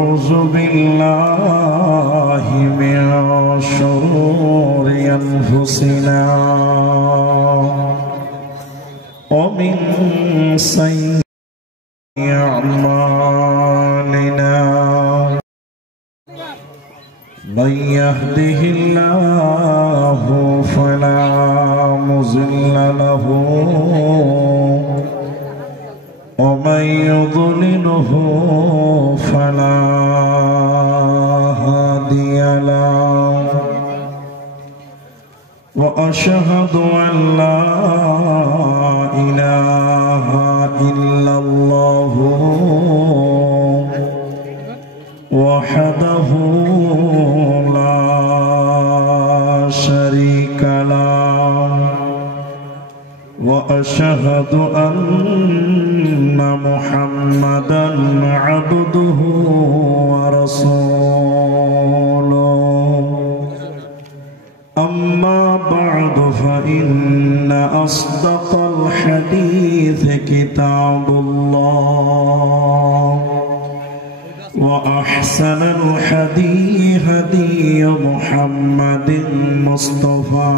أعوذ بالله من شرور أنفسنا ومن سيئات أعمالنا من يهده الله فلا مضل له ومن يضلله فلا هادي له وأشهد أن لا إله إلا الله وحده لا شريك له وأشهد أن محمدًا عبده ورسوله أما بعد فإن أصدق الحديث كتاب الله وأحسن الحديث هدي محمد مصطفى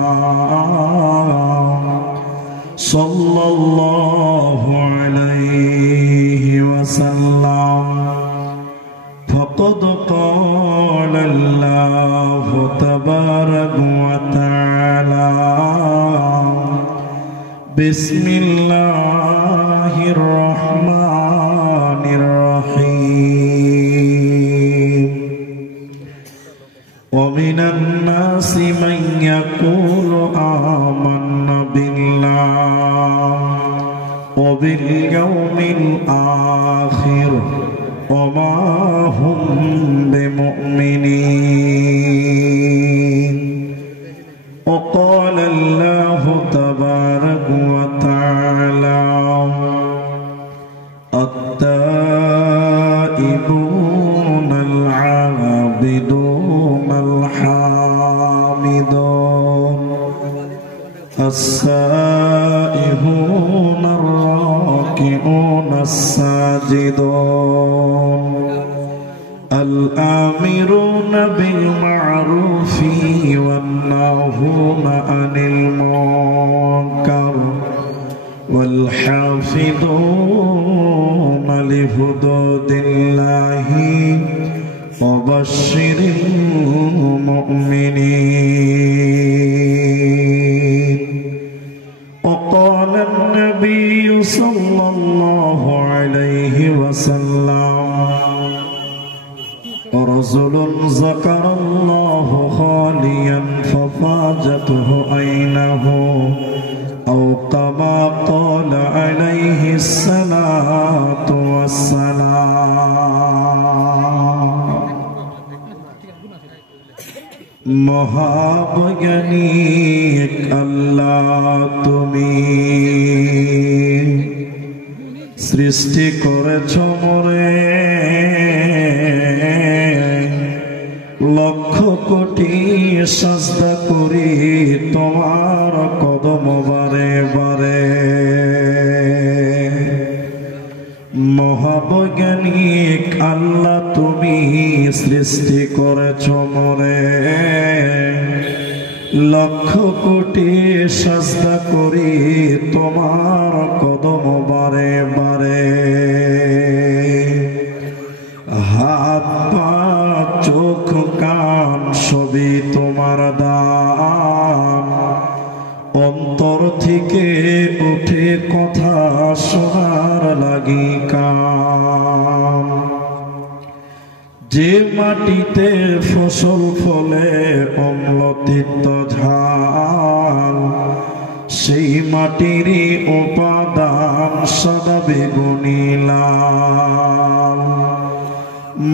صلى الله عليه وسلم فقد قال الله تبارك وتعالى بسم الله الرحمن الرحيم ومن الناس من يقول آمنا بالله وباليوم الآخر وما هم بمؤمنين وقال الله تبارك وتعالى التائبون العابدون الحامدون السائحون الراكعون الساجدون الآمرون بالمعروف والناهون عن المنكر والحافظون لحدود الله وبشر المؤمنين وقال النبي صلى الله عليه وسلم رجل ذكر الله خاليا ففاجته عينه أو كما قال عليه الصلاة والسلام মহাবৈজ্ঞানিক আল্লাহ তুমি সৃষ্টি করেছ মোরে লক্ষ কোটি সাজদা করি তোমার কদম বারে বারে মহাবৈজ্ঞানিক আল্লাহ তুমি সৃষ্টি করেছ মোরে লক্ষ কোটি সাজদা করি তোমার কদম বারে বারে হাত পা চোখ কান সবই তোমার দান অন্তর থেকে উঠে কথা শোনার লাগি কান যে মাটিতে ফসল ফলে অম্লতিক্ত ঝাল সেই মাটিরই উপাদান সাদা বেগুনি লাল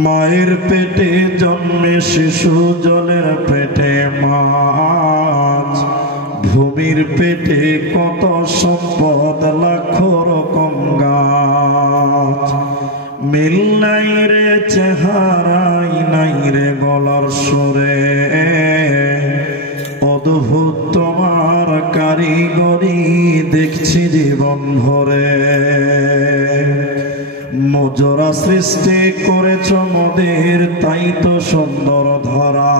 মায়ের পেটে জন্মে শিশু জলের পেটে মাছ ভূমির পেটে কত সম্পদ লাখ রকম গাছ মিল নাই রে চেহারাই নাই রে গলার সুরে অদ্ভুত তোমার কারিগরি দেখছি জীবন ভরে মজরা সৃষ্টি করেছ মোদের, তাই তো সুন্দর ধরা।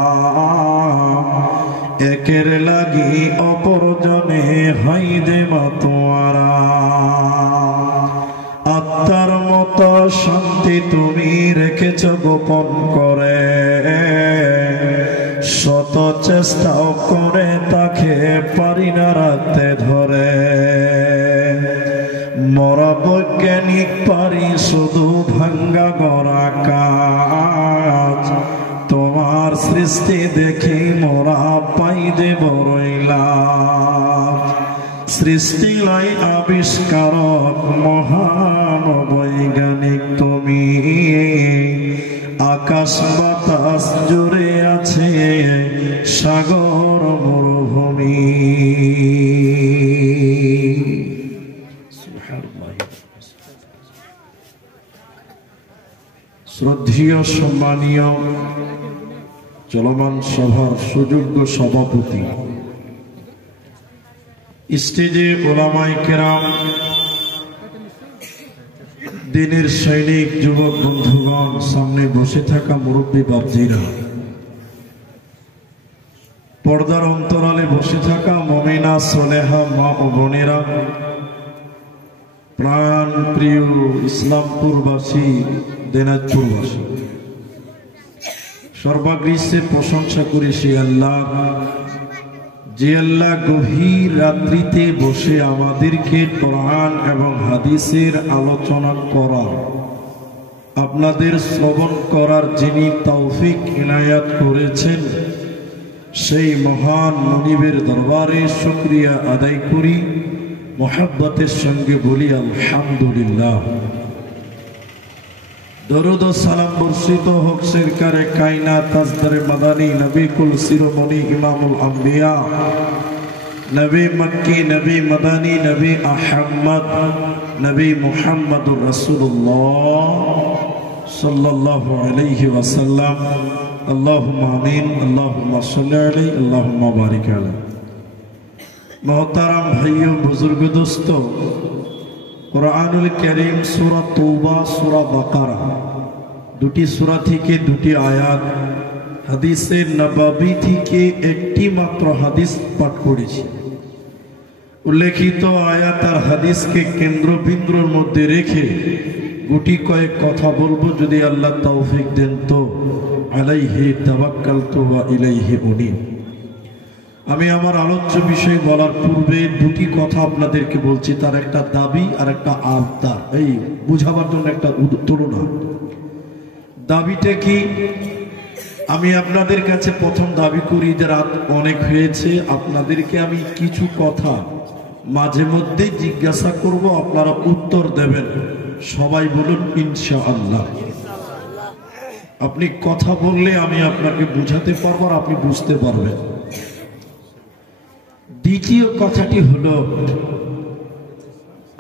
একের লাগি অপরজনে হাই দে মাতোয়ারা। আত্মার মতো শান্তি তুমি রেখেছ গোপন করে, শত চেষ্টাও করে তাকে পারি না রাখতে ধরে। মরা বৈজ্ঞানিক পারি শুধু ভাঙ্গা গড়া কাজ, তোমার সৃষ্টি দেখি মোরা পাই দে বড়ইলা। সৃষ্টি লাই আবিষ্কারক মহান বৈজ্ঞানিক তুমি, আকাশ বাতাস জুড়ে আছে সাগর মরুভূমি। শ্রদ্ধেয় সম্মানীয় চলমান সভার সুযোগ্য সভাপতি, স্টেজে ওলামায়ে কেরাম, দিনের সৈনিক যুবক বন্ধুগণ, সামনে বসে থাকা মুরব্বী বাপজিরা, পর্দার অন্তরালে বসে থাকা মুমিনা সোলেহা মা ও বোনেরা, প্রাণ প্রিয় ইসলামপুরবাসী, দিনাজপুরবাসী, সর্বাগ্রীষ্যে প্রশংসা করি সে আল্লাহ, যে আল্লাহ গভীর রাত্রিতে বসে আমাদেরকে কোরআন এবং হাদিসের আলোচনা করার, আপনাদের শ্রবণ করার যিনি তৌফিক ইনায়াত করেছেন, সেই মহান মনিবের দরবারে শুকরিয়া আদায় করি, মোহাব্বতের সঙ্গে বলি আলহামদুলিল্লাহ। দরুদ ও সালাম বর্ষিত হোক সরকারে কায়নাত তাজদারে মাদানী নবী কুল শিরোমণি ইমামুল আম্বিয়া, নবী মক্কি, নবী মাদানী, নবী আহমদ, নবী মুহাম্মদুর রাসূলুল্লাহ সাল্লাল্লাহু আলাইহি ওয়াসাল্লাম। আল্লাহুম্মা আমিন, আল্লাহুম্মা সাল্লি আলাইহি, আল্লাহুম্মা বারিক আলাইহি। মোহতারাম ভাইও, বুজুর্গ দোস্ত, কুরআনুল কারীম সূরা তওবা, সূরা বাকারা, দুটি সূরা থেকে দুটি আয়াত, হাদিসে নববী থেকে একটি মাত্র হাদিস পাঠ করেছি। উল্লেখিত আয়াত আর হাদিসকে কেন্দ্রবিন্দুর মধ্যে রেখে গুটি কয়েক কথা বলবো, যদি আল্লাহ তৌফিক দেন তো। আলাইহি তাওয়াক্কালতু ওয়া ইলাইহি উনীব। আমি আমার আলোচ্য বিষয় বলার পূর্বে দুটি কথা আপনাদেরকে বলছি, তার একটা দাবি আর একটা আবদার, এই বুঝাবার জন্য একটা তুলনা। দাবিটা কি? আমি আপনাদের কাছে প্রথম দাবি করি যে রাত অনেক হয়েছে, আপনাদেরকে আমি কিছু কথা মাঝে মধ্যে জিজ্ঞাসা করব, আপনারা উত্তর দেবেন। সবাই বলুন ইনশাআল্লাহ। আপনি কথা বললে আমি আপনাকে বুঝাতে পারবো আর আপনি বুঝতে পারবেন। দ্বিতীয় কথাটি হলো,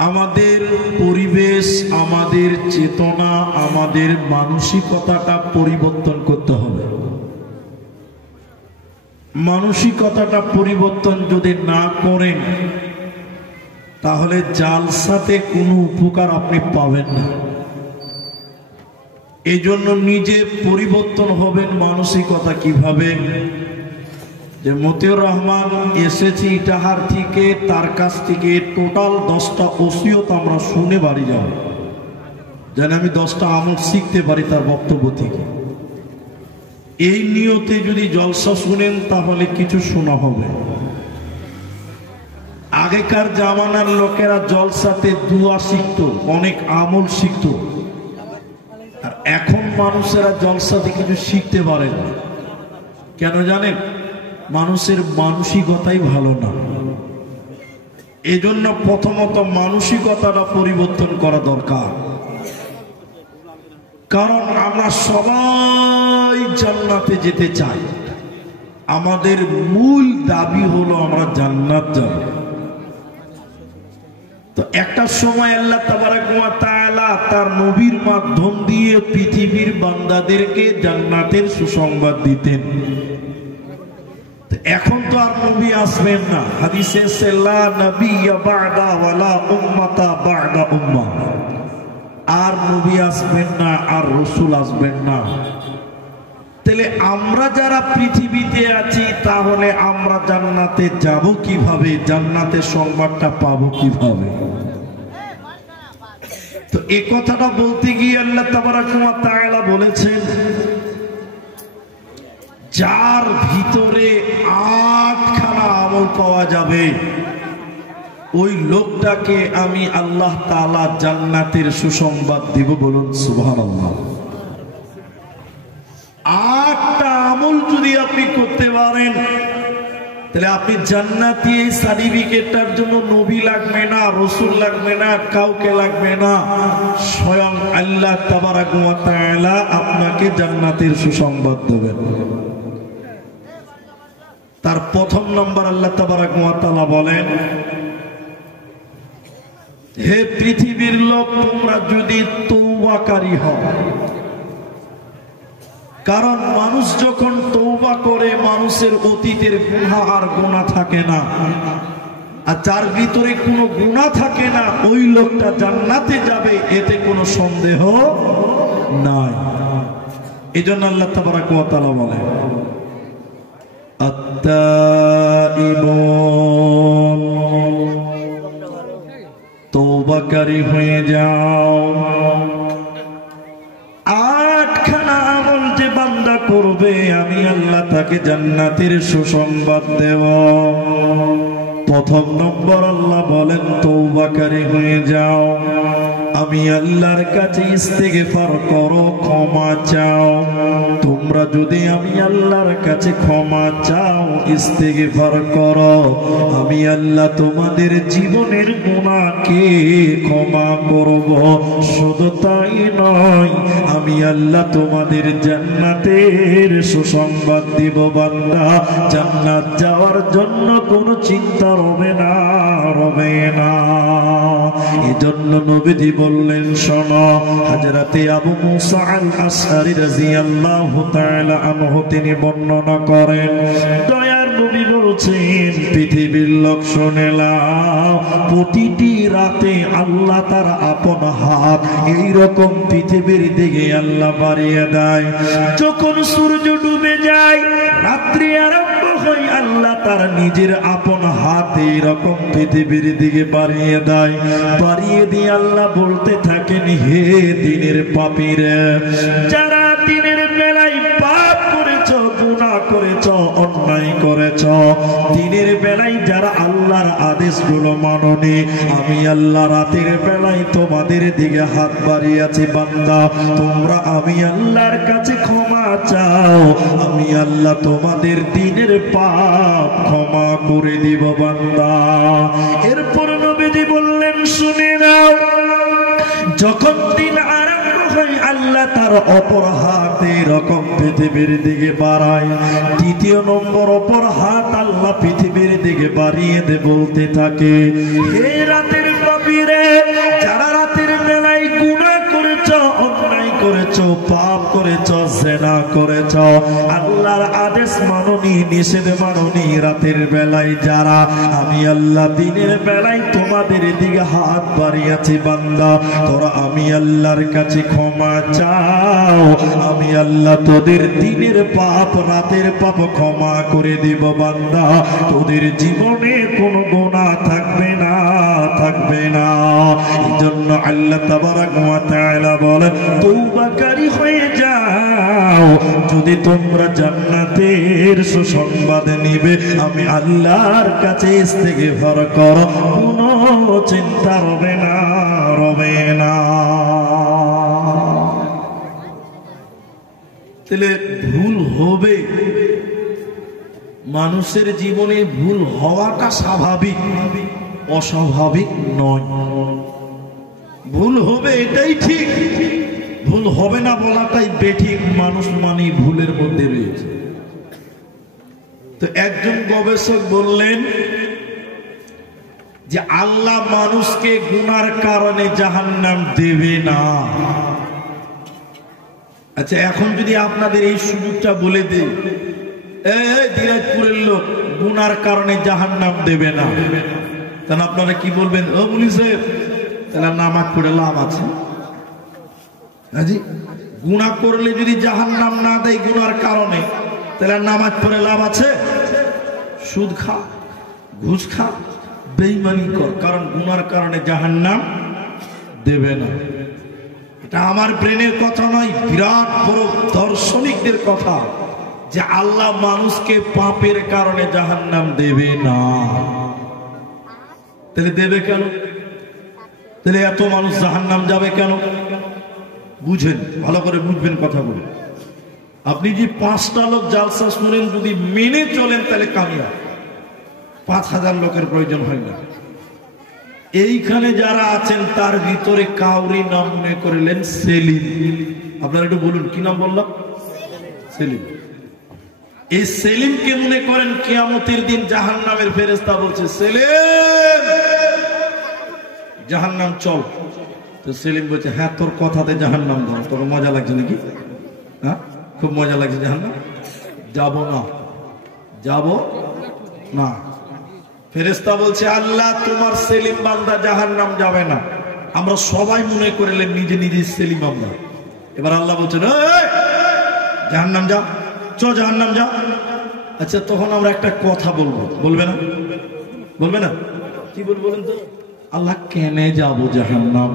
আমাদের পরিবেশ, আমাদের চেতনা, আমাদের মানসিকতাটা পরিবর্তন করতে হবে। মানসিকতাটা পরিবর্তন যদি না করেন, তাহলে জালসাতে কোনো উপকার আপনি পাবেন না। এই জন্য নিজে পরিবর্তন হবেন। মানসিকতা কিভাবে? যে মতিউর রহমান এসেছি ইটাহার থেকে, তার কাছ থেকে টোটাল 10টা ওসিয়ত আমরা শুনে বাড়ি যাব, যেন আমি 10টা আমল শিখতে পারি তার বক্তব্য থেকে। এই নিয়তে যদি জলসা শুনেন তাহলে কিছু শোনা হবে। আগেকার জামানার লোকেরা জলসাতে দুয়া শিখত, অনেক আমল শিখত, আর এখন মানুষেরা জলসাতে কিছু শিখতে পারে না। কেন জানেন? মানুষের মানসিকতাই ভালো না। এজন্য প্রথমত মানসিকতাটা পরিবর্তন করা দরকার। কারণ আমরা সবাই জান্নাতে যেতে চাই, আমাদের মূল দাবি হলো আমরা জান্নাত যাব। তো একটা সময় আল্লাহ তাবারক ওয়া তাআলা তার নবীর মাধ্যম দিয়ে পৃথিবীর বান্দাদেরকে জান্নাতের সুসংবাদ দিতেন। এখন তো আর নবী আসবেন না। হাদিসে আছে লা নবিয়্যা বা'দা ওয়ালা উম্মাতা বা'দা উম্মাহ। আর নবী আসবেন না, আর রসুল আসবেন না। তাহলে আমরা যারা পৃথিবীতে আছি তাহলে আমরা জান্নাতে যাব কিভাবে, জান্নাতের সংবাদটা পাবো কিভাবে? তো এই কথাটা বলতে গিয়ে আল্লাহ তাবারাক ওয়া তাআলা বলেছেন, যার ভিতরে 8খানা আমল পাওয়া যাবে ওই লোকটাকে আমি আল্লাহ তাআলা জান্নাতের সুসংবাদ দিব। বলুন সুবহানাল্লাহ। 8টা আমল যদি আপনি করতে পারেন তাহলে আপনি জান্নাতি। এই সার্টিফিকেটটার জন্য নবী লাগবে না, রসুল লাগবে না, কাউকে লাগবে না, স্বয়ং আল্লাহ তাবারাক ওয়া তাআলা আপনাকে জান্নাতের সুসংবাদ দেবেন। তার প্রথম নম্বর আল্লাহ তাবারাক ওয়া তাআলা বলেন, হে পৃথিবীর লোক, তোমরা যদি তওবাকারী হও, কারণ মানুষ যখন তওবা করে মানুষের অতীতের গুনাহ আর গুনাহ থাকে না, আর যার ভিতরে কোনো গুনাহ থাকে না ওই লোকটা জান্নাতে যাবে, এতে কোনো সন্দেহ নাই। এজন্য আল্লাহ তাবারাক ওয়া তাআলা বলেন, আত-তাইবুন, তওবাকারী হয়ে যাও। 8খানা আমল যে বান্দা করবে আমি আল্লাহ তাকে জান্নাতের সুসংবাদ দেব। প্রথম নম্বর আল্লাহ বলেন, তওবাকারী হয়ে যাও, আমি আল্লাহর কাছে ইস্তেগফার করো, ক্ষমা চাও। তোমরা যদি আমি আল্লাহর কাছে ক্ষমা চাও, ইস্তেগফার করো, আমি আল্লাহ তোমাদের জীবনের গুনাহকে ক্ষমা করব। শুধু তাই নয়, আমি আল্লাহ তোমাদের জান্নাতের সুসংবাদ দিব। বান্দা জান্নাত যাওয়ার জন্য কোনো চিন্তা রবে না, রবে না। এজন্য নবীজি বললেন, শোনো, হযরতে আবু মুসা আল আশআরী রাদিয়াল্লাহু তাআলা আনহু তিনি বর্ণনা করেন, দয়ার নবী বলছেন, পৃথিবীর লোক শুনে নাও, প্রতিটি রাতে আল্লাহ তার আপন হাত এইরকম পৃথিবীর দিকে আল্লাহ বাড়িয়ে দেয়। যখন সূর্য ডুবে যায়, রাত্রি আরম্ভ হয়, আল্লাহ তার নিজের আপন হাত এইরকম পৃথিবীর দিকে বাড়িয়ে দেয়। বাড়িয়ে দিয়ে আল্লাহ বলতে থাকেন, হে দিনের পাপীরা, যারা দিনের বেলায় পাপ করেছ, গুনাহ করেছ, অন্যায় করেছ, দিনের বেলায় যারা আল্লাহর আদেশগুলো মাননি, আমি আল্লাহ রাতের বেলায় তোমাদের দিকে হাত বাড়িয়েছি। বান্দা তোমরা আমি আল্লাহর কাছে ক্ষমা চাও, আমি আল্লাহ তোমাদের দিনের পাপ ক্ষমা করে দিব। বান্দা এরপর নবীজি বললেন, শুনে নাও, যখন দিন আরম্ভ হয় আল্লাহ তার অপর হাত এরকম পৃথিবীর দিকে বাড়ায়। দ্বিতীয় নম্বর অপর হাত আল্লাহ পৃথিবীর দিকে বাড়িয়ে দে, বলতে থাকে, হে রাতের পাপীরা, যারা রাতের বেলায় গুনাহ করেছ, অন্যায় করেছ, পাপ করেছ, জিনা করেছ, আল্লাহর আদেশ মাননি, নিষেধ মাননি, রাতের বেলায় যারা আমি আল্লাহ দিনের বেলায় তোমাদের দিকে হাত বাড়িয়েছি, বান্দা তোরা আমি আল্লাহর কাছে ক্ষমা চাও, আমি আল্লাহ তোদের দিনের পাপ, রাতের পাপ ক্ষমা করে দিব। বান্দা তোদের জীবনে কোনো গুনাহ থাকবে না, থাকবে না। এজন্য আল্লাহ তাবারাক ওয়া তাআলা বলেন, তওবাকারী হয়ে যাও, যদি তোমরা জান্নাতের সুসংবাদ নিবে, আমি আল্লাহর কাছে ইস্তেগফার করো, কোনো চিন্তা রবে না, রবে না। তাহলে ভুল হবে, মানুষের জীবনে ভুল হওয়াটা স্বাভাবিক, অস্বাভাবিক নয়। ভুল হবে এটাই ঠিক, ভুল হবে না বলাটাই বেঠিক। মানুষ মানে ভুলের মধ্যে রয়েছে। তো একজন গবেষক বললেন যে আল্লাহ মানুষকে গুনার কারণে জাহান্নাম দেবে না। আচ্ছা, এখন যদি আপনাদের এই সুযোগটা বলে দেই, এই দিনাজপুরের লোক গুনার কারণে জাহান্নাম দেবে না, তাহলে আপনারা কি বলবেন? ও মুলি সাহেব, তাহলে নামাজ পড়ে লাভ আছে? জি, গুনাহ করলে যদি জাহান্নাম না দেয় গুনার কারণে, তাহলে নামাজ পড়ে লাভ আছে? সুদ খা, ঘুষ খা, বেঈমানি কর, কারণ গুনার কারণে জাহান্নাম দেবে না। এটা আমার ব্রেনের কথা নয়, বিরাট বড় দার্শনিকদের কথা, যে আল্লাহ মানুষকে পাপের কারণে জাহান্নাম দেবে না। তাহলে দেবে কেন? তাহলে এত মানুষ জাহান্নাম যাবে কেন? বুঝেন, ভালো করে বুঝবেন কথাগুলো। আপনি যে 5টা লোক জালসা শুনেন, যদি মেনে চলেন তাহলে কামিয়াব। 5000 লোকের প্রয়োজন হয় না। এইখানে যারা আছেন তার ভিতরে কাউরি নাম মনে করলেন সেলিম। আপনারা একটু বলুন, কি নাম বললাম? সেলিম। এই সেলিমকে মনে করেন কিয়ামতের দিন জাহান্নামের ফেরেশতা বলছে, সেলিম জাহান্নাম চল। তো সেলিম বলছে, হ্যাঁ তোর কথাতে জাহান্নাম দাও। তোর মজা লাগছে নাকি? হ্যাঁ, খুব মজা লাগছে জাহান্নাম? যাব না, যাব না। ফেরেশতা বলছে, আল্লাহ তোমার সেলিম বান্দা জাহান্নাম যাবে না। আমরা সবাই মনে করলেন নিজে নিজে সেলিম আমরা। এবার আল্লাহ বলছেন, জাহান্নাম যা, চ জাহান্নাম যা। আচ্ছা, তখন আমরা একটা কথা বলবো, বলবে না? বলবে না? কি বলবো বলেন তো? আল্লাহ কেন যাবো জাহান্নাম?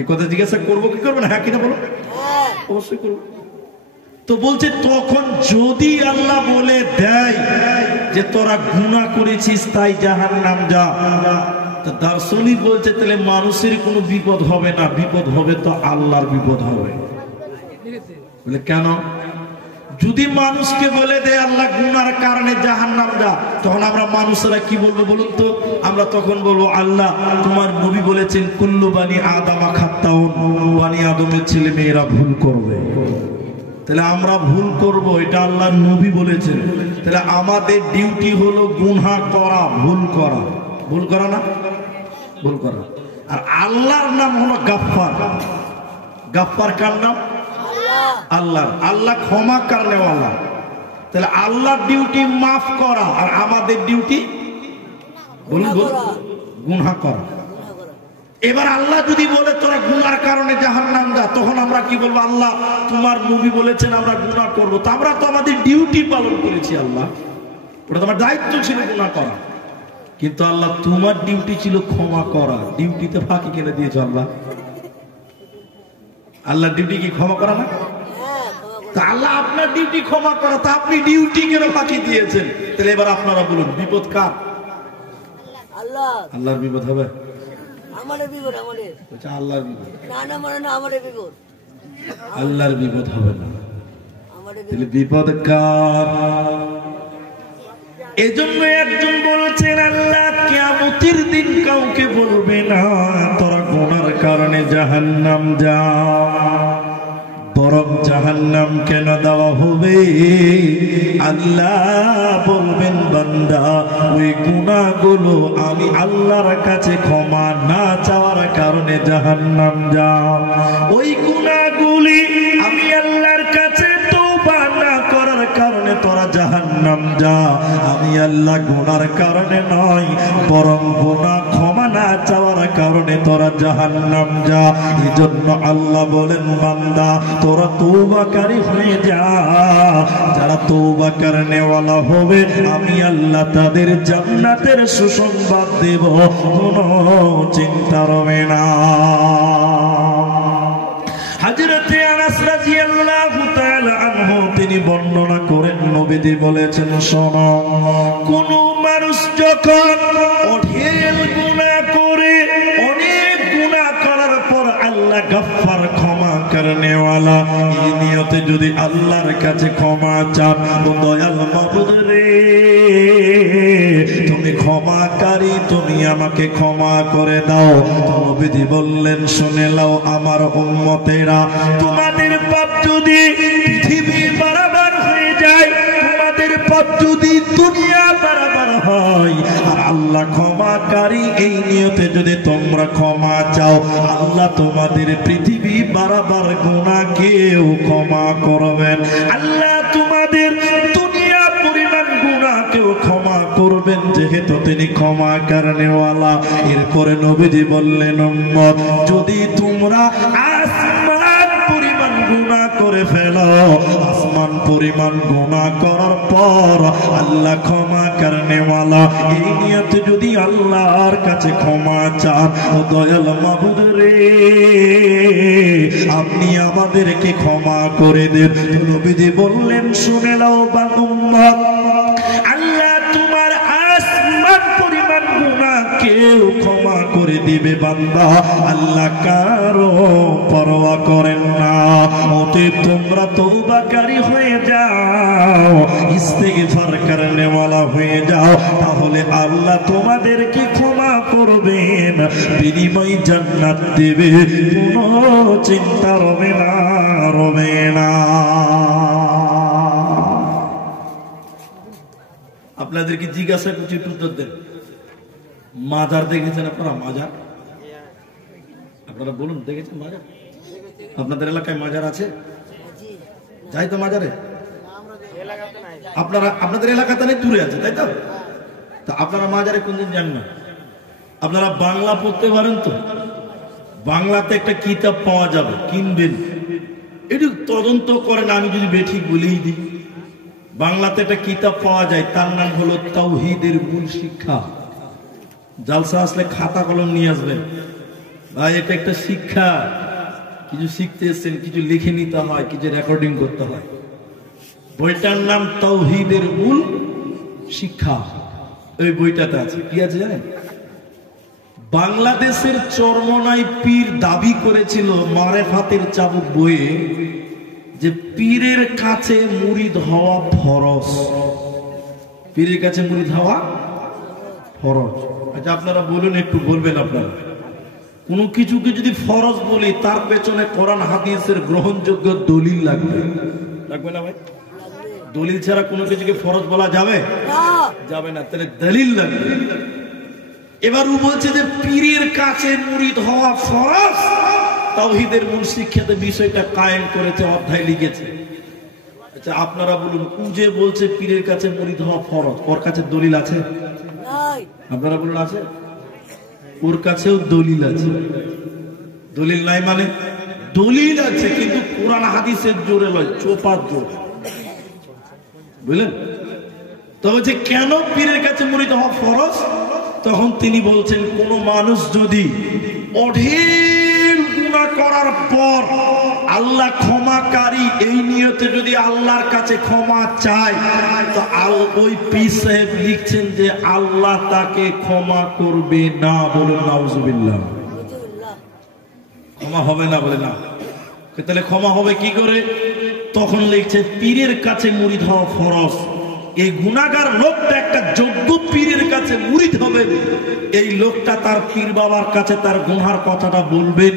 এই কথা জিজ্ঞাসা করবো কি করবো না? হ্যাঁ কিনা বলো? অবশ্যই করবো। তো বলছে, তখন যদি আল্লাহ বলে দেয় যে তোরা গুনাহ করেছিস তাই জাহান্নাম যা, তো দার্শনিক বলছে তাহলে মানুষের কোনো বিপদ হবে না, বিপদ হবে তো আল্লাহর বিপদ হবে। বলে কেন? যদি মানুষকে বলে দেয় আল্লাহ গুনার কারণে জাহান্নাম যা, তখন আমরা মানুষেরা কি বলবো বলুন তো? আমরা তখন বলবো, আল্লাহ তোমার নবী বলেছেন কুল্লু বানি আদামা খাত্তাউন, বানি আদমের ছেলে মেয়েরা ভুল করবে। তাহলে আমরা ভুল করব, এটা আল্লাহর নবী বলেছেন। তাহলে আমাদের ডিউটি হলো গুনাহ করা, ভুল করা। ভুল করা না? ভুল করা। আর আল্লাহর নাম হলো গাফফার। গাফফার কার নাম? আল্লাহ। আল্লাহ ক্ষমা করনেওয়ালা। তাহলে আল্লাহর ডিউটি মাফ করা, আর আমাদের ডিউটি বলুন গুনাহ করা। এবার আল্লাহ যদি বলে তোরা গুনার কারণে জাহান্নাম যা, তখন আমরা কি বলবো? আল্লাহ তোমার নবী বলেছেন আমরা গুনাহ করব, তো আমরা তো আমাদের ডিউটি পালন করেছি আল্লাহ, ওটা তোমার দায়িত্ব ছিল গুনাহ করা। কিন্তু আল্লাহ তোমার ডিউটি ছিল ক্ষমা করা, ডিউটিতে ফাঁকি কেন দিয়েছো আল্লাহ? আল্লাহর ডিউটি কি ক্ষমা করা না? তা আল্লাহ আপনার ডিউটি ক্ষমা করা, তা আপনি ডিউটি কেন ফাঁকি দিয়েছেন? তাহলে এবার আপনারা বলুন, বিপদ কার? আল্লাহ। আল্লাহর বিপদ হবে? আমাদের বিপদ, আমাদের। আচ্ছা, আল্লাহর বিপদ না, না মানে না, আমাদের বিপদ। আল্লাহর বিপদ হবে না, আমাদের। তাহলে বিপদ কার? এজন্য একজন বলেছেন, আল্লাহ কিয়ামতের দিন কাউকে বলবে না তোরা গুনার কারণে জাহান্নাম যা, বরং জাহান্নাম কেন দেওয়া হবে? আল্লাহ বলবেন, বান্দা ওই গুনাহগুলো আমি আল্লাহর কাছে ক্ষমা না চাওয়ার কারণে জাহান্নাম যা। ওই গুনাহগুলি আমি আল্লাহর কাছে তওবা না করার কারণে তোরা জাহান্নাম যা। আমি আল্লাহ গুনার কারণে নয়, বরং গুনাহ ক্ষমা না চাওয়ার কারণে তোরা জাহান্নাম যা। এজন্য আল্লাহ বলেন, বান্দা তোরা তওবাকারী হয়ে যা। যারা তওবা করনেওয়ালা হবে আমি আল্লাহ তাদের জান্নাতের সুসংবাদ দেব, কোনো চিন্তা রবে না। হযরতে আনাস রাদিয়াল্লাহু তাআলা আনহু তিনি বর্ণনা করেন, নবীজি বলেছেন, শোনো, কোন মানুষ যখন অঢেল গুনাহ করে, অনেক গুনাহ করার পর আল্লাহ গফফার ক্ষমা করনেওয়ালা, এই নিয়তে যদি আল্লাহর কাছে ক্ষমা চান, ও দয়াল মাবুদ রে তুমি ক্ষমাকারী, তুমি আমাকে ক্ষমা করে দাও। নবীজি বললেন, শুনে নাও আমার উম্মতেরা, তোমাদের পাপ যদি পৃথিবী বরাবর হয়ে যায়, তোমাদের পাপ যদি দুনিয়া বরাবর হয়, আর আল্লাহ ক্ষমাকারী এই নিয়তে যদি তোমরা ক্ষমা চাও, আল্লাহ তোমাদের পৃথিবী বরাবর গুনাহকেও ক্ষমা করবেন। আল্লাহ তোমাদের দুনিয়া পরিমাণ গুনাহকেও ক্ষমা করবেন, যেহেতু তিনি ক্ষমা করনেওয়ালা। এরপরে নবীজি বললেন, উম্মত যদি তোমরা আসমান পরিমাণ গুনাহ করে ফেলো, আসমান পরিমাণ গুনাহ করার পর আল্লাহ ক্ষমা করনে ওয়ালা, এই নিয়তে যদি আল্লাহর কাছে ক্ষমা চান, ও দয়াল মাবুদ রে আপনি আমাদেরকে ক্ষমা করে দেন। নবীজি বললেন, শুনে নাও উম্মত, আল্লাহ তোমার আসমান পরিমাণ গুনাহ কেউ ক্ষমা করে দিবে বান্দা, আল্লাহ কারো পরোয়া করেন না। অতএব তোমরা তওবাকারী হয়ে যাও, ইস্তিগফার করনে ওয়ালা হয়ে যাও, তাহলে আল্লাহ তোমাদেরকে ক্ষমা করবেন, বিনিময় জান্নাত দেবে, কোনো চিন্তা রবে না, রবে না। আপনাদেরকে জিজ্ঞাসা করছি, একটু উত্তর দেন। মাজার দেখেছেন আপনারা? মাজার আপনারা বলুন, দেখেছেন মাজার? আপনাদের এলাকায় মাজার আছে? যাই তো মাজারে? আপনারা আপনাদের এলাকাতে নেই, দূরে আছে, তাই তো? তা আপনারা মাজারে কোনদিন যান না? আপনারা বাংলা পড়তে পারেন তো? বাংলাতে একটা কিতাব পাওয়া যাবে, কিনবেন, একটু তদন্ত করেন, আমি যদি বেঠিক বলেই দিই। বাংলাতে একটা কিতাব পাওয়া যায়, তার নাম হলো তাওহীদের মূল শিক্ষা। জালসা আসলে খাতা কলম নিয়ে আসবেন, ভাই এটা একটা শিক্ষা, কিছু শিখতে এসেছেন, কিছু লিখে নিতে হয়, কিছু রেকর্ডিং করতে হয়। বইটার নাম তাওহীদের মূল শিক্ষা। ওই বইটাতে আছে, কি আছে জানেন? বাংলাদেশের চরমনাই পীর দাবি করেছিল মারেফাতের চাবুক বইয়ে যে পীরের কাছে মুরিদ হওয়া ফরজ। পীরের কাছে মুরিদ হওয়া ফরজ। আচ্ছা আপনারা বলুন, একটু বলবেন আপনারা, কোন কিছুকে যদি ফরজ বলি তার পেছনে কোরআন হাদিসের গ্রহণযোগ্য দলিল লাগবে, লাগবে না ভাই? দলিল ছাড়া কোনো কিছুকে ফরজ বলা যাবে? যাবে না, তাহলে দলিল লাগবে। এবার ও বলছে যে পীরের কাছে মুরিদ হওয়া ফরজ, তাওহীদের মূল শিক্ষাতে বিষয়টা কায়েম করেছে, অধ্যায় লিখেছে। আচ্ছা আপনারা বলুন, ও যে বলছে পীরের কাছে মুরিদ হওয়া ফরজ, ওর কাছে দলিল আছে? আপনারা বলুন আছে? ওর কাছেও দলিল আছে। দলিল নাই মানে? দলিল আছে, কিন্তু কোরআন হাদিসের জোরে নয়, চোপার জোরে, বুঝলেন? তো বলছে কেন পীরের কাছে মুরিদ হওয়া ফরজ? তখন তিনি বলছেন, কোন মানুষ যদি অঢের গুনাহ করার পর আল্লাহ ক্ষমাকারী এই নিয়তে যদি আল্লাহর কাছে ক্ষমা চায়, তো ওই পীর সাহেব লিখছেন যে আল্লাহ তাকে ক্ষমা করবে না। বলুন নাউজুবিল্লাহ। ক্ষমা হবে না? বলে না। তাহলে ক্ষমা হবে কি করে? তখন লিখছে পীরের কাছে মুরিদ হওয়া ফরজ। এই গুনাহগার লোকটা একটা যোগ্য পীরের কাছে মুরিদ হবে, এই লোকটা তার পীর বাবার কাছে তার গুনার কথাটা বলবেন।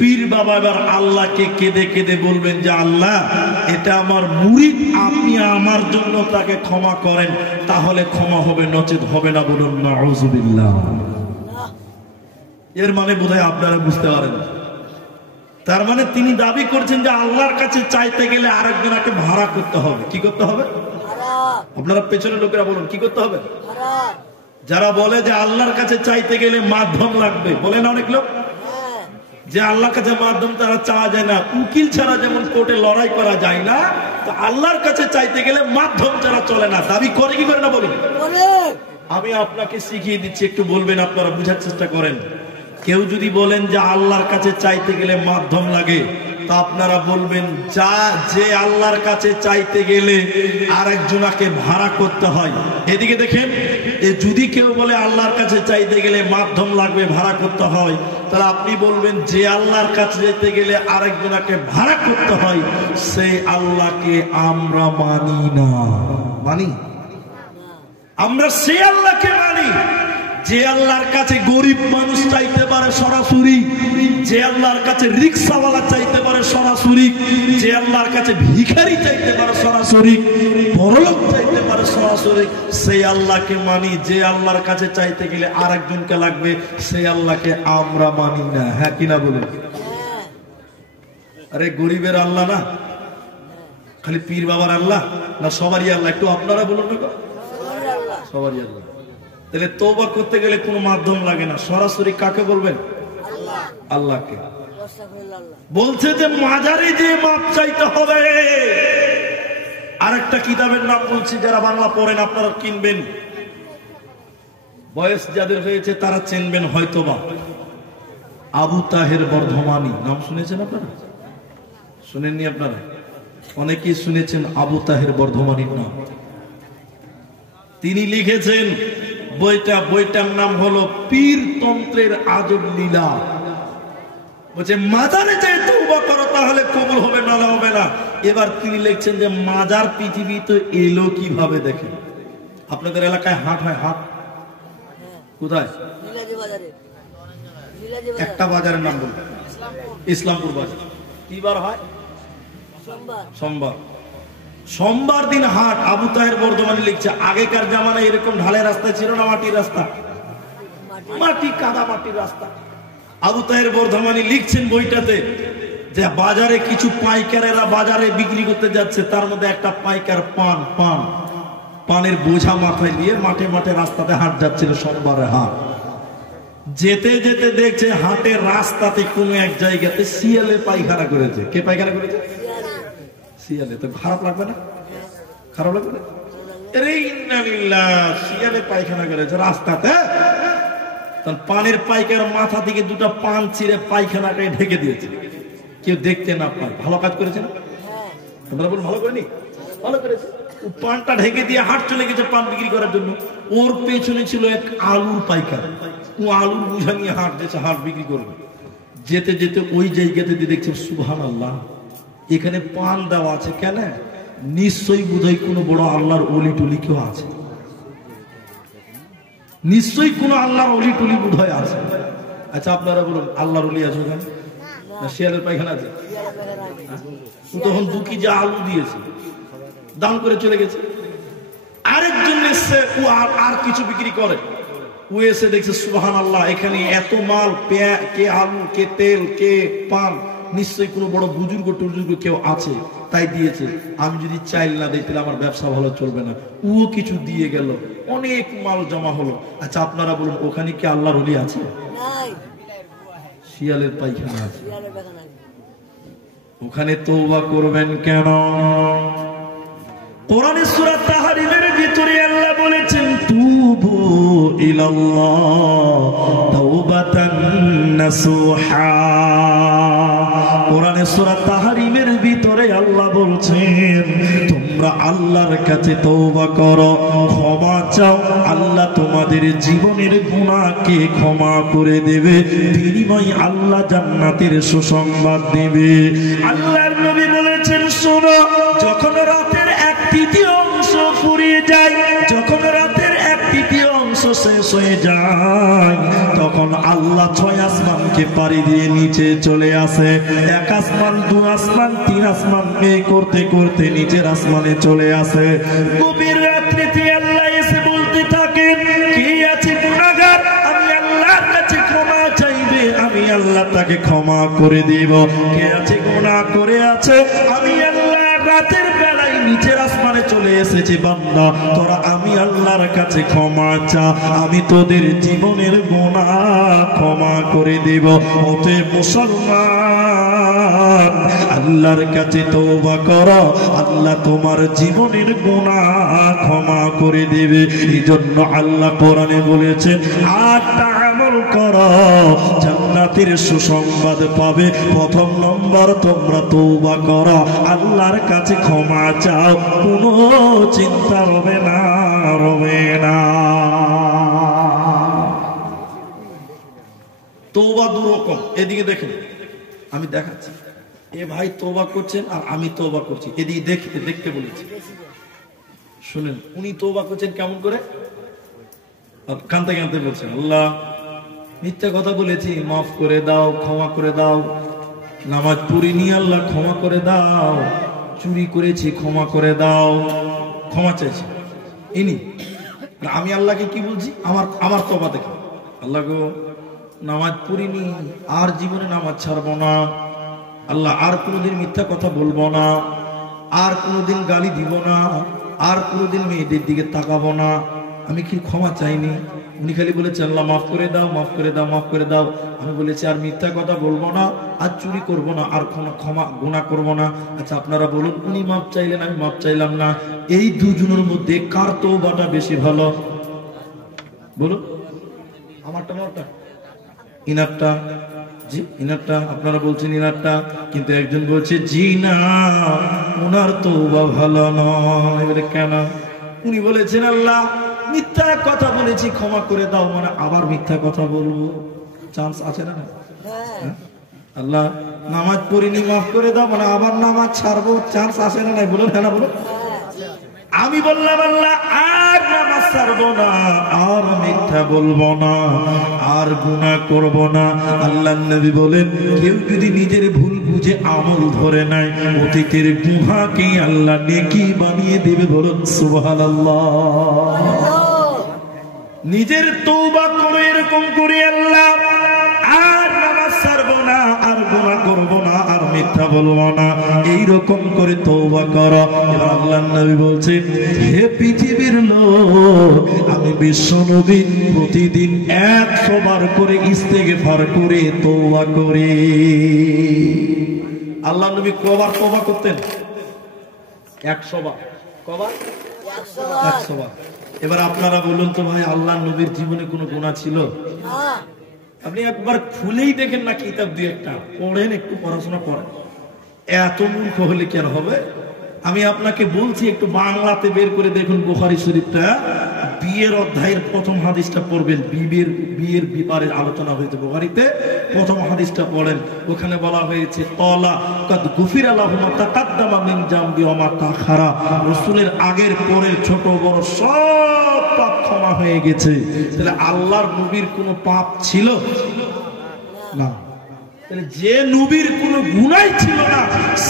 পীর বাবা এবার আল্লাহকে কেঁদে কেঁদে বলবেন যে আল্লাহ এটা আমার মুরিদ, আপনি আমার জন্য তাকে ক্ষমা করেন, তাহলে ক্ষমা হবে, নচেত হবে না। বলুন নাউজুবিল্লাহ। এর মানে বোধহয় আপনারা বুঝতে পারেন। তার মানে তিনি দাবি করছেন যে আল্লাহর কাছে চাইতে গেলে আরেকজনকে ভাড়া করতে হবে। কি করতে হবে? আপনারা পেছনের লোকেরা বলুন, কি করতে হবে? যারা বলে যে আল্লাহর কাছে চাইতে গেলে মাধ্যম লাগবে, বলে না অনেক লোক যে আল্লাহর কাছে মাধ্যম তারা চাওয়া যায় না। উকিল ছাড়া যেমন কোর্টে লড়াই করা যায় না, তো আল্লাহর কাছে চাইতে গেলে মাধ্যম ছাড়া চলে না। দাবি করে কি করে না বলুন? আমি আপনাকে শিখিয়ে দিচ্ছি, একটু বলবেন, আপনারা বুঝার চেষ্টা করেন। কেউ যদি বলেন যে আল্লাহর কাছে চাইতে গেলে মাধ্যম লাগে, তা আপনারা বলবেন যা যে আল্লাহর কাছে চাইতে গেলে আরেকজনকে ভাড়া করতে হয়। এদিকে দেখেন, যদি কেউ বলে আল্লাহর কাছে চাইতে গেলে মাধ্যম লাগবে, ভাড়া করতে হয়, তাহলে আপনি বলবেন যে আল্লাহর কাছে যেতে গেলে আরেকজনকে ভাড়া করতে হয়, সেই আল্লাহকে আমরা মানি না। মানি? আমরা সেই আল্লাহকে মানি যে আল্লাহর কাছে গরিব মানুষ চাইতে পারে সরাসরি, যে আল্লাহর কাছে রিক্সাওয়ালা চাইতে পারে সরাসরি, যে আল্লাহর কাছে ভিখারি চাইতে পারে সরাসরি, বড়লোক চাইতে পারে সরাসরি, সেই আল্লাহকে মানি। যে আল্লাহর কাছে চাইতে গেলে আরেকজনকে লাগবে, সেই আল্লাহকে আমরা মানি না। হ্যাঁ কিনা বলুন? আরে গরিবের আল্লাহ না, খালি পীর বাবার আল্লাহ না সবারই আল্লাহ? একটু আপনারা বলুন না। সবারই আল্লাহ। তাহলে তওবা করতে গেলে কোনো মাধ্যম লাগে না, সরাসরি কাকে বলবেন? আল্লাহকে। বলছে যে মাজারে যে মাপ চাইতে হবে। আরেকটা কিতাবের নাম বলছি, যারা বাংলা পড়েন আপনারা কিনবেন, বয়স যাদের হয়েছে তারা চিনবেন হয়তোবা। আবু তাহের বর্ধমানী নাম শুনেছেন আপনারা? শুনেননি আপনারা? অনেকেই শুনেছেন আবু তাহের বর্ধমানীর নাম। তিনি লিখেছেন বইটার নাম হলো পীরতন্ত্রের আজব লীলা। বলছে মাজারে যাই তওবা করো তাহলে কবুল হবে, নাহলে হবে না। এবার তিনি লিখছেন যে মাজার পৃথিবীতে এলো কিভাবে দেখেন। আপনাদের এলাকায় হাট হয়? হাট কোথায়? একটা বাজারের নাম বলুন। ইসলামপুর বাজার। কি বার হয়? সোমবার। সোমবার দিন হাট। আবু তাহের বর্ধমানে লিখছে আগেকার জামানায় এরকম ঢালাই রাস্তা ছিল না, মাটির রাস্তা, মাটি কাদা মাটির রাস্তা। আবু তাহের বর্ধমানে লিখছেন বইটাতে যে বাজারে কিছু পাইকারেরা বাজারে বিক্রি করতে যাচ্ছে, তার মধ্যে একটা পাইকার পানের বোঝা মাথায় নিয়ে মাঠে মাঠে রাস্তাতে হাট যাচ্ছিল সোমবারে হাট। যেতে যেতে দেখছে হাটের রাস্তাতে কোন এক জায়গাতে শিয়ালে পায়খানা করেছে। কে পায়খানা করেছে? শিয়ালে। তো খারাপ লাগবে না? খারাপ লাগবে না? শিয়ালে পায়খানা করেছে রাস্তাতে। পানের পাইকার মাথা থেকে দুটো পান ছিঁড়ে পায়খানাকে ঢেকে দিয়েছে, কেউ দেখতে না পায়। ভালো কাজ করেছে না? তোমরা বল ভালো করেনি? ভালো করেছে। পানটা ঢেকে দিয়ে হাট চলে গেছে পান বিক্রি করার জন্য। ওর পেছনে ছিল এক আলুর পাইকার, ও আলুর বোঝা নিয়ে হাট যেছে, হাট বিক্রি করবে। যেতে যেতে ওই জায়গাতে দেখছে সুবহানাল্লাহ, এখানে পান দেওয়া আছে কেন? নিশ্চয়ই বোধহয় কোনো বড় আল্লাহর অলি টলি কেউ আছে, নিশ্চয়ই কোন আল্লাহর অলি টলি বোধহয় আছে। আচ্ছা আপনারা বলুন আল্লাহর অলি আছে ওখানে না শিয়ালের পায়খানা আছে? তখন 2 কেজি আলু দিয়েছে, দাম করে চলে গেছে। আরেকজন এসে ও আর কিছু বিক্রি করে, ও এসে দেখছে সুবহানাল্লাহ এখানে এত মাল, কে আলু, কে তেল, কে পান, নিশ্চয়ই কোনো বড় বুজুর্গ টুজুর্গ কেউ আছে তাই দিয়েছে। আমি যদি চাইল না দিই তাহলে আমার ব্যবসা ভালো চলবে না। ও কিছু দিয়ে গেল, অনেক মাল জমা হলো। আচ্ছা আপনারা বলুন ওখানে কি আল্লাহর ওলি আছে? শিয়ালের পায়খানা আছে। ওখানে তওবা করবেন কেন? কোরআনের সূরা তাহরিমের ভিতরে আল্লাহ বলেছেন তুবু ইলাল্লাহ তাওবাতান নাসুহা। কোরআনের সূরা তাহরিমের ভিতরে আল্লাহ বলছেন তোমরা আল্লাহর কাছে তওবা করো, ক্ষমা চাও, আল্লাহ তোমাদের জীবনের গুনাহকে ক্ষমা করে দেবে, বিনিময়ে আল্লাহ জান্নাতের সুসংবাদ দেবে। আল্লাহর নবী বলেছেন শোনো, যখন রাতের 1/3 অংশ ফুরিয়ে যায়, যখন রাতের 1/3 অংশ শেষ হয়ে যায়, তখন আল্লাহ 6 আসমানকে পাড়ি দিয়ে নিচে চলে আসে। 1 আসমান, 2 আসমান, 3 আসমান এই করতে করতে নিচের আসমানে চলে আসে। গভীর রাত্রিতে আল্লাহ এসে বলতে থাকেন কে আছে গুনাহগার, আমি আল্লাহর কাছে ক্ষমা চাইবে, আমি আল্লাহ তাকে ক্ষমা করে দিব। কে আছে গুনাহ করে আছে, আমি আল্লাহ রাতের বেলায় নিচের আসমানে চলে এসেছি, বান্দা তোরা আমি আল্লাহর কাছে ক্ষমা চা, আমি তোদের জীবনের গুনাহ ক্ষমা করে দেব। অতএব মুসলমান আল্লাহর কাছে তওবা করো, আল্লাহ তোমার জীবনের গুনাহ ক্ষমা করে দেবে। এজন্য আল্লাহ কোরআনে বলেছেন 8টা আমল করো, জান্নাতের সুসংবাদ পাবে। প্রথম নম্বর তোমরা তওবা করো, আল্লাহর কাছে ক্ষমা চাও, কোনো চিন্তা রবে না, রবে না। তওবা দুরকম, এদিকে দেখেন আমি দেখাচ্ছি। এ ভাই তওবা করছেন আর আমি তওবা করছি, এদিকে দেখতে দেখতে বলেছি। শুনেন উনি তওবা করছেন কেমন করে, কাঁদতে কাঁদতে বলছেন আল্লাহ মিথ্যা কথা বলেছি, মাফ করে দাও, ক্ষমা করে দাও। নামাজ পড়িনি আল্লাহ ক্ষমা করে দাও, চুরি করেছি ক্ষমা করে দাও, ক্ষমা চাইছি। ইনি আমি আল্লাহকে কি বলছি, আমার তওবা দেখে আল্লাহ গো নামাজ পড়িনি, আর জীবনে নামাজ ছাড়বো না আল্লাহ, আর কোনোদিন মিথ্যা কথা বলবো না, আর কোনোদিন গালি দিব না, আর কোনোদিন মেয়েদের দিকে তাকাবো না। আমি কি ক্ষমা চাইনি, উনি খালি বলেছে আল্লাহ মাফ করে দাও, মাফ করে দাও, মাফ করে দাও। আমি বলেছি আর মিথ্যা কথা বলবো না, আর চুরি করবো না, আর ক্ষমা গুনাহ করবো না। আচ্ছা আপনারা বলুন, উনি মাফ চাইলেন, আমি মাফ চাইলাম না, এই দুজনের মধ্যে কার তওবাটা বেশি ভালো? বলুন, আমারটা না ওটা? ইনারটা? জি ইনারটা। আপনারা বলছেন ইনারটা, কিন্তু একজন বলছে জি না, ওনার তওবা ভালো নয়। এবারে কেন? উনি বলেছেন আল্লাহ মিথ্যা কথা বলেছি, ক্ষমা করে দাও, মানে আবার মিথ্যা কথা বলবো, চান্স আছে না? আল্লাহ নামাজ পড়িনি, মাফ করে দাও, মানে আবার নামাজ ছাড়বো, চান্স আছে না? নাই বলুন, হ্যাঁ না বলুন। আমি বললাম আল্লাহ আর নামাজ ছাড়বো না, আর মিথ্যা বলবো না, আর গুনাহ করব না। আল্লাহর নবী বলেন কেউ যদি নিজের ভুল বুঝে আমল ধরে নেয়, অতীতের গুনাহকে আল্লাহ নেকি বানিয়ে দেবে। বলুন সুবহানাল্লাহ। নিজের তওবা করে এরকম করে আল্লাহ আর নামাজ ছাড়বো না, আর গুনাহ করব না, আর মিথ্যা বলবো না, এইরকম করে তওবা করো। এবার আল্লাহর নবী বলছেন হে পৃথিবীর লোক, আমি বিশ্ব নবী প্রতিদিন 100 বার করে ইস্তেগফার করে তওবা করি। আল্লাহর নবী কবার তওবা করতেন? 100 বার। কবার? 100 বার। এবার আপনারা বলুন তো ভাই, আল্লাহর নবীর জীবনে কোনো গুনাহ ছিল? আপনি একবার খুলেই দেখেন না কিতাব দিয়ে, একটা পড়েন, একটু পড়াশোনা করেন। এত মূর্খ হলে কেন হবে? আমি আপনাকে বলছি একটু বাংলাতে বের করে দেখুন বুখারী শরীফটা, বিয়ের অধ্যায়ের প্রথম হাদিসটা পড়বেন। বিয়ের ব্যাপারে আলোচনা হয়েছে বুখারীতে, প্রথম হাদিসটা পড়েন। ওখানে বলা হয়েছে ক্বালা কাদ গুফিরা লাহু মা তাকাদ্দামা মিন জামবি ওয়া মা তাখারা, রাসূলের আগের পরের ছোট বড় সব পাপ ক্ষমা হয়ে গেছে। তাহলে আল্লাহর নবীর কোনো পাপ ছিল না? তাহলে যে নবীর কোনো গুনাহ ছিল না,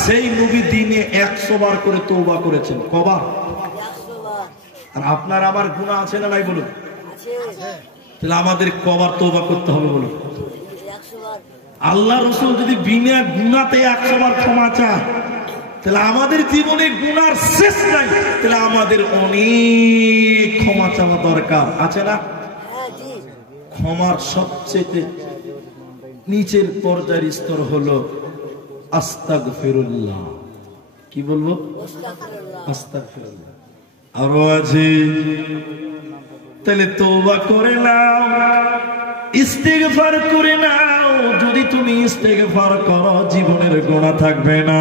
সেই নবী দিনে 100 বার করে তওবা করেছেন। কবার? 100 বার। আর আপনার আমার গুনাহ আছে না নাই বলুন? তাহলে আমাদের কবার তওবা করতে হবে বলুন? 100 বার। আল্লাহ রাসূল যদি বিনা গুনাহতে 100 বার ক্ষমা চায়, তাহলে আমাদের জীবনে গুনার শেষ নাই, তাহলে আমাদের অনেক ক্ষমা চাওয়া দরকার আছে না? হ্যাঁ জি। ক্ষমার সবচেয়ে নিচের পর্যায়ের স্তর হলো আস্তাগফিরুল্লাহ। কি বলবো? আস্তাগফিরুল্লাহ। আরো আছে, তাহলে তওবা করে নাও, ইস্তেগফার করে নাও। যদি তুমি ইস্তেগফার করো, জীবনের গুনাহ থাকবে না,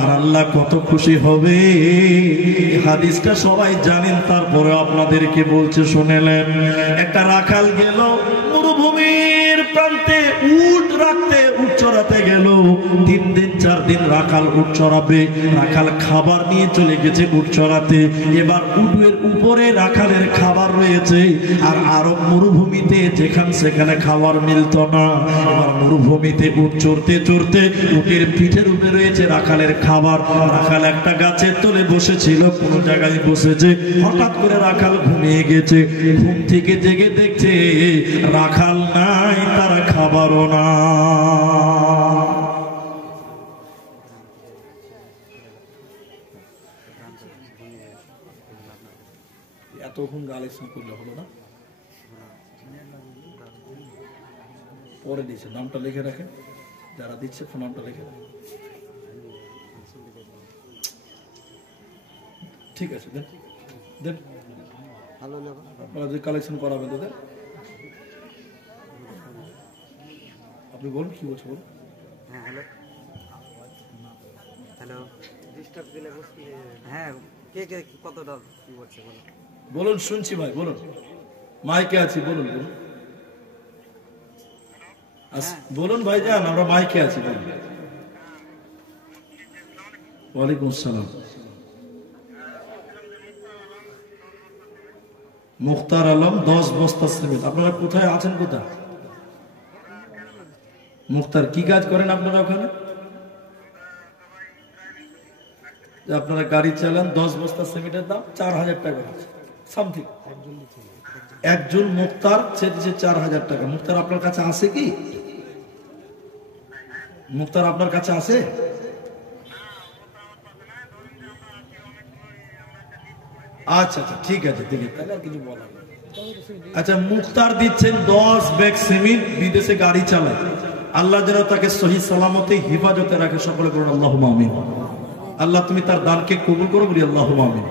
আর আল্লাহ কত খুশি হবে। হাদিসটা সবাই জানেন, তারপরে আপনাদেরকে বলছে শুনেলেন। একটা রাখাল গেল মরুভূমির প্রান্তে উট রাখতে, উট চড়াতে গেল। 3 দিন 4 দিন রাখাল উট চড়াবে। রাখাল খাবার নিয়ে চলে গেছে উট চড়াতে। এবার উটের উপরে রাখালের খাবার রয়েছে, আর আরব মরুভূমিতে সেখানে খাবার মিলত না। এবার মরুভূমিতে উট চড়তে চড়তে উটের পিঠের উপরে রয়েছে রাখালের খাবার। রাখাল একটা গাছের তলে বসেছিল, কোন জায়গায় বসেছে। হঠাৎ করে রাখাল ঘুমিয়ে গেছে। ঘুম থেকে জেগে দেখছে রাখাল নাই, তার খাবারও না। এতক্ষণ আলোচনা করলে হলো না? পরে দিচ্ছে, নামটা লিখে রাখেন, যারা দিচ্ছে নামটা লিখে রাখেন। ঠিক আছে, দেন দেন, আপনারা যে কালেকশন করাবেন তো দেন। আপনি বলুন কি বলছে বলুন। হ্যাঁ হ্যালো হ্যালো, ডিস্টার্ব দিলে বুঝতে। হ্যাঁ, কে কে কতটা কি বলছে বলুন? বলুন, শুনছি ভাই, বলুন, মাইকে আছি, বলুন বলুন। বলুন ভাই যান, আমরা মাইকে আছি, বলুন। ওয়ালাইকুম আসসালাম। মুখতার আলম 10 বস্তা সিমেন্ট। আপনারা কোথায় আছেন? কোথায় মুখতার? কি কাজ করেন আপনারা ওখানে? আপনারা গাড়ি চালান। 10 বস্তা সিমেন্টের দাম 4000 টাকা সামথিং। একজন মুখতার চেয়েছে 4000 টাকা। মুখতার আপনার কাছে আছে কি? মুখতার আপনার কাছে আছে? আচ্ছা আচ্ছা, ঠিক আছে, ঠিক আছে, তাহলে আর কিছু বলার নেই। আচ্ছা, মুখতার দিচ্ছেন 10 ব্যাগ সিমেন্ট, বিদেশে গাড়ি চালায়, আল্লাহ যেন তাকে সহি সালামতে হেফাজতে রাখে। সকলে বলুন আল্লাহুম্মা আমিন। আল্লাহ তুমি তার দানকে কবুল করো, বলি আল্লাহুম্মা আমিন।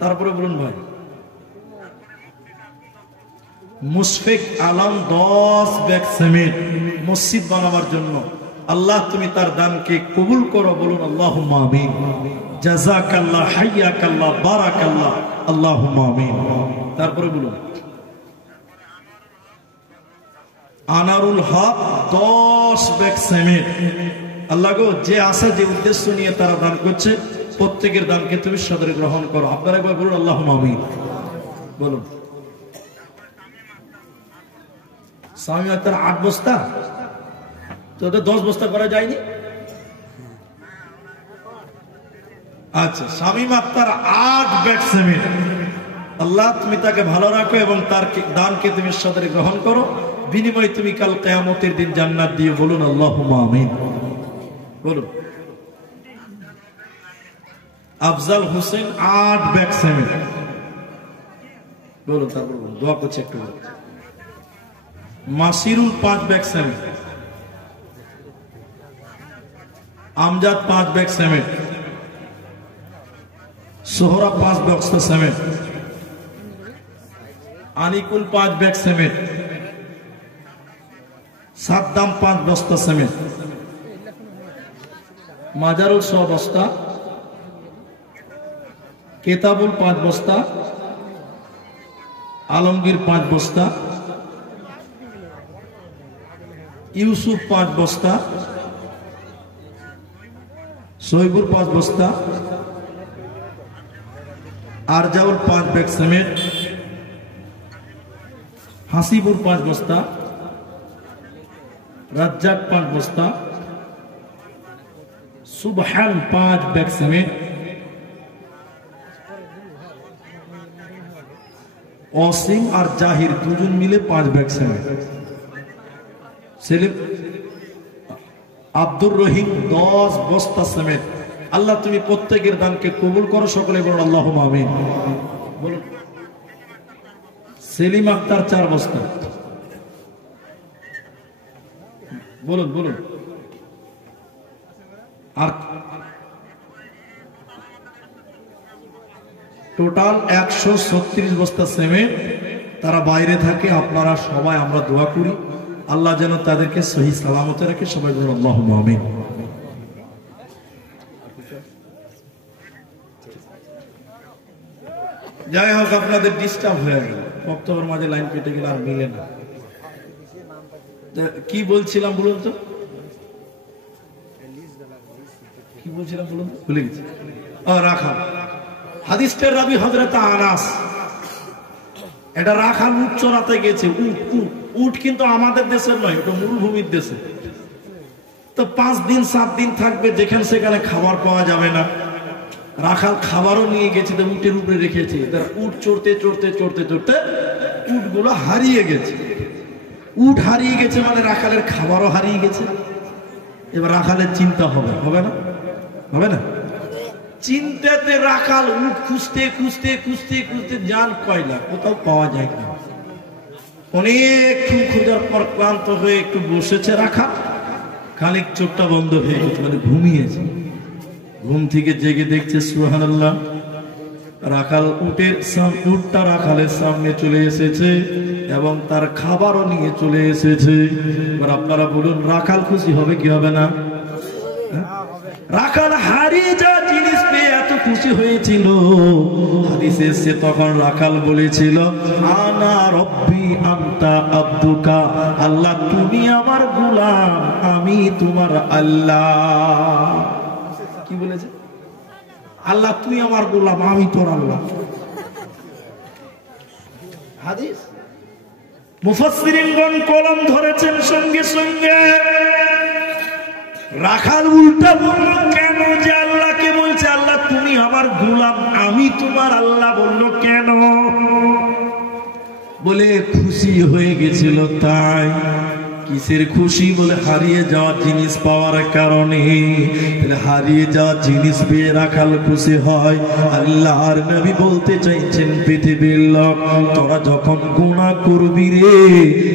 তারপরে বলুন ভাই, মুশফিক আলম 10 ব্যাগ সিমেন্ট মসজিদ বানাবার জন্য, আল্লাহ তুমি তার দানকে কবুল করো, বলুন আল্লাহুম্মা আমিন। জাযাকাল্লাহ, হাইয়াকাল্লাহ, বারাকাল্লাহ, আল্লাহুম্মা আমিন। তারপরে বলুন আনারুল হক 10 ব্যাগ সিমেন্ট, আল্লাহ গো যে আশা যে উদ্দেশ্য নিয়ে তারা দান করছে, প্রত্যেকের দানকে তুমি সাদরে গ্রহণ করো। আপনারা একবার বলুন আল্লাহুম্মা আমিন। বলুন স্বামী আক্তার 8 বস্তা, তো 10 বস্তা করা যায়নি? আচ্ছা, শামীম আক্তার 8 ব্যাগ সিমেন্ট, আল্লাহ তুমি তাকে ভালো রাখো এবং তার দানকে তুমি সাদরে গ্রহণ করো, বিনিময়ে তুমি কাল কিয়ামতের দিন জান্নাত দিও, বলুন আল্লাহুম্মা আমিন। বলুন আফজাল হোসেন 8 ব্যাগ সিমেন্ট, বলুন। তারপর বলুন দোয়া করছে একটু। Masirul 5 bag cement, Amjad 5 bag cement, Sohra 5 বস্তা cement, Anikul 5 bag cement, Saddam 5 বস্তা সিমেন্ট, মাজারুল 100 বস্তা, কেতাবুল 5 বস্তা, আলমগীর 5 বস্তা, ইউসুফ 5 বস্তা, সোহেবুর 5 বস্তা, আরজাউল 5 ব্যাগ সিমেন্ট, হাসিবুর 5 বস্তা, রাজ্জাক 5 বস্তা, সুবহান 5 ব্যাগ সিমেন্ট, অসীম আর জাহির দুজন মিলে 5 ব্যাগ সিমেন্ট, সেলিম আব্দুর রহিম 10 বস্তা সিমেন্ট। আল্লাহ তুমি প্রত্যেকের দানকে কবুল করো, সকলে বলুন আল্লাহুম্মা আমিন। বলুন সেলিম আক্তার 4 বস্তা, বলুন বলুন। আর টোটাল 136 বস্তা সিমেন্ট, তারা বাইরে থাকে, আপনারা সবাই আমরা দোয়া করি আল্লাহ যেন তাদেরকে সহি সালামতে রাখে, সবাই বলুন আল্লাহুম্মা আমিন। যাই হোক, আপনাদের ডিস্টার্ব হয়ে গেল, বক্তব্যের মাঝে লাইন কেটে গেলে আর মিলে না। কি বলছিলাম বলুন তো, কি বলছিলাম বলুন, ভুলে গেছি। রাখাল হাদিসটার রাবি হযরত আনাস, এটা রাখাল উট চড়াতে গেছে। উট কিন্তু আমাদের দেশের নয়, ওটা মরুভূমির দেশে। তো 5 দিন 7 দিন থাকবে, যেখানে সেখানে খাবার পাওয়া যাবে না। রাখাল খাবারও নিয়ে গেছে, তো উটের উপরে রেখেছে। উট চড়তে চড়তে চড়তে চড়তে উটগুলো হারিয়ে গেছে। উট হারিয়ে গেছে মানে রাখালের খাবারও হারিয়ে গেছে। এবার রাখালের চিন্তা হবে, হবে না? হবে না? চিন্তাতে রাখাল উট খুঁজতে খুঁজতে খুঁজতে খুঁজতে যান কয়লা, কোথাও পাওয়া যায় না। অনেকক্ষণ খোঁজার পর ক্লান্ত হয়ে একটু বসেছে রাখাল, খানিক চোখটা বন্ধ হয়ে গেছে, মানে ঘুমিয়েছে। ঘুম থেকে জেগে দেখছে সুবহানাল্লাহ, রাখাল উটটা রাখালের সামনে চলে এসেছে এবং তার খাবারও নিয়ে চলে এসেছে। এবার আপনারা বলুন, রাখাল খুশি হবে কি হবে না? রাখাল হারিয়ে যা জিনিস পেয়ে এত খুশি হয়েছিল, হাদিসে এসেছে তখন রাখাল বলেছিল, আনা রব্বি আনতা আব্দুকা, আল্লাহ তুমি আমার গোলাম, আমি তোমার আল্লাহ। কি বলেছে? আল্লাহ তুই আমার গোলাম, আমি তোর আল্লাহ। হাদিস মুফাসসিরিনগণ কলম ধরেছেন সঙ্গে সঙ্গে। রাখাল উল্টা বলল, কেন যে আল্লাহকে বলছে আল্লাহ তুমি আমার গোলাম, আমি তোমার আল্লাহ, বলল কেন? বলে খুশি হয়ে গেছিল তাই। কি কিসের খুশি? বলে হারিয়ে যাওয়া জিনিস পাওয়ার কারণে। হারিয়ে যাওয়া জিনিস পেয়ে রাখাল খুশি হয়। আল্লাহর নবী বলতে চাইছেন পৃথিবীর লোক, তোরা যখন গুনাহ করবি রে,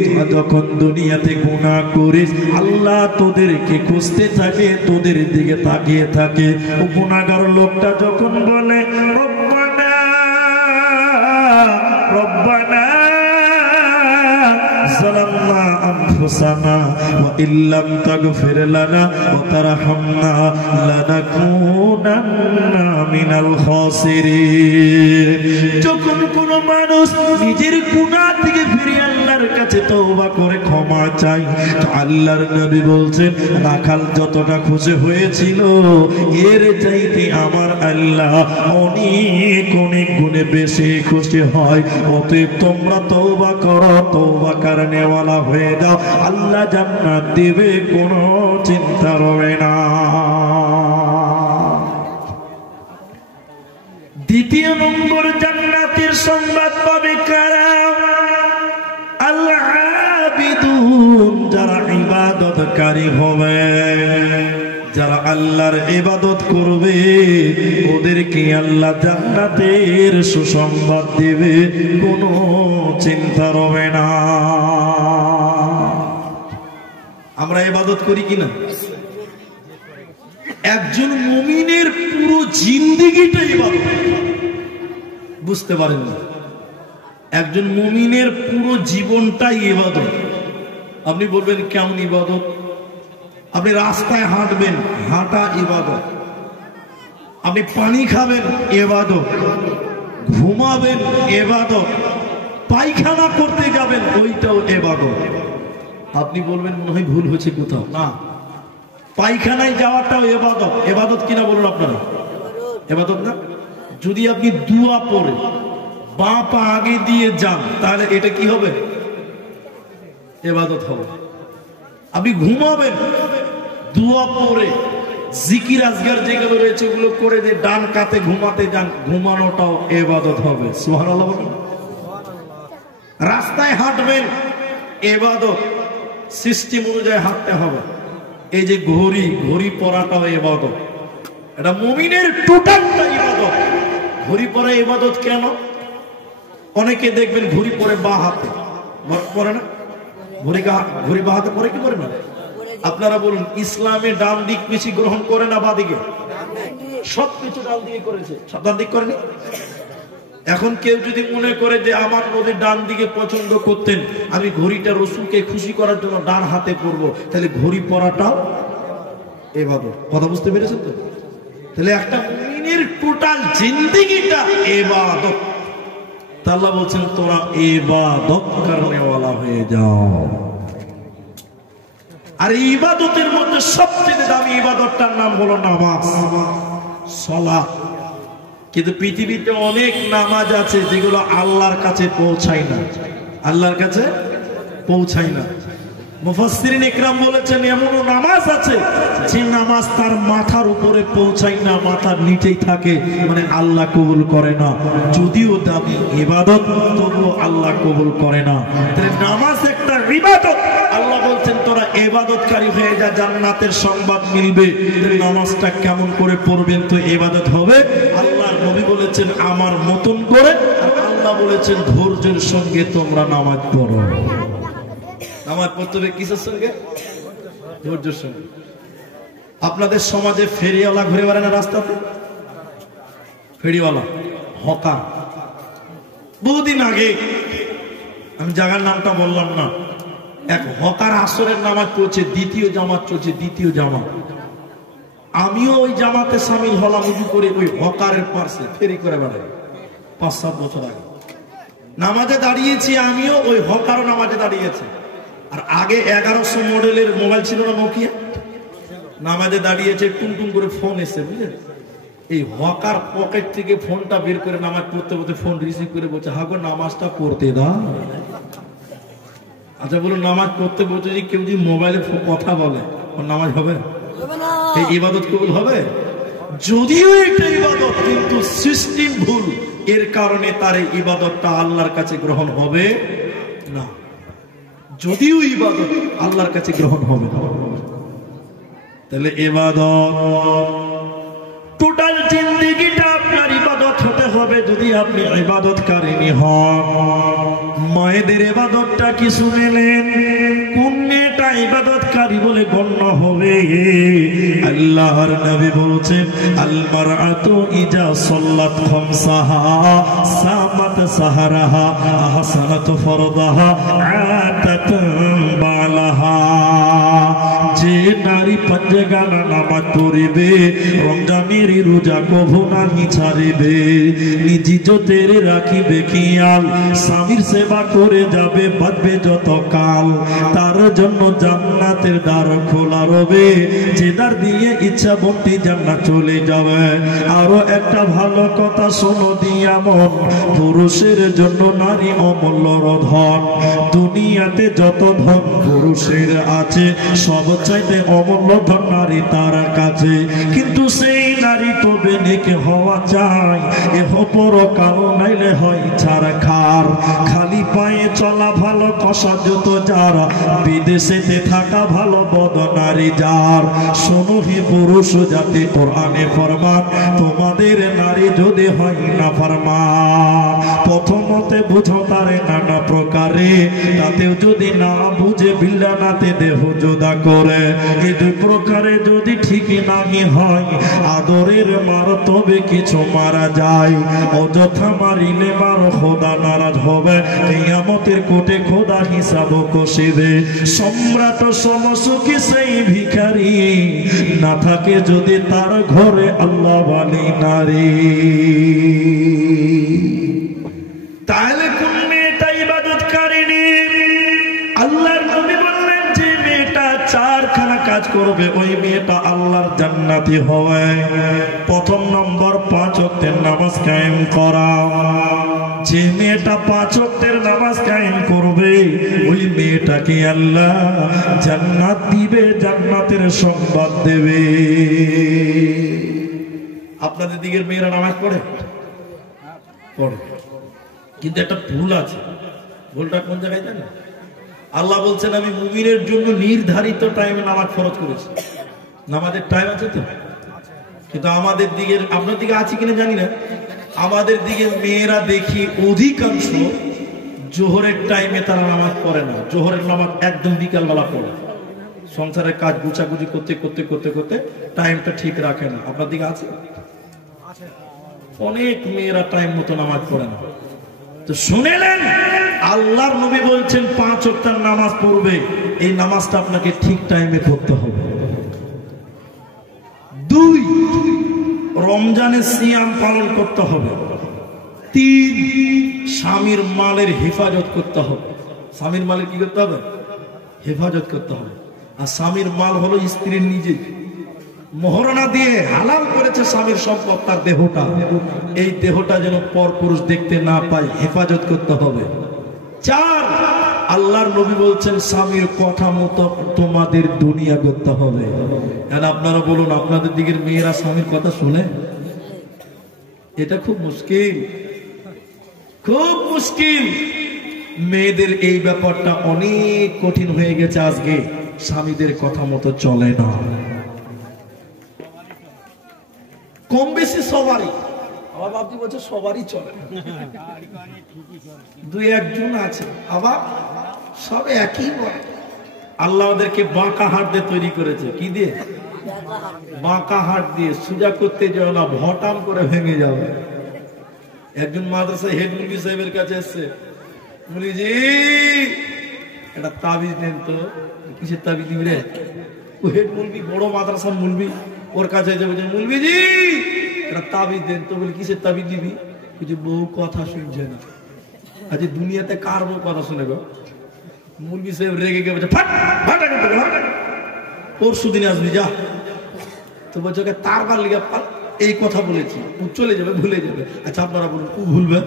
তোরা যখন দুনিয়াতে গুনাহ করিস, আল্লাহ তোদেরকে খুঁজতে থাকে, তোদের দিকে তাকিয়ে থাকে। ও গুনাহগার লোকটা যখন বলে রব্বানা রব্বানা ظلمنا أنفسنا وإن لم تغفر لنا وترحمنا لنكونن من الخاسرين। যখন কোন মানুষ নিজের গুনাহ থেকে ফিরে আল্লাহর কাছে তওবা করে ক্ষমা চায়, তো আল্লাহর নবী বলছেন রাখাল যতটা খুশি হয়েছিল এর চাইতে আমার আল্লাহ অনেক অনেক গুণে বেশি খুশি হয়। অতএব তোমরা তওবা করো, তওবা করনে ওয়ালা হয়ে যাও, আল্লাহ জান্নাত দিবে, কোনো চিন্তা রবে না। দ্বিতীয় নম্বর জান্নাতের সংবাদ পাবে কারা? আল্লাহ আবিদুন, যারা ইবাদতকারী হবে, যারা আল্লাহর ইবাদত করবে ওদেরকে আল্লাহ জান্নাতের সুসংবাদ দেবে, কোনো চিন্তা রবে না। আমরা ইবাদত করি কিনা? একজন মুমিনের পুরো জিন্দেগিটা ইবাদত, বুঝতে পারেন না? একজন মুমিনের পুরো জীবনটাই ইবাদত। আপনি বলবেন কেমন ইবাদত? আপনি রাস্তায় হাঁটবেন, হাঁটা ইবাদত। আপনি পানি খাবেন ইবাদত, ঘুমাবেন ইবাদত, পায়খানা করতে যাবেন ওইটাও ইবাদত। আপনি বলবেন মনে হয় ভুল হয়েছে কোথাও, না, পায়খানায় যাওয়াটাও ইবাদত। ইবাদত কিনা বলুন আপনারা? ইবাদত না? যদি আপনি দুয়া পড়ে বাঁ পা আগে দিয়ে যান তাহলে এটা কি হবে? ইবাদত হবে। আপনি ঘুমাবেন দুয়া পড়ে, জিকির আজগার যেগুলো রয়েছে ওগুলো করে যে ডান কাতে ঘুমাতে যান, ঘুমানোটাও ইবাদত হবে। সুবহানাল্লাহ বলুন। রাস্তায় হাঁটবেন ইবাদত, সিস্টেম অনুযায়ী হাঁটতে হবে। এই যে ঘড়ি, ঘড়ি পরাটাও ইবাদত। এটা মুমিনের টোটালটা ইবাদত। ঘড়ি পরা ইবাদত কেন? অনেকে দেখবেন ঘড়ি পরে বাঁ হাতে, পরে না? ঘড়ি বাঁ হাতে পরে কি করে না? আপনারা বলুন, ইসলামে ডান দিক বেশি গ্রহণ করে না বাঁ দিকে? সবকিছু ডান দিকে করেছে, ডান দিক করেনি। এখন কেউ যদি মনে করে যে আমার নবী ডান দিকে পছন্দ করতেন, আমি ঘড়িটা রসুলকে খুশি করার জন্য ডান হাতে পরবো, তাহলে ঘড়ি পরাটাও ইবাদত। কথা বুঝতে পেরেছেন তো? তাহলে একটা মুমিনের টোটাল জিন্দেগিটা ইবাদত। আল্লাহ বলছেন তোরা ইবাদত করনে ওয়ালা হয়ে যাও। আর ইবাদতের মধ্যে সবচেয়ে দামি ইবাদতটার নাম হলো নামাজ, সালাত। কিন্তু পৃথিবীতে অনেক নামাজ আছে যেগুলো আল্লাহর কাছে পৌঁছায় না, আল্লাহর কাছে পৌঁছায় না। মুফাসসিরিন ইকরাম বলেছেন এমনও নামাজ আছে যে নামাজ তার মাথার উপরে পৌঁছায় না, মাথার নিচেই থাকে, মানে আল্লাহ কবুল করে না। যদিও দামি ইবাদত তবুও আল্লাহ কবুল করে না। তাহলে নামাজ একটা ইবাদত। আল্লাহ বলছেন তোরা ইবাদতকারী হয়ে যা, জান্নাতের সংবাদ মিলবে। নামাজটা কেমন করে পড়বেন তো ইবাদত হবে? আল্লাহর নবী বলেছেন আমার মতন করে, আর আল্লাহ বলেছেন ধৈর্যের সঙ্গে তোমরা নামাজ পড়ো। নামাজ পড়তে হবে কিসের সঙ্গে? ধৈর্যের সঙ্গে। আপনাদের সমাজে ফেরিওয়ালা ঘুরে বেড়ায় না রাস্তাতে? ফেরিওয়ালা, হকার। বহুদিন আগে, আমি জায়গার নামটা বললাম না, এক হকার আসরের নামাজ পড়ছে, দ্বিতীয় জামাত চলছে, দ্বিতীয় জামাত। আমিও ওই জামাতে সামিল হলাম, উজু করে ওই হকারের পাশে ফেরি করে বেড়াই। 5-7 বছর আগে নামাজে দাঁড়িয়েছি, আমিও ওই হকারও নামাজে দাঁড়িয়েছে। আর আগে 1100 মডেলের মোবাইল ছিল না, নোকিয়া। নামাজে দাঁড়িয়েছে, টুনটুন করে ফোন এসে, বুঝলেন? এই হকার পকেট থেকে ফোনটা বের করে নামাজ পড়তে পড়তে ফোন রিসিভ করে বলছে, হাগো নামাজটা পড়তে দাও। আচ্ছা বলুন, নামাজ পড়তে পড়তে যদি কেউ যদি মোবাইলে কথা বলে, ওর নামাজ হবে? এই ইবাদত কবুল হবে? যদিও এটা ইবাদত, কিন্তু সিস্টেম ভুল, এর কারণে তার এই ইবাদতটা আল্লাহর কাছে গ্রহণ হবে না। যদিও ইবাদত আল্লাহর কাছে গ্রহণ হবে না। তাহলে ইবাদত টোটাল জিন্দেগিটা আপনার ইবাদত হতে হবে। যদি আপনি ইবাদতকারিনী হন, মায়েদের ইবাদতটা কি শুনলেন? কোন মেয়েটা ইবাদতকারী বলে গণ্য হবে? আল্লাহর নবী বলছেন, আল মারআতু ইজা সাল্লাত খামসাহা সামাত সাহারাহা আহসানাত ফরদাহা আতাত বালাহা। যে নারী পাঁচগানা নামাজ পড়িবে, রমজানের রোজা কভু নাহি ছাড়িবে, নিজ ইজ্জতের রাখিবে খেয়াল, স্বামীর সেবা করে যাবে বাঁচবে যত কাল, তার জন্য জান্নাতের দ্বার খোলা রবে, যে দ্বার দিয়ে ইচ্ছা বন্টি জান্নাত চলে যাবে। আরো একটা ভালো কথা শোনো দিয়া মন, পুরুষের জন্য নারী অমূল্য ধন। দুনিয়াতে যত ধন পুরুষের আছে, সব চাইতে অমূল্য ধন নারী তার কাছে। কিন্তু সেই নারী তো বেনেকে হওয়া চাই, এহ পরকাল নাইলে হয় ছাড় খার। খালি পায়ে চলা ভালো, কষা জুতো যারা, বিদেশেতে থাকা ভালো বদ নারী যার। শোনো হে পুরুষ জাতি, কোরআনে ফরমান, তোমাদের নারী যদি হয় না ফরমান, প্রথমতে বুঝো তারে নানা প্রকারে, তাতেও যদি না বুঝে বিল্লানাতে দেহ জোদা করে। এই দুই প্রকারে যদি ঠিক নাহি হয়, আদরের মার তবে কিছু মারা যায়, অযথা মারিলে মার খোদা নারাজ হবে, কিয়ামতের কোটে খোদা হিসাব কষিবে। সম্রাট সমসুখী সেই ভিখারি, না থাকে যদি তার ঘরে আল্লাহ ওয়ালি নারী। তাহলে কোন মেয়েটা ইবাদতকারিনী? আল্লাহর নবী বললেন, যে মেয়েটা চারখানা কাজ করবে ওই মেয়েটা আল্লাহর জান্নাতি হবে। প্রথম নম্বর, 5 ওয়াক্তের নামাজ কায়েম করা। যে মেয়েটা 5 ওয়াক্তের নামাজ কায়েম করবে ওই মেয়েটাকে আল্লাহ জান্নাত দিবে, জান্নাতের সংবাদ দেবে। আপনাদের দিকের মেয়েরা নামাজ পড়ে? পড়ে, কিন্তু একটা ভুল আছে। ভুলটা কোন জায়গায় জানেন? আল্লাহ বলছেন, আমি মুমিনের জন্য নির্ধারিত টাইমে নামাজ ফরজ করেছি। নামাজের টাইম আছে তো, কিন্তু আমাদের দিকের, আপনার দিকে আছে কিনা জানি না, আমাদের দিকে মেয়েরা দেখি অধিকাংশ জোহরের টাইমে তারা নামাজ পড়ে না। জোহরের নামাজ একদম বিকালবেলা পড়ে, সংসারের কাজ গুছাগুছি করতে করতে করতে করতে টাইমটা ঠিক রাখে না। আপনার দিকে আছে? অনেক মেয়েরা টাইম মতো নামাজ পড়ে না। তো শুনেলেন, আল্লাহর নবী বলছেন 5 ওয়াক্তের নামাজ পড়বে, এই নামাজটা আপনাকে ঠিক টাইমে পড়তে হবে। 2, রমজানের সিয়াম পালন করতে হবে। 3, স্বামীর মালের হেফাজত করতে হবে। স্বামীর মালের কি করতে হবে? হেফাজত করতে হবে। আর স্বামীর মাল হলো স্ত্রীর নিজে, মোহরনা দিয়ে হালাল করেছে স্বামীর সম্পদ, তার দেহটা, এই দেহটা যেন পর পুরুষ দেখতে না পায়, হেফাজত করতে হবে। 4, আল্লাহর নবী বলছেন, স্বামীর কথা মতো তোমাদের দুনিয়া করতে হবে। আর আপনারা বলুন, আপনাদের দিকের মেয়েরা স্বামীর কথা শুনে? এটা খুব মুশকিল, খুব মুশকিল। মেয়েদের এই ব্যাপারটা অনেক কঠিন হয়ে গেছে আজকে, স্বামীদের কথা মতো চলে না। কম বেশি সবারই, আবার বাপজি বলছে সবারই চলে, 2-1 আছে, আবার সব একই বলে। আল্লাহ ওদেরকে বাঁকা হাট দিয়ে তৈরি করেছে। কি দিয়ে? বাঁকা হাট দিয়ে। সোজা করতে যাও না, ভটাম করে ভেঙে যাবে। একজন মাদ্রাসা হেড মুফতি সাহেবের কাছে এসছে, মুলিজি একটা তাবিজ দেন তো। কিসের তাবিজ দিবি রে? ও হেড মুলবি, বড় মাদ্রাসার মুলবি, ওর কাছে যাবে, মুলবিজি একটা তাবিজ দেন তো। বলি কিসের তাবিজ দিবি? বউ কথা শুনছে না। আজ দুনিয়াতে কার বউ কথা শুনে গো? মুলবি সাহেব রেগে গিয়ে বলছে, ফাট ফাট, পরশু দিনে আসবি যা। তো বলছে ওকে তারবার লিগে এই কথা বলেছি, ও চলে যাবে, ভুলে যাবে। আচ্ছা আপনারা বলুন, ও ভুলবে?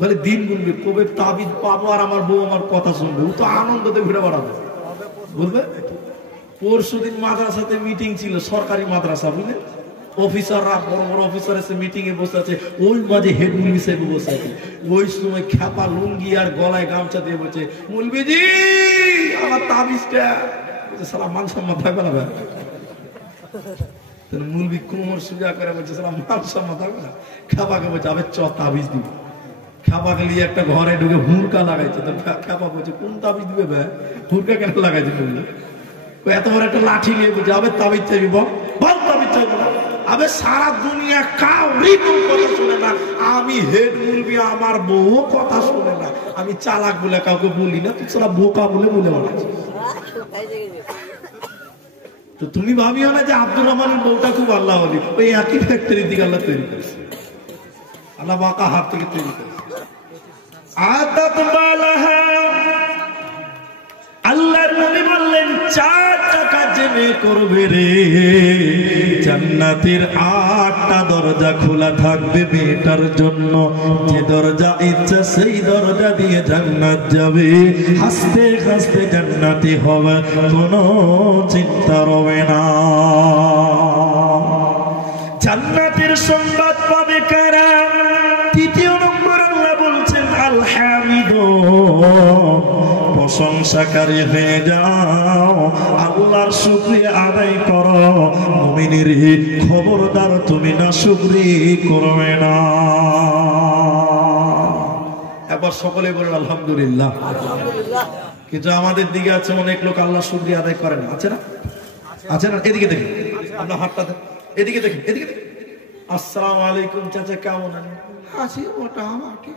বলে দিন বলবে, কবে তাবিজ পাবো আর আমার বউ আমার কথা শুনবে, ও তো আনন্দতে ঘুরে বেড়াবে, বলবে। পরশু দিন মাদ্রাসাতে মিটিং ছিল, সরকারি মাদ্রাসা, বুঝলেন? অফিসাররা বড় বড় অফিসার এসে মিটিং এ বসে আছে, ওই মাঝে হেড মুলবি সাহেব বসে আছে। ওই সময় খ্যাপা লুঙ্গি আর গলায় গামছা দিয়ে বলছে, মুলবিজি আমার তাবিজটা। সালা মান সম্মান থাকবে না ভাই? মুলবি কোমর সোজা করে বলছে, সালা মান সম্মান থাকবে না? খ্যাপাকে বলছে, আবে চ তাবিজ দিব। খ্যাপাকে নিয়ে একটা ঘরে ঢুকে হুড়কা লাগাইছে। তো খ্যাপা বলছে, কোন তাবিজ দিবে ভাই? হুড়কা কেন লাগাইছে? বললো এত বড় একটা লাঠি নিয়ে বলছে, আবে তাবিজ চাইবি বল, বল তাবিজ চাইবো না। আবে সারা দুনিয়া কাউরি তোর কথা শুনে না, আমি হেড মুলবি, আমার বউ কথা শুনে না। আমি চালাক বলে কাউকে বলি না, তুই সারা বোকা বলে বানাচ্ছিস। তো তুমি ভাবিও না যে আব্দুর রহমানের বউটা খুব আল্লাহ বলি, ওই একই ফ্যাক্টরি থেকে আল্লাহ তৈরি করেছে, আল্লাহ বাঁকা হাত থেকে তৈরি করেছে। আতাত বালাহা, আল্লাহর নবী বললেন 4টা কাজ যে করবে রে, জান্নাতের 8টা দরজা খোলা থাকবে মেয়েটার জন্য। যে দরজা ইচ্ছা সেই দরজা দিয়ে জান্নাত যাবে, হাসতে হাসতে জান্নাতি হবে, কোনো চিন্তা রবে না। জান্নাতের সংবাদ পাবে কারা? 3 নম্বর আল্লাহ বলছেন আল হামিদুন, প্রশংসাকারী হয়ে যাও, আল্লাহর শুকরিয়া আদায় করো। মুমিনের খবরদার তুমি না শুকরিয়া করবে না। একবার সকলে বলেন আলহামদুলিল্লাহ। কিন্তু আমাদের দিকে আছে অনেক লোক আল্লাহর শুকরিয়া আদায় করে না, আছে না? আছে না? এদিকে দেখেন, আপনার হাতটা এদিকে দেখেন, এদিকে দেখেন। আসসালামু আলাইকুম চাচা, কেমন আছেন? আছি মোটামুটি।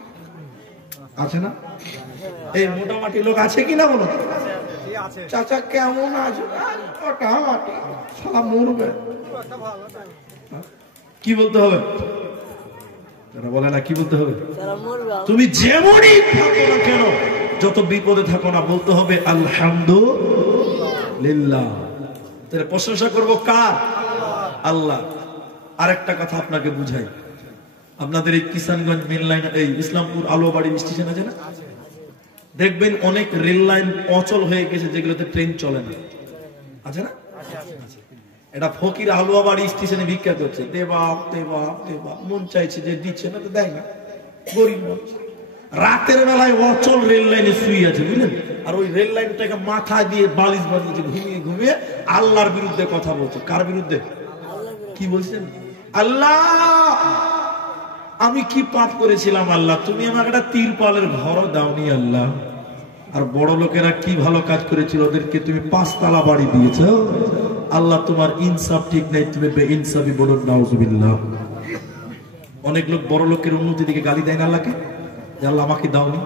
আছে না? এই মোটামুটি লোক আছে কিনা বলো? চাচা কেমন আছো? মোটামুটি। সালা মরবে। কি বলতে হবে? তারা বলে না কি বলতে হবে? তুমি যেমনই থাকো না কেন, যত বিপদে থাকো না, বলতে হবে আলহামদুলিল্লাহ। তাহলে প্রশংসা করবো কার? আল্লাহ। আরেকটা কথা আপনাকে বুঝাই, আপনাদের এই কিষানগঞ্জ মেন লাইন, এই ইসলামপুর আলোবাড়ি স্টেশন আছে না, দেখবেন অনেক রেল লাইন অচল হয়ে গেছে যেগুলোতে ট্রেন চলে না, আছে না? এটা ফকির আলোয়াবাড়ি স্টেশনে ভিক্ষা করছে, দেবা দেবা দেবা, মন চাইছে যে দিচ্ছে না তো দেয় না, গরিব মানুষ। রাতের বেলায় অচল রেল লাইনে শুয়ে আছে, বুঝলেন? আর ওই রেল লাইনটাকে মাথায় দিয়ে বালিশ বানিয়েছে, ঘুমিয়ে ঘুমিয়ে আল্লাহর বিরুদ্ধে কথা বলছে। কার বিরুদ্ধে? কি বলছেন? আল্লাহ আমি কি পাপ করেছিলাম আল্লাহ, তুমি আমাকে একটা তিরপালের ঘর দাওনি আল্লাহ। আর বড় লোকেরা কি ভালো কাজ করেছিল, ওদেরকে তুমি 5 তালা বাড়ি দিয়েছো আল্লাহ। তোমার ইনসাফ ঠিক নাই, তুমি বেইনসাফি বলো, নাউজুবিল্লাহ। অনেক লোক বড় লোকের উন্নতি দিকে গালি দেয় না আল্লাহকে, যে আল্লাহ আমাকে দাওনি।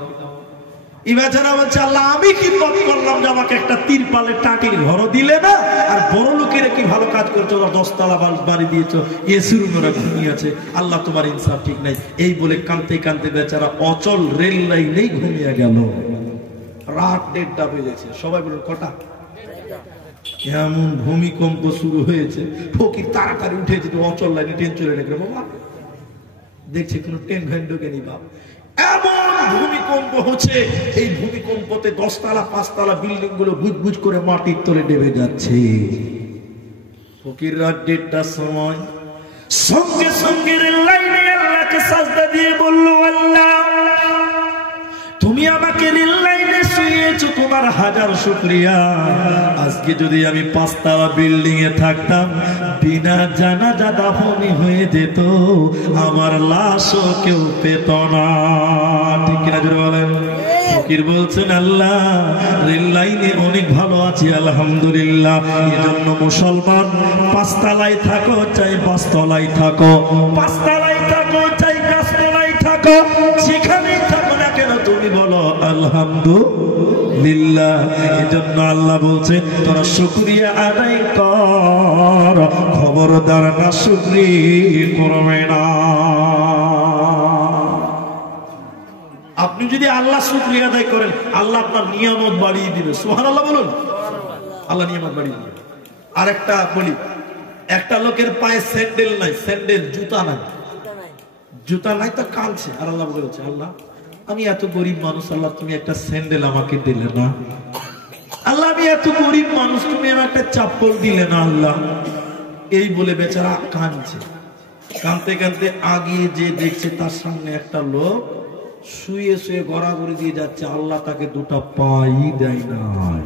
ইবাজারা বলছে আল্লাহ আমি কি পাপ করলাম যে আমাকে একটা তিরপালের টাটির ঘর দিলে না। আর বড় লোকেরা কি ভালো কাজ করছো, 10 তালা বাড়ি দিয়েছো, এসির ওরা ঘুমিয়ে আছে, আল্লাহ তোমার ইনসাফ ঠিক নাই। এই বলে কাঁদতে কাঁদতে বেচারা অচল রেল লাইনেই ঘুমিয়ে গেল। রাত 1:30 বেজেছে। সবাই বলুন কটা? এমন ভূমিকম্প শুরু হয়েছে, ফকির তাড়াতাড়ি উঠেছে, তো অচল লাইনে ট্রেন চলে গেল। বাবা দেখছে কোনো ট্রেন ভ্যান ঢোকেনি, বাপ এমন ভূমিকম্প হচ্ছে। এই ভূমিকম্পতে 10 তালা 5 তালা বিল্ডিং গুলো বুজবুজ করে মাটির তলে ডেবে যাচ্ছে। ফকির রাত 1:30টার সময় সঙ্গে সঙ্গে রেল লাইনে আল্লাহকে সাজদা দিয়ে বলল, আল্লাহ তুমি আমাকে রেল লাইনে শুইয়েছো, তোমার হাজার শুকরিয়া। আজকে যদি আমি 5 তালা বিল্ডিং এ থাকতাম, বিনা জানাজা দাফনই হয়ে যেত, আমার লাশও কেউ পেত না। ঠিক কিনা জোরে বলেন? ফকির বলছেন আল্লাহ রেল লাইনে অনেক ভালো আছি আলহামদুলিল্লাহ। এজন্য মুসলমান 5 তালায় থাকো চাই 5 তলায় থাকো, 5 তালায় থাকো চাই 5 তলায় থাকো, যেখানেই থাকো না কেন তুমি বলো আলহামদুলিল্লাহ। এজন্য আল্লাহ বলছেন তোরা শুকরিয়া আদায় কর, খবরদার না শুকরিয়া করবে না। আপনি যদি আল্লাহ শুকরিয়া আদায় করেন, আল্লাহ আপনার নিয়ামত বাড়িয়ে দিবে। সুবহানাল্লাহ বলুন। আল্লাহ নিয়ামত বাড়িয়ে দিবে। আরেকটা বলি, একটা লোকের পায়ে স্যান্ডেল নাই, স্যান্ডেল জুতা নাই, জুতা নাই তো কাঁদছে। আর আল্লাহ বলেছে আল্লাহ আমি এত গরিব মানুষ, আল্লাহ তুমি একটা স্যান্ডেল আমাকে দিলে না। আল্লাহ আমি এত গরিব মানুষ, তুমি আমার একটা চপ্পল দিলে না। আল্লাহ এই বলে বেচারা কাঁদছে। কাঁদতে কাঁদতে আগে যে দেখছে তার সামনে একটা লোক শুয়ে শুয়ে গড়াগড়ি দিয়ে যাচ্ছে, আল্লাহ তাকে দুটা পাই দেয় নাই।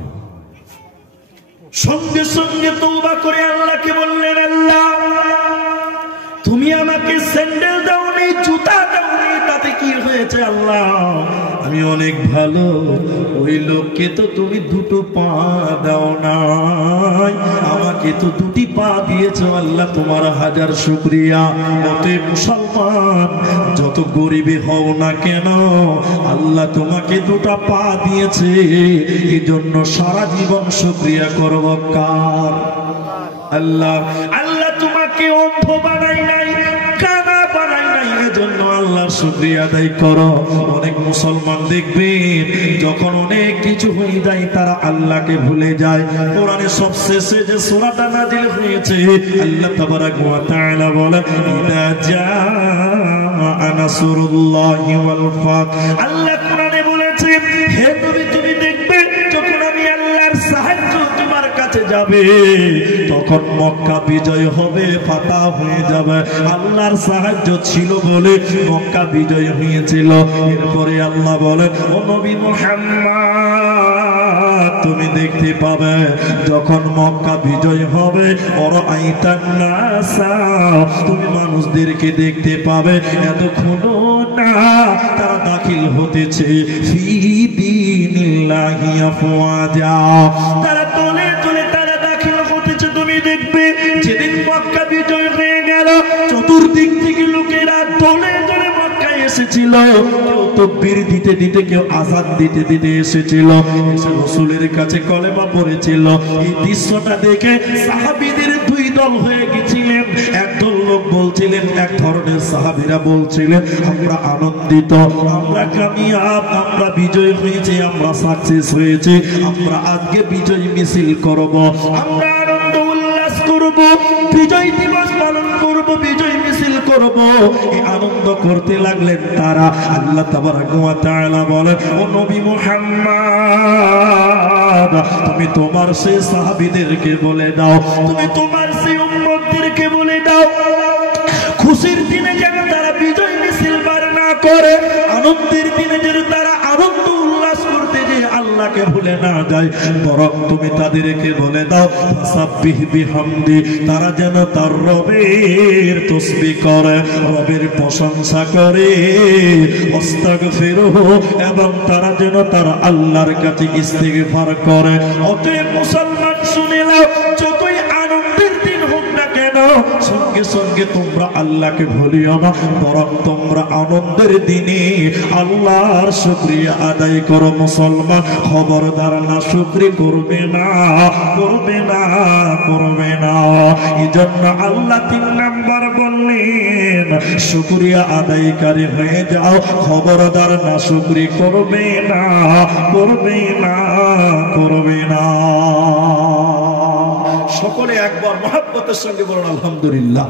সঙ্গে সঙ্গে তওবা করে আল্লাহকে বললেন, আল্লাহ তুমি আমাকে স্যান্ডেল দাওনি, জুতা দাওনি, তাতে কি হয়েছে আল্লাহ? আমি অনেক ভালো, ওই লোককে তো তুমি দুটো পা দাও নাই, আমাকে তো দুটি পা দিয়েছো আল্লাহ, তোমার হাজার শুকরিয়া। অতএব মুসলমান যত গরিবে হও না কেন, আল্লাহ তোমাকে দুটা পা দিয়েছে, এই জন্য সারা জীবন শুকরিয়া করব কার? আল্লাহ। আল্লাহ তোমাকে অন্ধ বানাই নাই, কানা বানাই নাই, এজন্য আল্লাহর শুকরিয়া আদায় করো। অনেক মুসলমান দেখবেন যখন অনেক কিছু হয়ে যায় তারা আল্লাহকে ভুলে যায়। কোরআনে সবশেষে যে সূরাটা নাযিল হয়েছে, আল্লাহ তাবারাক ওয়া তাআলা বলেন, ইদা জাআ নাসরুল্লাহি ওয়াল ফাত। আল্লাহ কোরআনে বলেছেন, হে নবী তুমি দেখবে যখন আমি আল্লাহর সাহায্য তোমার কাছে যাবে, তখন মক্কা বিজয় হবে, ফাতা হয়ে যাবে। আল্লাহর সাহায্য ছিল বলে মক্কা বিজয় হয়েছিল। এরপরে আল্লাহ বলেন, ও নবী মুহাম্মদ তুমি দেখতে পাবে যখন মক্কা বিজয় হবে, ওরাআইতান নাসা তুমি মানুষদেরকে দেখতে পাবে, এতক্ষণ না তারা দাখিল হতেছে ফি দীনিল্লাহি আফওয়াজা, তারা তলে তলে তারা দাখিল হতেছে। তুমি দেখবে যেদিন মক্কা বিজয় হয়ে গেল, চতুর্দিক থেকে লোকেরা তলে তলে মক্কায় এসেছিল, কেউ তাকবীর দিতে দিতে, কেউ আযান দিতে দিতে এসেছিল, এসে রাসূলের কাছে কলেমা পড়েছিল। এই দৃশ্যটা দেখে সাহাবীদের দুই দল হয়ে গিয়েছিলেন। একদল লোক বলছিলেন, এক ধরনের সাহাবীরা বলছিলেন, আমরা আনন্দিত, আমরা কামিয়াব, আমরা বিজয় হয়েছি, আমরা সাকসেস হয়েছি, আমরা আজকে বিজয় মিছিল করব, আমরা আনন্দ উল্লাস করব, বিজয় দিবস পালন করব, বিজয় মিছিল করব। এই আনন্দ করতে লাগলেন তারা। আল্লাহ তাবারাক ওয়া তাআলা বলেন, ও নবী মুহাম্মদ তুমি তোমার সেই সাহাবীদেরকে বলে দাও, তুমি তোমার সেই উম্মতদেরকে বলে দাও, খুশির দিনে যেন তারা বিজয় মিছিল বার না করে, আনন্দের দিনে যেন তারা আনন্দ উল্লাস করতে যে আল্লাহকে ভুলে না যায়, বরং তুমি তাদেরকে বলে দাও ফাসাব্বিহ বিহামদি, তারা যেন তার রবের তাসবিহ করে, রবের প্রশংসা করে, আস্তাগফিরুহু এবং তারা যেন তার আল্লাহর কাছে ইস্তিগফার করে। অতএব মুসলমান শুনে নাও, যতই আনন্দের দিন হোক না কেন, সঙ্গে সঙ্গে তোমরা আল্লাহকে ভুলিও না, বরং তোমরা আনন্দের দিনে আল্লাহর শুকরিয়া আদায় করো। মুসলমান খবরদার না শুকরিয়া করবে না, করবে না, করবে না। এজন্য আল্লাহ 3 নাম্বার বললেন, শুকরিয়া আদায়কারী হয়ে যাও, খবরদার না শুকরিয়া করবে না, করবে না, করবে না। সকলে একবার মহব্বতের সঙ্গে বলুন আলহামদুলিল্লাহ।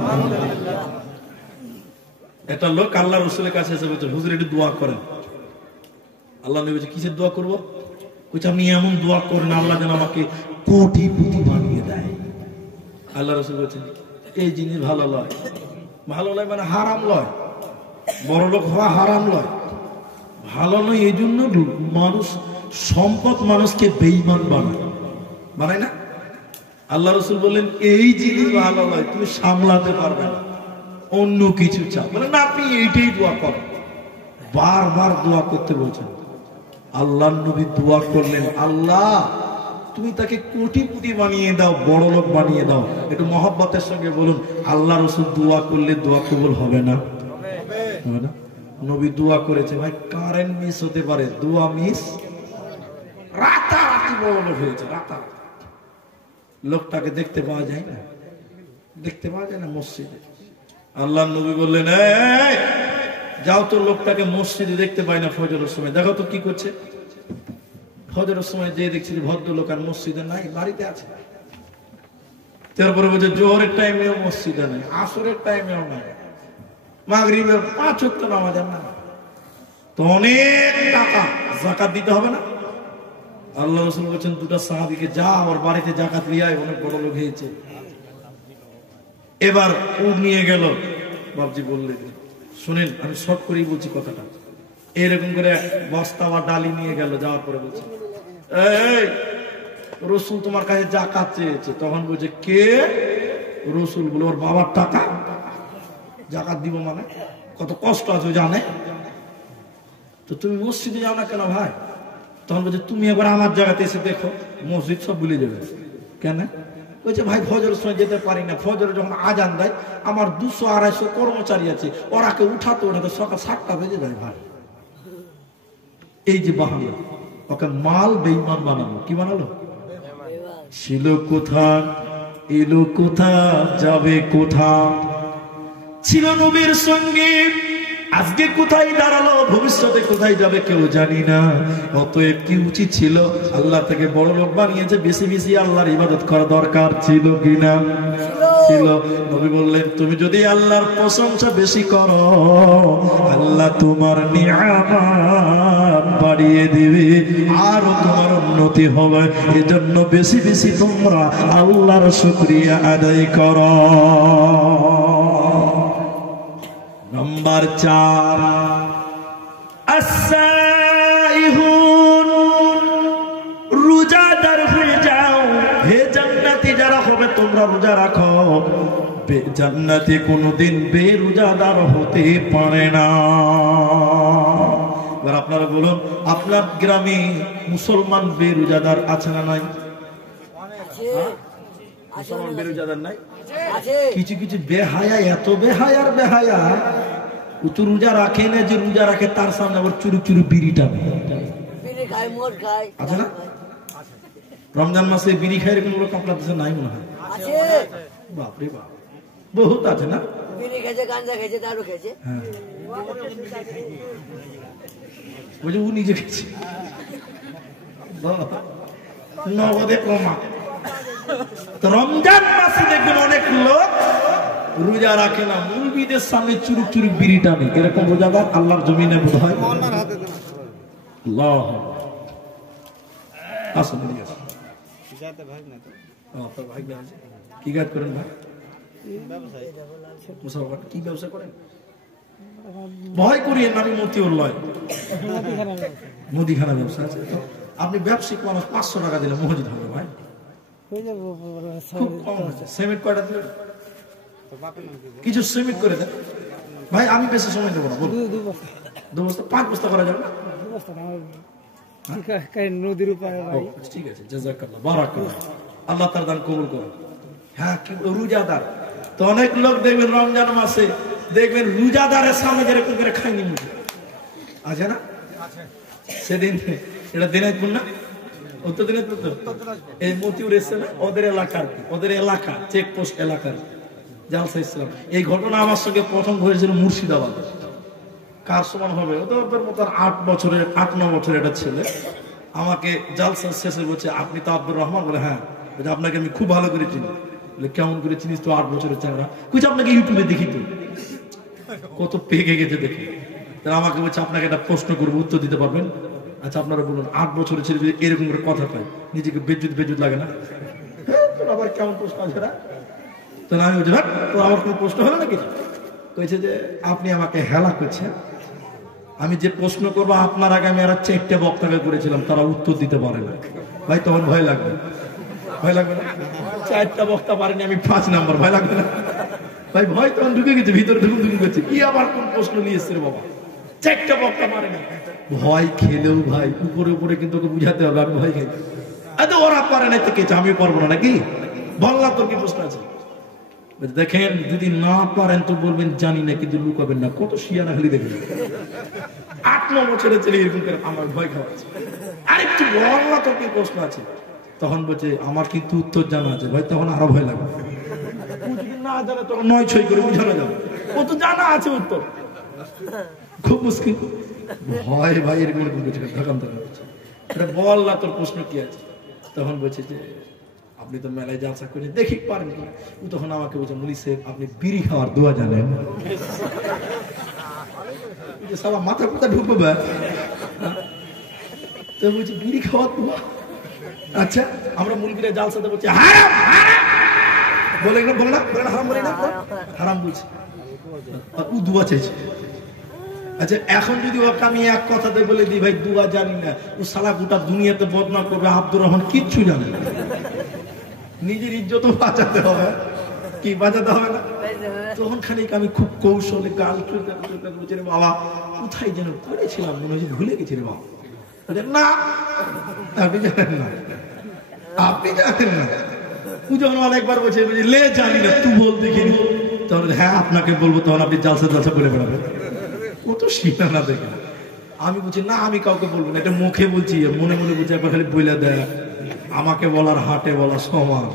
একটা লোক আল্লাহ রাসূলের কাছে এসে বলছে, হুজুর একটু দোয়া করেন। আল্লাহ নবী বলছে, কিসের দোয়া করব? বলছে, আপনি এমন দোয়া করেন আল্লাহ যেন আমাকে কোটিপতি বানিয়ে দেয়। আল্লাহ রাসূল বলছেন, এই জিনিস ভালো লয়, ভালো লয় মানে হারাম লয়, বড় লোক হওয়া হারাম লয়, ভালো নয়। এই জন্য মানুষ সম্পদ মানুষকে বেঈমান বানায়, বানায় না? আল্লাহ রাসূল বললেন, এই জিনিস ভালো নয়, তুমি সামলাতে পারবে না, অন্য কিছু চাও। বলেন না, আপনি এইটাই দোয়া করেন। বারবার দোয়া করতে বলছেন। আল্লাহ নবী দোয়া করলেন, আল্লাহ তুমি তাকে কোটিপতি বানিয়ে দাও, বড় লোক বানিয়ে দাও। একটু মহব্বতের সঙ্গে বলুন, আল্লাহ রাসূল দোয়া করলে দোয়া কবুল হবে না? হবে না? নবী দোয়া করেছে, ভাই কারেন্ট মিস হতে পারে, দোয়া মিস রাতারাতি বড় লোক হয়েছে, রাতারাতি। লোকটাকে দেখতে পাওয়া যায় না, দেখতে পাওয়া যায় না মসজিদে। আল্লাহ নবী বললেন, এই যাও তো লোকটাকে মসজিদে দেখতে পাই না, ফজরের সময় দেখো তো কি করছে। ফজরের সময় যে দেখছি ভদ্রলোক আর মসজিদে নাই, বাড়িতে আছে। তারপরে বলছে জোহরের টাইমেও মসজিদে নাই, আসরের টাইমেও নাই, মাগরিবের 5 ওয়াক্ত নামাজের না। তো অনেক টাকা যাকাত দিতে হবে না? আল্লাহ রাসূল বলেছেন, 2টা সাহাবীকে যা ওর বাড়িতে যাকাত নিয়ে আয়, অনেক বড় লোক হয়েছে। এবার ও নিয়ে গেল, বাবজি বললেন শুনেন আমি শর্ট করেই বলছি কথাটা, এরকম করে বস্তা বা ডালি নিয়ে গেল, যাওয়ার পরে বলছে এই রসুল তোমার কাছে জাকাত চেয়েছে। তখন বলছে কে? রসুল। বলে ওর বাবার টাকা জাকাত দিব মানে কত কষ্ট আছে জানে, তো তুমি মসজিদে যাও না কেন ভাই? তখন বলছে তুমি একবার আমার জায়গাতে এসে দেখো, মসজিদ সব ভুলে যাবে। কেন? বলছে ভাই ফজরের সময় যেতে পারি না, ফজরে যখন আজান দেয় আমার 200-250 কর্মচারী আছে, ওরাকে উঠাতে উঠাতে সকাল 7টা বেজে যায় ভাই। এই যে বাহানা, ওকে মাল বেঈমান বানালো। কি বানালো? ছিল কোথা, এলো কোথা, যাবে কোথা, ছিল নবীর সঙ্গে, আজকে কোথায় দাঁড়ালো, ভবিষ্যতে কোথায় যাবে কেউ জানি না। অতএব কি উচিত ছিল? আল্লাহ থেকে বড় লোক বানিয়েছে, বেশি বেশি আল্লাহর ইবাদত করা দরকার ছিল কিনা? ছিল। নবী বললেন তুমি যদি আল্লাহর প্রশংসা বেশি করো, আল্লাহ তোমার নিয়ামত বাড়িয়ে দিবে, আরো তোমার উন্নতি হবে। এজন্য বেশি বেশি তোমরা আল্লাহর শুকরিয়া আদায় করো। নাম্বার 4, আস-সাইহুন, রোজাদার হয়ে যাও। হে জান্নাতি যারা হবে তোমরা রোজা রাখো। জান্নাতি কোনোদিন বেরোজাদার হতে পারে না। এবার আপনারা বলুন, আপনার গ্রামে মুসলমান বেরোজাদার আছে না নাই? মুসলমান বেরোজাদার নাই? কিছু কিছু বেহায়া, এত বেহায়ার বেহায়া, ও তো রোজা রাখে না, যে রোজা রাখে তার সামনে আবার চুরু চুরু বিড়ি টানে। আছে না? রমজান মাসে বিড়ি খায় এরকম লোক আপনার দেশে নাই মনে হয়? বাপরে বাপ, বহুত আছে না? হ্যাঁ, বুঝে ও নিজে খেয়েছে নগদে কমা। তো রমজান মাসে দেখবেন অনেক লোক রোজা রাখে না, মুলবিদের সামনে চুরুক চুরুক বিড়ি টানে। এরকম রোজাদার আল্লাহর জমিনে বোধ হয়। কি কাজ করেন ভাই? কি ব্যবসা করেন? ভয় করিয়ে আমি মতিউর লয়, মুদিখানা ব্যবসা আছে। আপনি ব্যবসায়িক মানুষ, 500 টাকা দিলে মসজিদ হবে ভাই? সিমেন্ট কয়টা দিলেন? কিছু সিমেন্ট করে দেন ভাই, আমি বেশি সময় দেবো না। 2 বস্তা 5 বস্তা করা যাবে না? নদীর উপরে ঠিক আছে, জাযাকাল্লাহ, বারাকাল্লাহ, আল্লাহ তার দান কবুল করুন। হ্যাঁ, কিন্তু রোজাদার তো অনেক লোক দেখবেন রমজান মাসে দেখবেন রোজাদারের সামনে যেরকম করে খায়নি মুখে আছে না? সেদিন এটা দিনাজপুর না, উত্তর দিনাজপুর, তো এই মতিউর এসছে না, ওদের এলাকা চেকপোস্ট এলাকার জালসা ইসলাম। এই ঘটনা আমার সঙ্গে প্রথম ঘটেছিল মুর্শিদাবাদ। কার সমান হবে? ওদের মতো 8-9 বছরের একটা ছেলে আমাকে জালসা শেষে বলছে আপনি তো আব্দুর রহমান? বলে হ্যাঁ। আপনাকে আমি খুব ভালো করে চিনি। বলে কেমন করে চিনিস? তো 8 বছরের চ্যাংড়া। কুছ আপনাকে ইউটিউবে দেখি তো, কত পেকে গেছে দেখি। তারা আমাকে বলছে আপনাকে একটা প্রশ্ন করবো, উত্তর দিতে পারবেন? আচ্ছা আপনারা বলুন, 8 বছরের ছেলে যদি এরকম করে কথা পায়, নিজেকে বেজুত লাগে না? আবার কেমন প্রশ্ন আছে? তাহলে আমি বলছি তো আমার কোনো প্রশ্ন হলো নাকি? কইছে যে আপনি আমাকে হেলা করছেন, আমি যে প্রশ্ন করবো আপনার আগে আমি আর 4টে বক্তাকে করেছিলাম, তারা উত্তর দিতে পারে না। ভাই তখন ভয় লাগবে, ভয় লাগবে না? 4টা বক্তা পারেনি, আমি 5 নাম্বার, ভয় লাগবে না ভাই? ভয় তখন ঢুকে গেছে ভিতরে, ঢুকুন করছে, কি আবার কোন প্রশ্ন নিয়ে এসছে রে বাবা, 4টা বক্তা পারেনি। ভয় খেলেও ভাই উপরে উপরে কিন্তু ওকে বুঝাতে হবে আমি ভয় খাই। আরে ওরা পারে না তো কিছু, আমি পারবো না নাকি? বললাম তোর কি প্রশ্ন আছে? দেখেন যদি না পারেন তো বলবেন জানি না, কিন্তু লুকাবেন না। কত শিয়ানা খালি দেখবেন 8-9 বছরের ছেলে এরকম করে আমার ভয় খাওয়াচ্ছে। আরে একটু বল না তোর কি প্রশ্ন আছে? তখন বলছে আমার কিন্তু উত্তর জানা আছে। ভাই তখন আরো ভয় লাগবে, না জানে তখন 9-6 করে বুঝানো যাবে, ও তো জানা আছে উত্তর। খুব মুশকিল ভয় ভাই এরকম এটা বল না তোর প্রশ্ন কি আছে? তখন বলছে যে আপনি তো মেলায় জালসা করে দেখি পারেন কি? ও তখন আমাকে বলছে মুলি সাহেব আপনি বিড়ি খাওয়ার দোয়া জানেন? সালা মাথা কোথা ঢুকবে ভাই? তো বলছি বিড়ি খাওয়ার দোয়া। আচ্ছা আমরা মুলগিরা জালসাতে বলছি হারাম হারাম, বলে না বলে না বলে না হারাম বলে না হারাম বলছে ও দুয়া চাইছে আচ্ছা এখন যদি ওকে আমি এক কথাতে বলে দিই ভাই দুয়া জানি না ও সালা গোটা দুনিয়াতে বদনাম করবে আব্দুর রহমান কিচ্ছু জানে না নিজের ইজ্জত বাঁচাতে হবে কি বাঁচাতে হবে না তখন খানিক আমি খুব কৌশলে গাল বলছি রে বাবা কোথায় যেন পড়েছিলাম মনে হচ্ছে ভুলে গেছি রে বাবা না আপনি জানেন না আপনি জানেন না ও যখন অনেকবার বলছে লে জানি না তুই বল দেখিনি তখন হ্যাঁ আপনাকে বলবো তখন আপনি জালসা জালসা বলে বেড়াবেন কত শিখা না দেখে আমি বলছি না আমি কাউকে বলবো না এটা মুখে বলছি মনে মনে বলছি একবার খালি বলে দেয় আমাকে বলার হাটে বলা সমান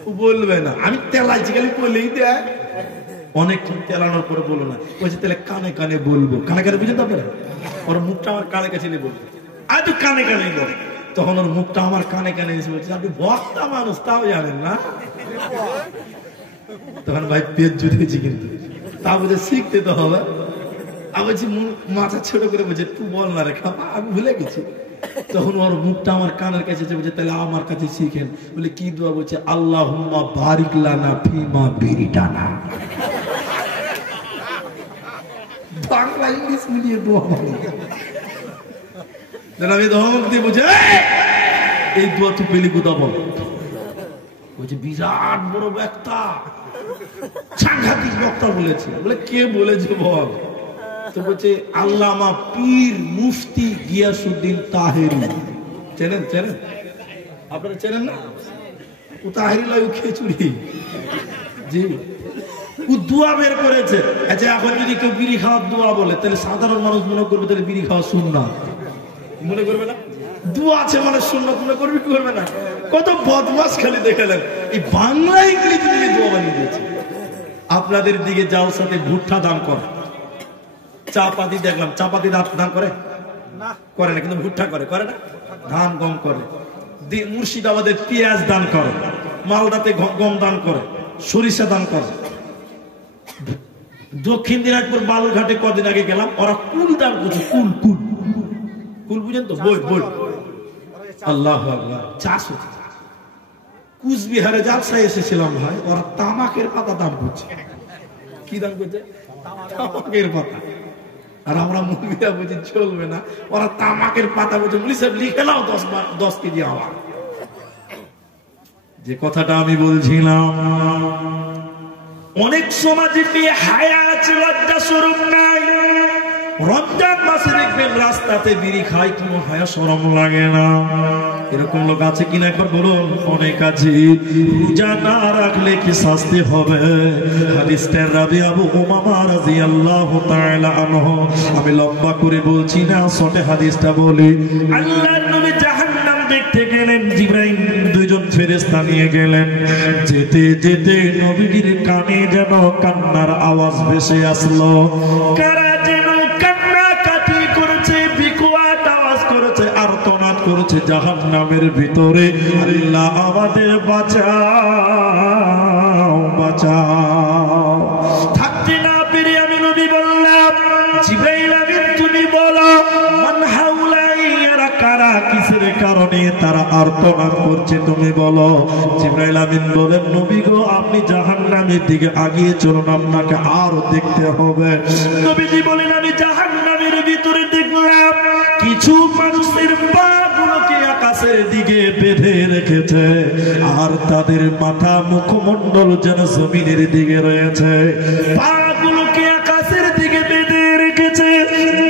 ও বলবে না আমি তেলাইছি খালি বলেই দেয় অনেক তেলানোর পরে বলো না বলছে তাহলে কানে কানে বলবো কানে কানে বুঝে তবে ওর মুখটা আমার কানে কাছে নিয়ে বলবো আর তুই কানে কানে বল তখন ওর মুখটা আমার কানে কানে এসে বলছে আপনি বক্তা মানুষ তাও জানেন না তখন ভাই পেট জুড়েছি কিন্তু তা বুঝে শিখতে তো হবে আমি বলছি মাথা ছোট করে বলছে তুই বল না রে খাবা আমি ভুলে গেছি তখন ওর মুখটা আমার কানের কাছে বলছে তাহলে আমার কাছে শিখেন বলে কি দোয়া বলছে আল্লাহুম্মা বারিক লানা ফিমা বিরিটানা বাংলা ইংলিশ মিলিয়ে দোয়া বলে আমি ধমক দিয়ে বলছে এই দোয়া তুই পেলি কোথা বল বলছে বিরাট বড় বক্তা সাংঘাতিক বক্তা বলেছে বলে কে বলেছে বল তো বলছে আল্লামা পীর মুফতি গিয়াসউদ্দিন তাহেরি চেনেন চেনেন আপনারা চেনেন না ও তাহেরি লাই খিচুড়ি জি ও দোয়া বের করেছে আচ্ছা এখন যদি কেউ বিড়ি খাওয়ার দোয়া বলে তাহলে সাধারণ মানুষ মনে করবে তাহলে বিড়ি খাওয়া সুন্নাত মনে করবে না দোয়া আছে মানে সুন্নাত মনে করবে কি করবে না কত বদমাশ খালি দেখালেন এই বাংলা ইংরেজি দিয়ে দোয়া বানিয়ে দিয়েছে আপনাদের দিকে জালসাতে ভুট্টা দান করে চাপাতি দেখলাম চাপাতি দান করে না করে না কিন্তু ভুট্টা করে করে না ধান গম করে মুর্শিদাবাদের পেঁয়াজ দান করে মালদাতে গম দান করে সরিষা দান করে দক্ষিণ দিনাজপুর বালুরঘাটে কদিন আগে গেলাম ওরা কুল দান করছে কুল কুল কুল বুঝেন তো বই বই আল্লাহু আকবার চাষ হচ্ছে কুচবিহারে জালসায় এসেছিলাম ভাই ওরা তামাকের পাতা দান করছে কি দান করছে তামাকের পাতা আর আমরা মুরগিটা বুঝি চলবে না ওরা তামাকের পাতা বলছে মুলি সাহেব লিখে নাও 10 কেজি আওয়া যে কথাটা আমি বলছিলাম অনেক সমাজে হায়া আছে লজ্জা শরম নাই রমজান মাসে দেখবেন রাস্তাতে বিড়ি খায় কোনো হায়া শরম লাগে না এরকম লোক আছে কিনা একবার বলুন অনেক আছে রোজা না রাখলে কি শাস্তি হবে হাদিসটা রাবি আবু উমামা রাদিয়াল্লাহু তাআলা আনহু আমি লম্বা করে বলছি না ছোট হাদিসটা বলি আল্লাহর নবী জাহান্নাম দেখতে গেলেন জিবরাইল দুইজন ফেরেশতা নিয়ে গেলেন যেতে যেতে নবীর কানে যেন কান্নার আওয়াজ ভেসে আসলো কারা যেন কান্নাকাটি করেছে বিকট আওয়াজ করেছে আর্তনাদ করেছে জাহান্নামের ভিতরে আল্লাহ আমাদের বাঁচাও বাঁচাও থাকতে না পেরে আমি নবী বললাম জিবরাইল আমিন তুমি বলো মান হাউলাই এরা কারা কিসের কারণে তারা আর্তনাদ করছে তুমি বলো জিবরাইল আমিন বলেন নবী গো আপনি জাহান্নামের দিকে এগিয়ে চলুন আপনাকে আরো দেখতে হবে নবীজি বলেন আমি জাহান্নামের ভিতরে দেখলাম কিছু মানুষের পা গুলোকে আকাশের দিকে বেঁধে রেখেছে আর তাদের মাথা মুখমণ্ডল যেন জমিনের দিকে রয়েছে পা গুলোকে আকাশের দিকে বেঁধে রেখেছে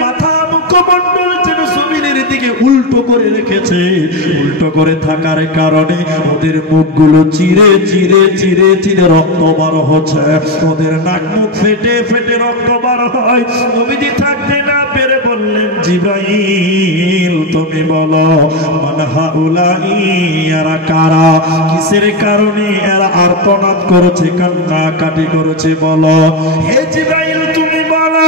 মাথা মুখমণ্ডল যেন জমিনের দিকে উল্টো করে রেখেছে উল্টো করে থাকার কারণে ওদের মুখগুলো চিরে চিরে চিরে চিরে রক্ত বার হচ্ছে ওদের নাক মুখ ফেটে ফেটে রক্ত বার হয় নবীজি থাকতে না পেরে বললেন জিবরাইল তুমি বলো মান হাউলাই এরা কারা কিসের কারণে এরা আর্তনাদ করেছে কান্নাকাটি করেছে বলো হে জিবরাইল তুমি বলো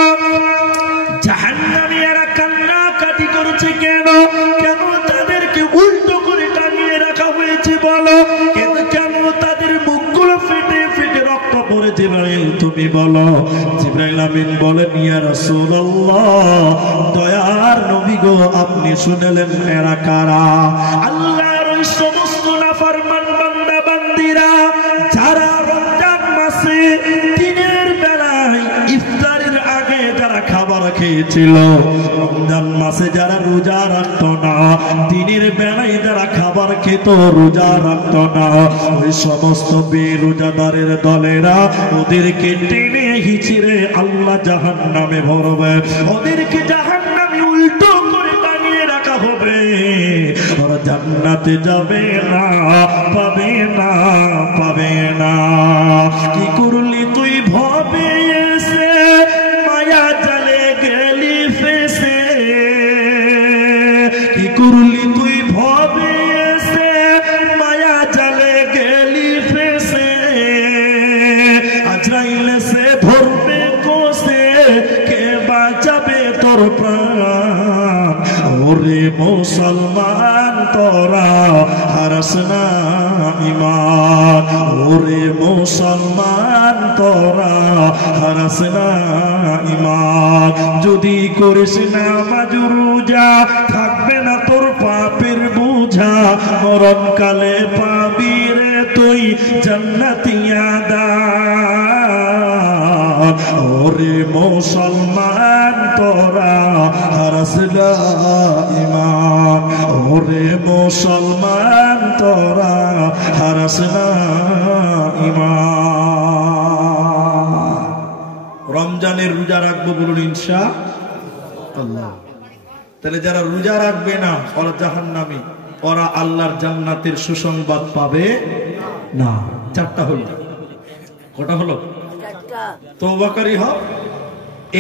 জাহান্নামী এরা কান্নাকাটি করেছে কেন কেন তাদেরকে উল্টো করে টাঙিয়ে রাখা হয়েছে বলো কেন তাদের মুখগুলো ফেটে ফেটে রক্ত পড়ে জিবরাইল তুমি বলো জিবরাইল আমিন বলেন ইয়া রাসূলুল্লাহ দয়ার নবী গো আপনি শুনলেন এরা কারা আল্লাহর ওই সমস্ত নাফরমান বান্দা বান্দিরা যারা হয়েছিল রমজান মাসে যারা রোজা রাখতো না, দিনের বেলায় যারা খাবার খেত রোজা রাখতো না, ওই সমস্ত বেরোজাদারের দলেরা ওদেরকে টেনে হিচড়ে আল্লাহ জাহান্নামে ভরবে, ওদেরকে জাহান্নামে উল্টো করে টাঙিয়ে রাখা হবে, ওরা জান্নাতে যাবে না, পাবে না, পাবে না। কি করলি তুই ভবে এসে মায়া জালে গেলি ফেসে, কি করলি তুই ভবে এসে মায়া জালে গেলি ফেসে, আজরাইলে সে ধরবে কোসে, কে বাঁচাবে তোর প্রাণ? ওরে মুসলমান তোরা হারাস না ঈমান, ওরে মুসলমান তোরা হারাস না ঈমান। যদি করিস নামাজ রোজা থাকবে না তোর পাপের বোঝা, মরণকালে পাবি রে তুই জান্নাতি আদান। ওরে মুসলমান তোরা হারাস না ঈমান, ওরে মুসলমান তোরা হারাস না ঈমান। রমজানের রোজা রাখবো বলুন ইনশাআল্লাহ। তাহলে যারা রোজা রাখবে না ওরা জাহান্নামী, ওরা আল্লাহর জান্নাতের সুসংবাদ পাবে না। চারটা হলো, কটা হলো? তওবাকারী হও,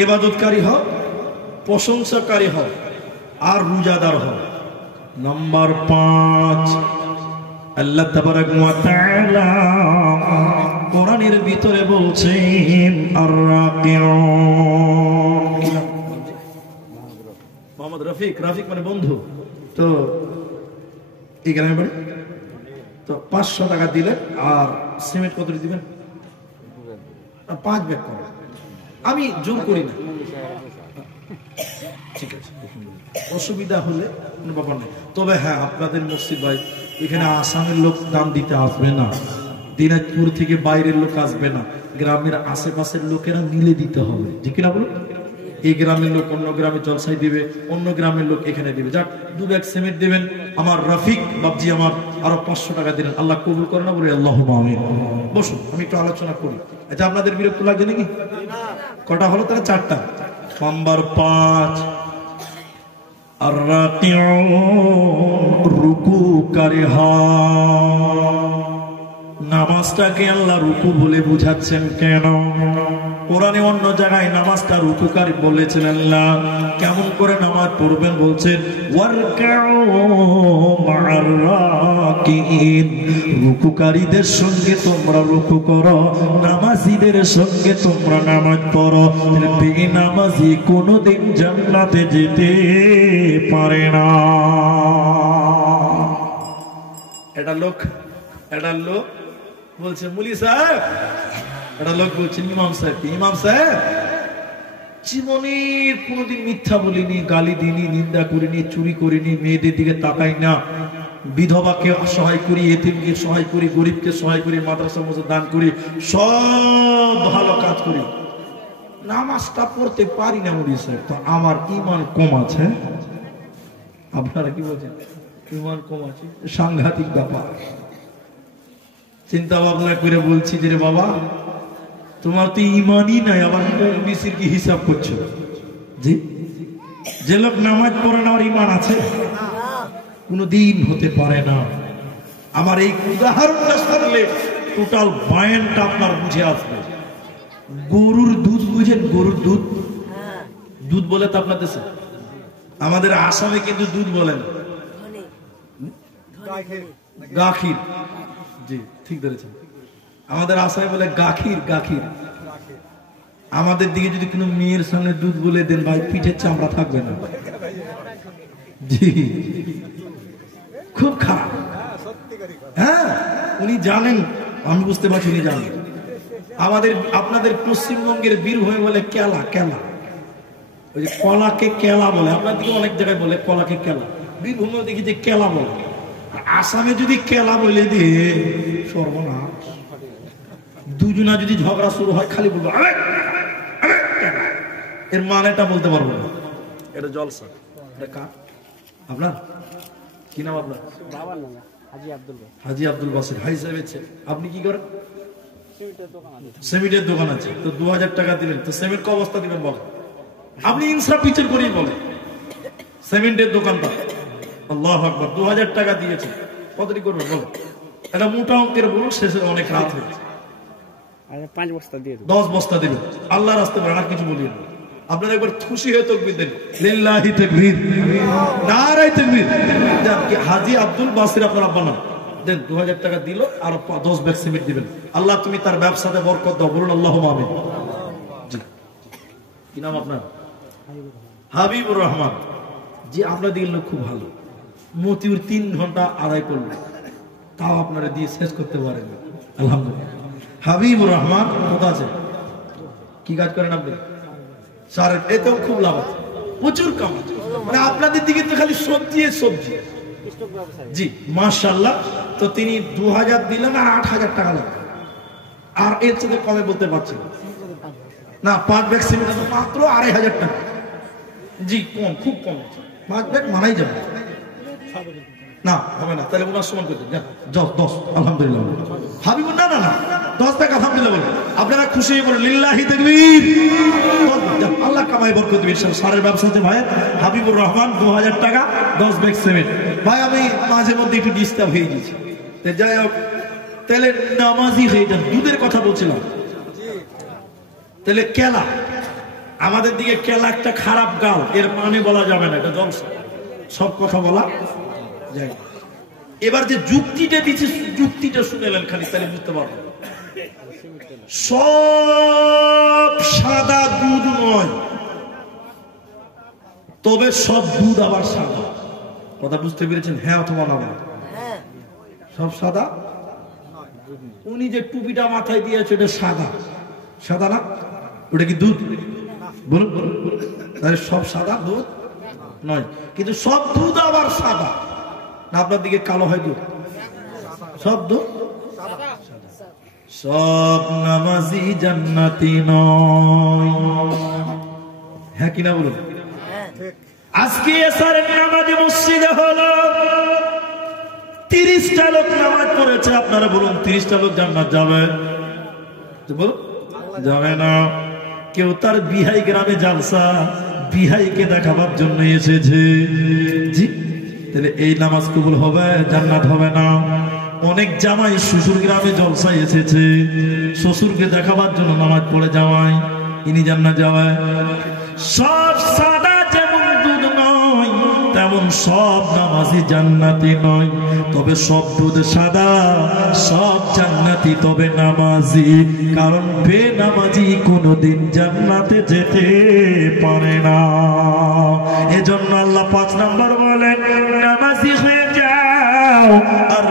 ইবাদতকারী হও, প্রশংসাকারী হও, আর রোজাদার হও। নাম্বার 5, আল্লাহ তাবারাক ওয়া তাআলা কোরআনের ভিতরে বলছেন আর-রাকিউন। মোহাম্মদ রফিক, রাফিক মানে বন্ধু, তো এই গ্রামে বাড়ি, তো 500 টাকা দিলে আর সিমেন্ট কত দিবেন? 5 ব্যাগ করে। আমি জোর করি না, ঠিক আছে, অসুবিধা হলে কোনো ব্যাপার নেই। তবে হ্যাঁ, আপনাদের মসজিদ ভাই, এখানে আসামের লোক দাম দিতে আসবে না, দিনাজপুর থেকে বাইরের লোক আসবে না, গ্রামের আশেপাশের লোকেরা মিলে দিতে হবে, ঠিক না বলুন? এই গ্রামের লোক অন্য গ্রামে জলসাই দিবে, অন্য গ্রামের লোক এখানে দিবে। যাক, 2 ব্যাগ সিমেন্ট দিবেন। আমার রফিক বাবজি আমার আরো 500 টাকা দিলেন, আল্লাহ কবুল করে না বলে আল্লাহুম্মা আমিন। বসুন, আমি একটু আলোচনা করি। আচ্ছা, আপনাদের বিরক্ত লাগছে নাকি? কটা হলো? তাহলে 4টা। নাম্বার 5, আর-রাকিউন রুকুকারী হও। নামাজটাকে আল্লাহ রুকু বলে বুঝাচ্ছেন কেন? কোরআনে অন্য জায়গায় নামাজটা রুকুকারী বলেছেন। আল্লাহ কেমন করে নামাজ পড়বেন বলছেন, ওয়ারকাউ মা'আর রাকিইন, রুকুকারীদের সঙ্গে তোমরা রুকু করো, নামাজীদের সঙ্গে তোমরা নামাজ পড়ো। বেনামাজি কোনোদিন জান্নাতে যেতে পারে না। এটা লোক বলছে মুলি সাহেব, এটা লোক বলছেন ইমাম সাহেব, ইমাম সাহেব জীবনের কোনোদিন মিথ্যা বলিনি, গালি দিনি, নিন্দা করিনি, চুরি করিনি, মেয়েদের দিকে তাকাই না, বিধবাকে সহায় করি, এতিমকে সহায় করি, গরিবকে সহায় করি, মাদ্রাসা মসজিদ দান করি, সব ভালো কাজ করি, নামাজটা পড়তে পারি না মুলি সাহেব, তো আমার ইমান কম আছে। আপনারা কি বলছেন? ইমান কম আছে, সাংঘাতিক ব্যাপার। চিন্তা ভাবনা করে বলছি যে রে বাবা, তোমার তো ইমানই নাই, আবার মিসির কি হিসাব করছো? জি, যে লোক নামাজ পড়ে না ওর ইমান আছে? কোনদিন হতে পারে না। আমার এই উদাহরণটা শুনলে টোটাল বয়ানটা আপনার বুঝে আসবে। গরুর দুধ বুঝেন? গরুর দুধ, দুধ বলে তো আপনার দেশে, আমাদের আসামে কিন্তু দুধ বলেন গাখির। জি, ঠিক ধরেছেন, আমাদের আসামে বলে গাখির, গাখির। আমাদের দিকে যদি কোনো মেয়ের সামনে দুধ বলে দেন ভাই, পিঠের চামড়া থাকবে না। জি, খুব খারাপ। হ্যাঁ, উনি জানেন, আমি বুঝতে পারছি উনি জানেন। আমাদের আপনাদের পশ্চিমবঙ্গের বীরভূমে বলে কেলা, কেলা, ওই যে কলাকে কেলা বলে। আপনার দিকে অনেক জায়গায় বলে কলাকে কেলা, বীরভূমে দেখি যে কেলা বলে। আসামে যদি কেলা বলে দিয়ে সর্বনাশ, দুজনা যদি ঝগড়া শুরু হয় খালি বলবো এর মানেটা বলতে পারবো না। এটা জলসা, এটা কার? আপনার কি নাম আপনার? বাবার নাম হাজি আব্দুল বাসির। হাজি আব্দুল বাসির ভাই সাহেব। আপনি কি করেন? সিমেন্টের দোকান আছে। তো 2000 টাকা দিলেন, তো সিমেন্ট ক বস্তা দিবেন বলেন? আপনি ইনসাফ বিচার করেই বলেন। সিমেন্টের দোকানটা আল্লাহু আকবার 2000 টাকা দিয়েছে, কতটি করবেন বলেন? এটা মোটা অঙ্কের বলুন, শেষে অনেক রাত হয়েছে। 5 বস্তা দিয়ে দেব, 10 বস্তা দিবেন আল্লাহর রাস্তায়, আর কিছু বলিয়ে না। আপনারা একবার খুশি হয়ে তাকবীর দেন, লিল্লাহি তাকবীর, নারায়ে তাকবীর। হাজি আব্দুল বাসির আপনার আব্বা নাম দেন, 2000 টাকা দিল, আর 10 ব্যাগ সিমেন্ট দিবেন। আল্লাহ তুমি তার ব্যবসাতে বরকত দাও, বলুন আল্লাহুম্মা আমিন। জি, কি নাম আপনার? হাবিবুর রহমান। জি, আপনাদের লোক খুব ভালো। মতিউর 3 ঘন্টা আদায় করলেন, তাও আপনারা দিয়ে শেষ করতে পারেন। আলহামদুলিল্লাহ। হাবিবুর রহমান কোথা আছে? কি কাজ করেন আপনি? সারের এতেও খুব লাভ আছে, প্রচুর কাম আছে। মানে আপনাদের দিকে তো খালি সবজি সবজি। জি মাশাআল্লাহ। তো তিনি 2000 দিলেন আর 8000 টাকা লাগবে, আর এর থেকে কমে বলতে পারছি না। 5 ব্যাগ সিমেন্ট মাত্র 2500 টাকা। জি কম, খুব কম। 5 ব্যাগ মানাই যাবে না, হবে না। তাহলে ওনার সমান করতে 10 আলহামদুলিল্লাহ। হাবিবুর না না না 10 ব্যাগ আলহামদুলিল্লাহ বলেন। আপনারা খুশি হয়ে বলেন লিল্লাহি তাকবীর। আল্লাহ কামাই বরকত দিবেন। সারের ব্যবসাতে ভাই হাবিবুর রহমান 2000 টাকা 10 ব্যাগ সিমেন্ট। ভাই আমি মাঝে মধ্যে একটু ডিস্টার্ব হয়ে গেছি, যাই হোক। তাহলে নামাজি হয়ে যান। দুধের কথা বলছিলাম, তাহলে কেলা, আমাদের দিকে কেলা একটা খারাপ গাল, এর মানে বলা যাবে না, এটা জলসা, সব কথা বলা যায়। এবার যে যুক্তিটা দিচ্ছে, যুক্তিটা শুনেলেন খালি, তাহলে বুঝতে পারবেন। সব সাদা দুধ নয়, তবে সব দুধ আবার সাদা। কথা বুঝতে পেরেছেন? হ্যাঁ অথবা না? সব সাদা। উনি যে টুপিটা মাথায় দিয়েছে ওটা সাদা, সাদা না? ওটা কি দুধ? বলুন, তাহলে সব সাদা দুধ নয়, কিন্তু সব দুধ আবার সাদা না। আপনার দিকে কালো হয় দুধ? সব দুধ সব নামাজি জান্নাতি নয়। হ্যাঁ কিনা বলুন? আজকে এসারের নামাজে মসজিদে হলো 30টা লোক নামাজ পড়েছে। আপনারা বলুন 30টা লোক জান্নাত যাবে? বলুন যাবে না। কেউ তার বিহাই গ্রামে জালসা, বিহাইকে দেখাবার জন্য এসেছে। জি, তাহলে এই নামাজ কবুল হবে? জান্নাত হবে না। অনেক জামাই শ্বশুর গ্রামে জলসায় এসেছে, শ্বশুরকে দেখাবার জন্য নামাজ পড়ে যাওয়ায়, ইনি জান্নাত যাওয়ায়। সব সাদা যেমন দুধ নয়, তেমন সব নামাজি জান্নাতি নয়, তবে সব দুধ সাদা, সব জান্নাতি তবে নামাজি। কারণ বেনামাজি কোনোদিন জান্নাতে যেতে পারে না। এজন্য আল্লাহ 5 নম্বর বলেন, নামাজি হয়ে যাও। আর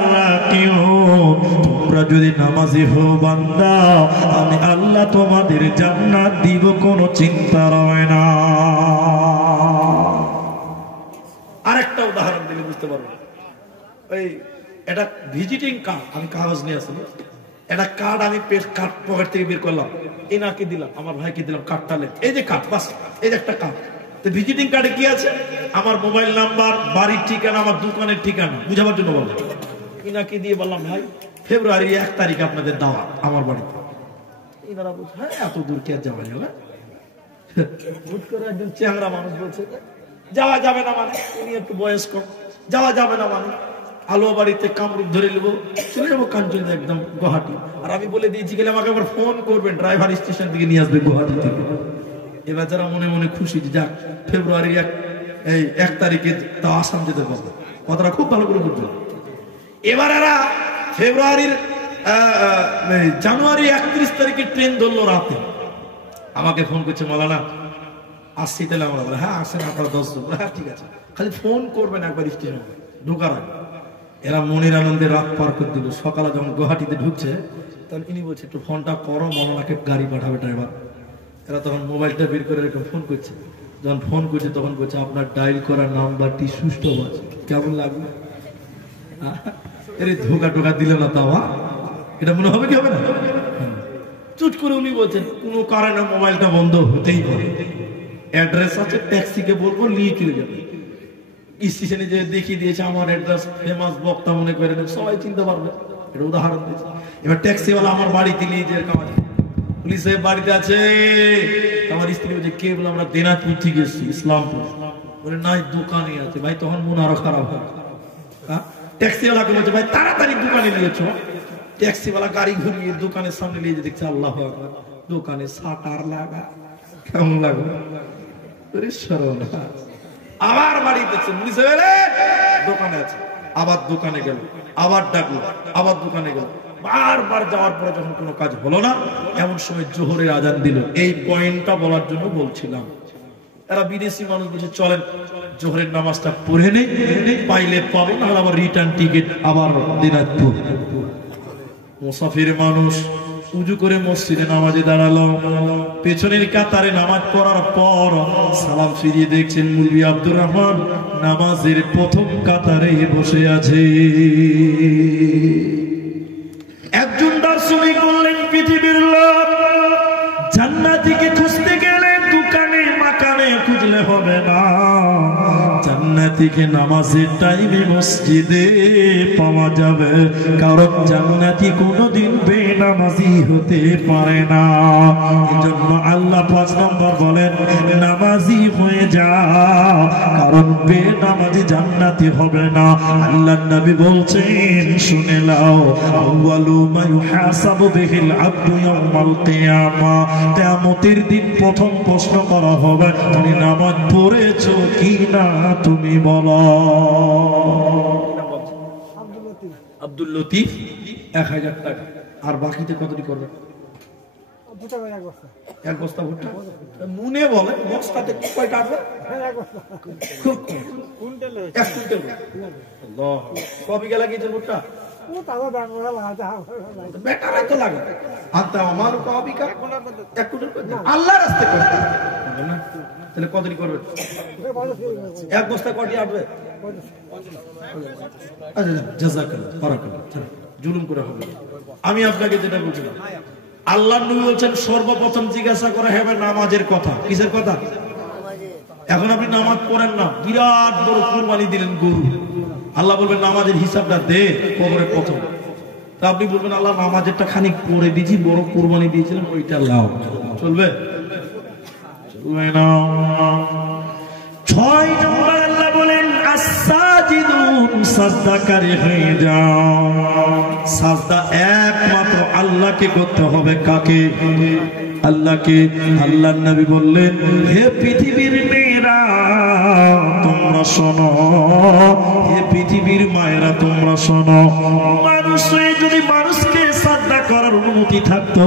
তোমরা যদি নামাজি হও বান্দা, আমি আল্লাহ তোমাদের জান্নাত দিব, কোনো চিন্তা রয় না। আরেকটা উদাহরণ দিলে বুঝতে পারবো। ওই এটা ভিজিটিং কার্ড, আমি কাগজ নিয়ে আসলাম, এটা কার্ড আমি পকেট থেকে বের করলাম, এনাকে দিলাম, আমার ভাইকে দিলাম, কার্ডটা লেন, এই যে কার্ড, বাস এই যে একটা কার্ড। তো ভিজিটিং কার্ডে কি আছে? আমার মোবাইল নাম্বার, বাড়ির ঠিকানা, আমার দোকানের ঠিকানা, বুঝাবার জন্য বললাম। ইনাকে দিয়ে বললাম, ভাই ফেব্রুয়ারি 1 তারিখে আপনাদের দাওয়াত আমার বাড়িতে। এনারা বলছে, হ্যাঁ এত দূর কে যাওয়া যাবে? হুট করে একজন চেহারা মানুষ বলছে যাওয়া যাবে না। মানে উনি একটু বয়স কম, যাওয়া যাবে না মানে আলোয়া বাড়িতে কামরূপ ধরে নেবো, চলে যাবো কাঞ্চন একদম গুয়াহাটি। আর আমি বলে দিয়েছি গেলে আমাকে আবার ফোন করবেন, ড্রাইভার স্টেশন থেকে নিয়ে আসবে গুয়াহাটি থেকে। এবার যারা মনে মনে খুশি যে যাক ফেব্রুয়ারি 1 তারিখে তা আসাম যেতে পারবে, কথাটা খুব ভালো করে বুঝবে। এবার এরা ফেব্রুয়ারির জানুয়ারি 31 তারিখে ট্রেন ধরলো রাতে, আমাকে ফোন করছে, মাওলানা আসছি তাহলে? আমরা বলে হ্যাঁ আসেন আপনারা 10 জন। হ্যাঁ ঠিক আছে, খালি ফোন করবেন একবার স্টেশনে ঢোকার আগে। এরা মনের আনন্দে রাত পার করে দিল। সকালে যখন গুয়াহাটিতে ঢুকছে তখন ইনি বলছে একটু ফোনটা করো, মাওলানাকে গাড়ি পাঠাবে ড্রাইভার। এরা তখন মোবাইলটা বের করে এরকম ফোন করছে। যখন ফোন করছে তখন বলছে আপনার ডায়াল করা নাম্বারটি সুস্থ আছে। কেমন লাগবে? এরে ধোকা টোকা দিলে না তাও, এটা মনে হবে কি হবে না? চুট করে উনি বলছেন কোনো কারণে মোবাইলটা বন্ধ হতেই পারে। অ্যাড্রেস আছে, ট্যাক্সিকে বলবো নিয়ে চলে যাবে। স্টেশনে যে দেখিয়ে দিয়েছে আমার অ্যাড্রেস, ফেমাস বক্তা মনে করে সবাই চিনতে পারবে, এটা উদাহরণ দিয়েছে। এবার ট্যাক্সিওয়ালা আমার বাড়িতে নিয়ে যে পুলিশ সাহেব বাড়িতে আছে, আমার স্ত্রী বলছে কে, বলে আমরা দিনাজপুর থেকে এসেছি, ইসলামপুর। বলে নাই দোকানে আছে। ভাই তখন মন আরো খারাপ হয়। ট্যাক্সিওয়ালাকে বলছে ভাই তাড়াতাড়ি দোকানে নিয়েছো। ট্যাক্সিওয়ালা গাড়ি ঘুরিয়ে দোকানের সামনে নিয়ে যে দেখছে আল্লাহ আকবার, দোকানে শাটার লাগা। কেমন লাগলো? আবার বাড়ি দেখছে পুলিশ দোকানে আছে, আবার দোকানে গেল, আবার ডাকলো, আবার দোকানে গেল। বারবার যাওয়ার পরে যখন কোনো কাজ হলো না, এমন সময় জোহরের আজান দিল। এই পয়েন্টটা বলার জন্য বলছিলাম। এরা বিদেশি মানুষ বলছে চলেন জোহরের নামাজটা পড়ে নেই, পাইলে পাবো, না আবার রিটার্ন টিকিট আবার দিনাজপুর। মুসাফির মানুষ উজু করে মসজিদে নামাজে দাঁড়ালো। পেছনের কাতারে নামাজ পড়ার পর সালাম ফিরিয়ে দেখছেন মুলবি আব্দুর রহমান নামাজের প্রথম কাতারে বসে আছে। একজন দার্শনিক বললেন পৃথিবীর লোক জান্নাতীকে খুঁজতে গেলে দোকানে মাকানে খুঁজলে হবে না, জান্নাতীকে নামাজের টাইমে মসজিদে পাওয়া যাবে, কারণ জান্নাতী কোনোদিন বেনামাজি হতে পারে না। এজন্য আল্লাহ ৫ নম্বর বলেন নামাজি হয়ে যা, কারণ বেনামাজি জান্নাতী হবে না। আল্লাহর নবী বলছেন শুনে নাও, আউয়ালু মা ইউহাসাবু বিহিল আবদু ইয়াউমাল কিয়ামা, কিয়ামতের দিন প্রথম প্রশ্ন করা হবে তুমি নামাজ পড়েছো কি না, তুমি বলো। আব্দুল লতিফ ১০০০ টাকা। আর বাকিতে কতটি করবে? এক বস্তা ভুট্টা। মনে বলে বস্তাতে কয়টা আসবে? কবি গেলা গিয়েছে ভুট্টা আল্লাহ রাস্তায় তাহলে কতটি করবে? এক বস্তা কটি আসবে? জুলুম করে হবে। আমি আপনাকে যেটা বলছিলাম, আল্লাহ নবী বলছেন সর্বপ্রথম জিজ্ঞাসা করা হবে নামাজের কথা। কিসের কথা? এখন আপনি নামাজ পড়েন না, বিরাট বড় কুরবানি দিলেন গরু, আল্লাহ বলবেন নামাজের হিসাবটা দে কবরে প্রথম। তা আপনি বলবেন আল্লাহ নামাজেরটা খানিক পড়ে দিয়েছি, বড় কুরবানি দিয়েছিলেন ওইটা লাও, চলবে? চলবে না। ৬ নম্বর আল্লাহ বলেন আস-সাজিদুন, সাজদাকারী হয়ে যাও। সাজদা একমাত্র আল্লাহকে করতে হবে। কাকে? আল্লাহকে। আল্লাহর নবী বললেন হে পৃথিবীর মেয়েরা তোমরা শোনো, হে পৃথিবীর মায়েরা তোমরা শোনো, মানুষ যদি মানুষকে সাজদা করার অনুমতি থাকতো,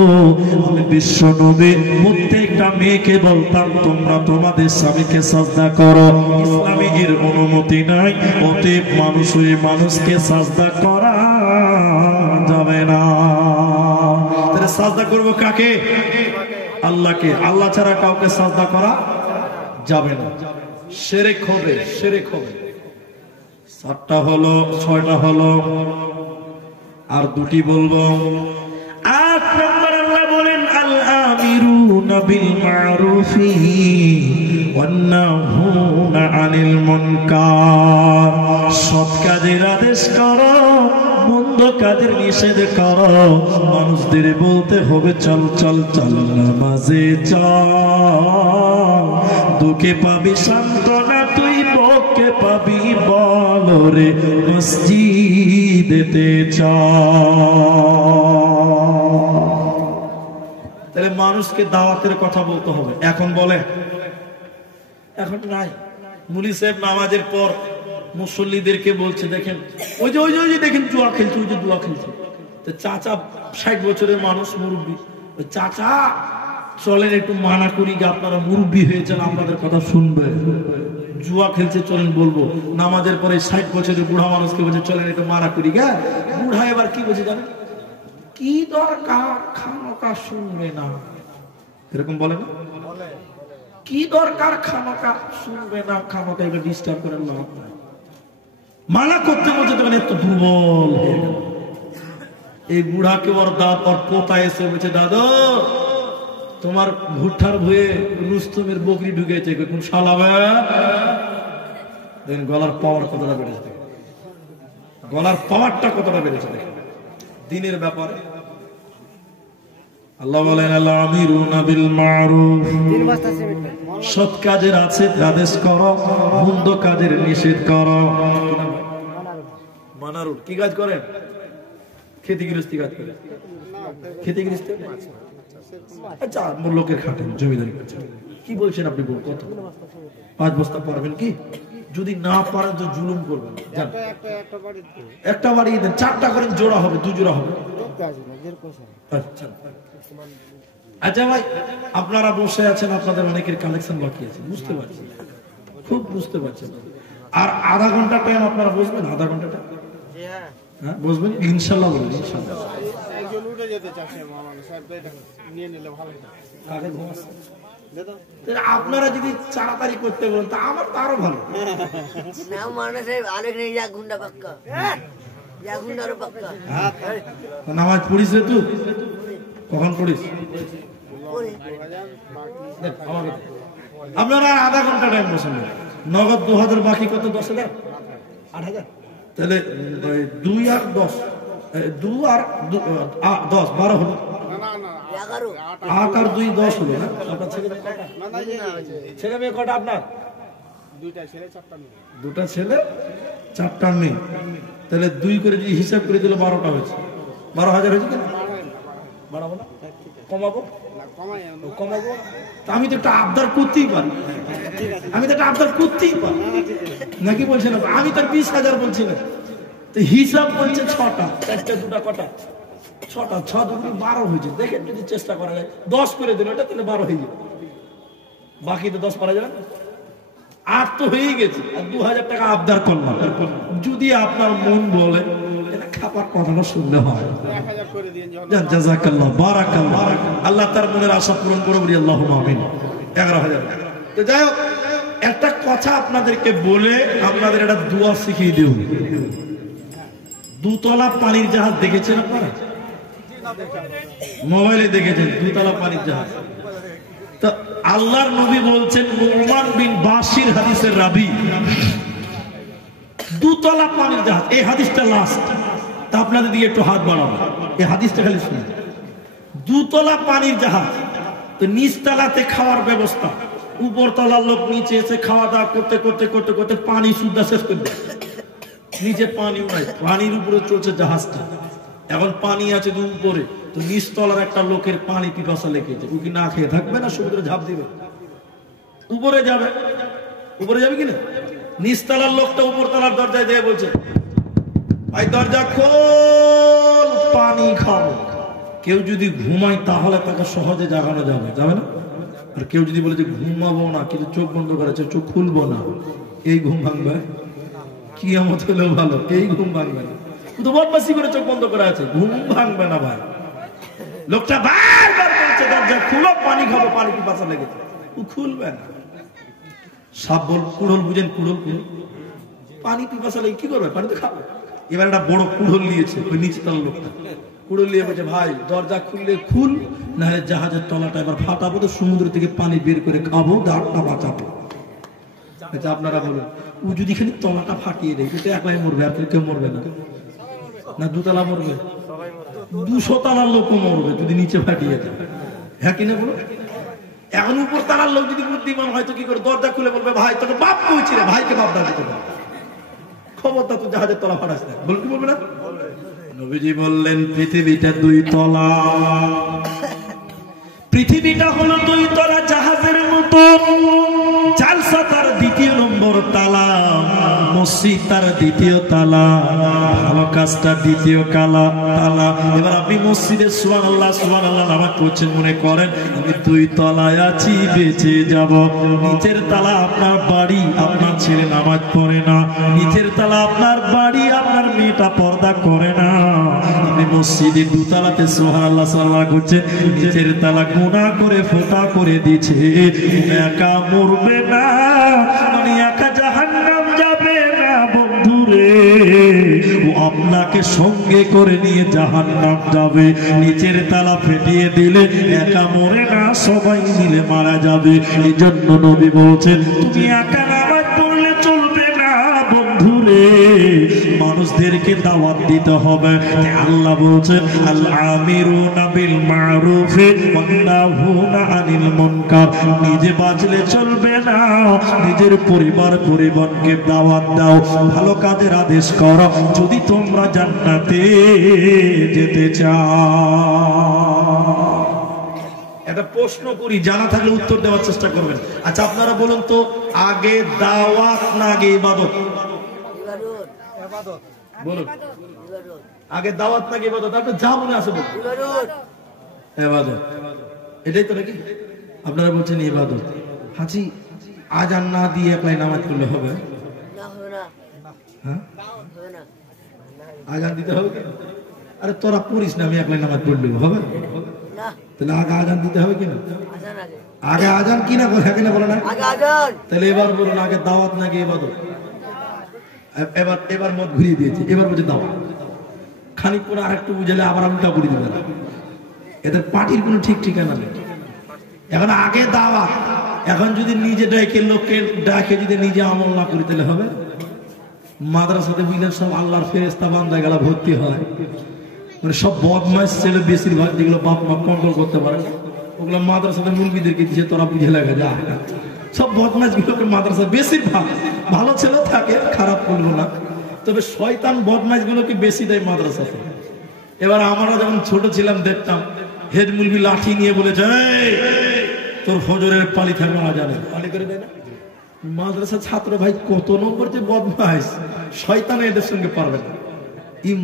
আমি বিশ্ব নবী প্রত্যেকটা মেয়েকে বলতাম তোমরা তোমাদের স্বামীকে সাজদা করো। ইসলামে এর অনুমতি নাই, অতএব মানুষ হয়ে মানুষকে সাজদা করা যাবে না। তাহলে সাজদা করবো কাকে? আল্লাহকে। আল্লাহ ছাড়া কাউকে সাজদা করা যাবে না, শিরক হবে, শিরক হবে। 7টা হলো, 6টা হলো, আর 2টি বলবো। 8 নম্বর আল্লাহ বলেন আল আমিরুনা বিল মারুফি ওয়ান নাহুনা আনিল মুনকার, সৎ কাজের আদেশ করো, মন্দ কাজের নিষেধ করো। মানুষদের বলতে হবে চল চল চল নামাজে চল, দুঃখে পাবি সান্ত্বনা তুই, বকে পাবি বল রে মসজিদেতে চল। তাহলে মানুষকে দাওয়াতের কথা বলতে হবে। এখন বলে এখন নাই। মুলি সাহেব নামাজের পর মুসল্লিদেরকে বলছে দেখেন ওই যে ওই যে ওই যে দেখেন জুয়া খেলছে, ওই যে জুয়া খেলছে। তো চাচা 60 বছরের মানুষ, মুরব্বী, চাচা চলেন একটু মানা করি, আপনারা মুরব্বী হয়েছেন, আপনাদের কথা শুনবে। জুয়া খেলছে চলেন বলবো। নামাজের পরে 60 বছরের বুড়া মানুষকে বলছে চলেন একটু মানা করি গা। বুড়া এবার কি বলছে জানেন? কি দরকার, খামোকা শুনবে না, এরকম বলে না? কি দরকার, খামোকা শুনবে না, খামোকা এবার ডিস্টার্ব করেন না। মানা করতে বলছে তখন একটু দুর্বল হয়ে গেল। এই বুড়াকে ওর দাঁত ওর পোতা এসে বলছে দাদা তোমার ভুট্টার ভয়ে রুস্তমের বকরি ঢুকেছে কোন শালাবে দেখেন গলার পাওয়ার কতটা বেড়েছে, গলার পাওয়ারটা কতটা বেড়েছে দেখেন দিনের ব্যাপারে। আল্লাহ বলেন আল-আমিরুনা বিল মারুফ, সৎ কাজের আছে আদেশ করো, মন্দ কাজের নিষেধ করো। মানারুল কি কাজ করেন? খেতি গৃহস্থী কাজ করেন। খেতি গৃহস্থী আচ্ছা, লোকের খাটেন, জমিদারি করছেন। কি বলছেন আপনি? বল কত? 5 বস্তা পারবেন কি? যদি না পারেন তো জুলুম করবেন। একটা বাড়ি দেন, 4টা করেন, জোড়া হবে, 2 জোড়া হবে। আচ্ছা আচ্ছা ভাই, আপনারা বসে আছেন, আপনাদের অনেকের কালেকশন বাকি আছে, বুঝতে পারছি, খুব বুঝতে পারছেন। আর আধা ঘন্টা টাইম আপনারা বসবেন, আধা ঘন্টা টাইম হ্যাঁ বসবেন ইনশাল্লাহ। বলবেন ইনশাল্লাহ। আপনারা যদি তাড়াতাড়ি করতে বলেন তা আমার তো আরো ভালো। নামাজ পড়িস রে তুই? কখন পড়িস? আপনারা আধা ঘন্টা টাইম বসেন। নগদ 2000, বাকি কত? 10,000, 8,000। তাহলে 2 আর 10, 2 আর 10, 12 হলো। 8 আর 2, 10 হলো না? আপনার ছেলে মেয়ে কটা? আপনার 2টা ছেলে 4টা মেয়ে। তাহলে 2 করে যদি হিসাব করে দিলে 12টা হয়েছে। 12,000 হয়েছে কিনা? বাড়াবো না? কমাবো? কমাবো। আমি তো একটা আবদার করতেই পারি, আমি তো একটা আবদার করতেই পারি নাকি বলছেন? আমি তো 20,000 বলছি না, তো হিসাব বলছে 6টা, 4টা 2টা কটা? 6টা, 6 2 12 হয়েছে। দেখেন যদি চেষ্টা করা যায় 10 করে দিন, ওটা তাহলে 12 হয়ে যাবে। বাকি তো 10 পারা যাবে না। 8 তো হয়ে গেছে, আর 2,000 টাকা আবদার করলাম। যদি আপনার মন বলে এটা খাবার কথাটা শুনলে হয়, জাযাকাল্লাহ, বারাকাল্লাহ, আল্লাহ তার মনের আশা পূরণ করে বলি আল্লাহুম্মা আমিন। 11,000। তো যাই হোক, একটা কথা আপনাদেরকে বলে আপনাদের একটা দোয়া শিখিয়ে দেব। 2 তলা পানির জাহাজ দেখেছেন আপনারা? মোবাইলে দেখেছেন 2 তলা পানির জাহাজ। তো আল্লাহর নবী বলছেন, নুমান বিন বাশির হাদিসের রাবি, 2 তলা পানির জাহাজ। এই হাদিসটা লাস্ট, তা আপনাদের দিকে একটু হাত বাড়াবো, এই হাদিসটা খালি শুনুন। 2 তলা পানির জাহাজ, তো নিচতলাতে খাওয়ার ব্যবস্থা, উপর তলার লোক নিচে এসে খাওয়া দাওয়া করতে করতে করতে করতে পানি সুদ্ধা শেষ করে দেয়। নিচে পানিও নাই, পানির উপরে চলছে জাহাজটা। এখন পানি আছে উপরে, তো নিচতলার একটা লোকের পানি পিপাসা লেগেছে, ও কি না খেয়ে থাকবে না সমুদ্রে ঝাঁপ দিবে? উপরে যাবে, উপরে যাবে কিনা? নিচতলার লোকটা উপর তলার দরজায় দিয়ে বলছে, ভাই দরজা খোল, পানি খাও। কেউ যদি ঘুমায় তাহলে তাকে সহজে জাগানো যাবে, যাবে না? আর কেউ যদি বলে যে ঘুমাবো না কিন্তু চোখ বন্ধ করেছে, চোখ খুলবো না, এই ঘুম ভাঙবে? কিয়ামত হলেও ভালো, এই ঘুম ভাঙবে না। তো বদমাশি করে চোখ বন্ধ করা আছে, ঘুম ভাঙবে না ভাই। লোকটা বারবার বলছে দরজা খুলো, পানি খাবো, পানি পিপাসা লেগেছে, ও খুলবে না। সাপ বল, কুড়োল বুঝেন? কুড়োল, পানি পিপাসা লেগে কি করবে? পানি তো খাবে। এবার একটা বড় কুড়োল নিয়েছে ওই নিচে তলার লোকটা, কুড়োল নিয়ে বলছে, ভাই দরজা খুললে খুল, না হলে জাহাজের তলাটা এবার ফাটাবো, তো সমুদ্র থেকে পানি বের করে খাবো, দাঁড়টা বাঁচাবো। আচ্ছা আপনারা বলুন, ও যদি খালি তলাটা ফাটিয়ে দেয়, এটা একলাই মরবে, আর কেউ মরবে না? না 2 তলা মরবে? 200 তলার লোক মরবে যদি নিচে ফাটিয়ে দেয়, হ্যাঁ কিনা বলো? এখন উপর তলার লোক যদি বুদ্ধিমান হয়তো কি করে দরজা খুলে বলবে, ভাই তোকে বাপ কইছি রে, ভাইকে বাপ দাবি করবে, খবরদার তুই জাহাজের তলা ফাটাস না, বল কি বলবে না? নবীজি বললেন পৃথিবীটা 2 তলা, পৃথিবীটা হলো 2 তলা জাহাজের মতো। জালসা তার 2 নম্বর তালা, মসজিদ তার 2 তালা, ভালো কাজটা 2 তালা। এবার আপনি মসজিদে সুবহানাল্লাহ সুবহানাল্লাহ নামাজ পড়ছেন, মনে করেন আমি 2 তলায় আছি, বেঁচে যাব। নিচের তালা আপনার বাড়ি, আপনার ছেলে নামাজ পড়ে না। নিচের তালা আপনার বাড়ি, আপনার মেয়েটা পর্দা করে না। আপনি মসজিদে 2 তালাতে সুবহানাল্লাহ সুবহানাল্লাহ করছেন, নিচের তালা গুনাহ করে ফোঁটা করে দিয়েছে। একা মরবে না, মানে একা জাহান্নাম যাবে না বন্ধুরে, ও আপনাকে সঙ্গে করে নিয়ে জাহান্নাম যাবে। নিচের তালা ফেটিয়ে দিলে একা মরে না, সবাই মিলে মারা যাবে। এই জন্য নবী বলছেন তুমি একা নামাজ পড়লে চলবে না বন্ধুরে, মানুষদেরকে দাওয়াত দিতে হবে। আল্লাহ বলছেন আল আমিরুনা বিল মারুফি ওয়ান নাহুনা আনিল মুনকার। নিজে বাঁচলে চলবে না, নিজের পরিবারকে দাওয়াত দাও, ভালো কাজের আদেশ করো যদি তোমরা জান্নাতে যেতে চাও। একটা প্রশ্ন করি, জানা থাকলে উত্তর দেওয়ার চেষ্টা করবেন। আচ্ছা আপনারা বলুন তো, আগে দাওয়াত না আগে ইবাদত? বলুন, আগে দাওয়াত নাকি ইবাদত? আপনি যা মনে আসে বলুন। ইবাদত, এটাই তো নাকি? আপনারা বলছেন ইবাদত। হাজি আজান না দিয়ে একলাই নামাজ পড়লে হবে? হ্যাঁ, আজান দিতে হবে। আরে তোরা পড়িস না, আমি একলাই নামাজ পড়লে হবে? তাহলে আগে আজান দিতে হবে কিনা? আগে আজান কিনা কিনা বলে না? তাহলে এবার বলুন আগে দাওয়াত নাকি ইবাদত? এবার মত ঘুরিয়ে দিয়েছে, এবার বলছে দাওয়াত। খানিক পরে আরেকটু বুঝালে আবার উল্টা করে দিবে। এদের পার্টির কোনো ঠিক ঠিকানা নেই। এখন আগে দাওয়াত, এখন যদি নিজে ডাকে লোককে ডাকে যদি নিজে আমল না করি তাহলে হবে? মাদ্রাসাতে বুঝলেন সব আল্লাহর ফেরেশতা বান্দা গেলা ভর্তি হয়, মানে সব বদমাইশ ছেলে বেশিরভাগ, যেগুলো বাপ মা কন্ট্রোল করতে পারে না, ওগুলো মাদ্রাসাতে মুরগিদেরকে দিচ্ছে, তোরা বুঝে লাগে যা। সব বদমাইশ গুলোকে মাদ্রাসা, বেশিরভাগ ভালো ছেলে থাকে, খারাপ করবো না, তবে শয়তান বদমাইশ গুলোকে বেশি দেয় মাদ্রাসাতে। এবার আমরা যখন ছোট ছিলাম দেখতাম হেড মুলবি লাঠি নিয়ে বলেছে তোর ফজরের পালি থাকবে আজানে, পালি করে দেয় না। মাদ্রাসা ছাত্র ভাই কত নম্বর যে বদমাইশ, শয়তান এদের সঙ্গে পারবে না। এই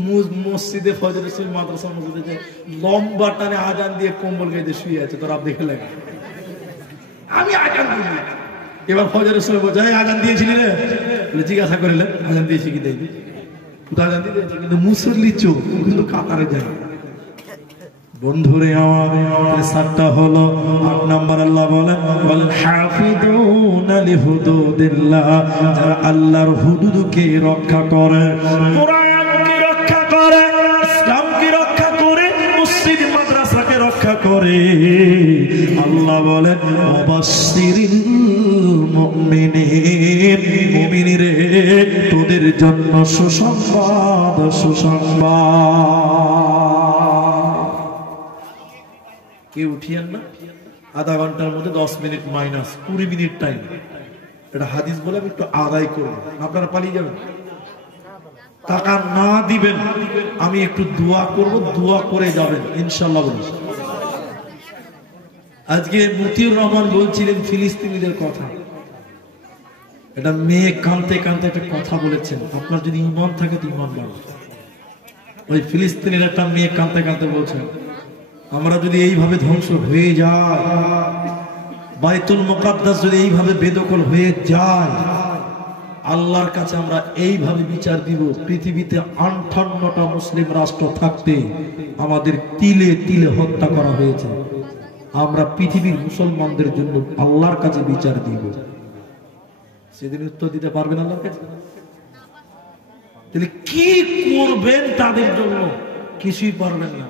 মসজিদে ফজরের সময় মাদ্রাসা মসজিদে লম্বা টানে আজান দিয়ে কম্বল গাইতে শুয়ে আছে, তোর আপ দেখে লাগে আমি আজান দিই। এবার ফজরের সময় বলছে আজান দিয়েছিলি রে, জিজ্ঞাসা করিলেন আজান দিয়েছি কি দেয়নি, আজান দিয়ে কিন্তু মুসল্লি চোখ কিন্তু কাতারে যায়। বন্ধুরে আমার সাতটা হলো ৮ নাম্বার। আল্লাহ বলেন ওয়াল হাফিদুনা লিহুদুদিল্লাহ, যারা আল্লাহর হুদুদকে রক্ষা করে, কোরআনকে রক্ষা করে, ইসলামকে রক্ষা করে, মসজিদ মাদ্রাসাকে রক্ষা করে। আল্লাহ বলেন ওয়াবাশশিরিল মুমিনিন, মুমিনরে তোদের জন্য সুসংবাদ, সুসংবাদ। কেউ উঠিয়েন না, আধা ঘন্টার মধ্যে 10 মিনিট মাইনাস 20 মিনিট টাইম, এটা হাদিস বলে আমি একটু আদায় করবো, আপনারা পালিয়ে যাবেন। টাকা না দিবেন, আমি একটু দোয়া করব, দোয়া করে যাবেন ইনশাল্লাহ। বলি আজকে মতিউর রহমান বলছিলেন ফিলিস্তিনিদের কথা, এটা মেয়ে কাঁদতে কাঁদতে একটা কথা বলেছেন, আপনার যদি ঈমান থাকে তো ঈমান বাড়বে। ওই ফিলিস্তিনের একটা মেয়ে কাঁদতে কাঁদতে বলছেন আমরা যদি এইভাবে ধ্বংস হয়ে যায়, বাইতুল মুকাদ্দাস যদি এইভাবে বেদখল হয়ে যায়, আল্লাহর কাছে আমরা এইভাবে বিচার দিব, পৃথিবীতে 58টা মুসলিম রাষ্ট্র থাকতে আমাদের তিলে তিলে হত্যা করা হয়েছে, আমরা পৃথিবীর মুসলমানদের জন্য আল্লাহর কাছে বিচার দিব। সেদিন উত্তর দিতে পারবেন আল্লাহর কাছে? তাহলে কি করবেন তাদের জন্য? কিছুই পারবেন না,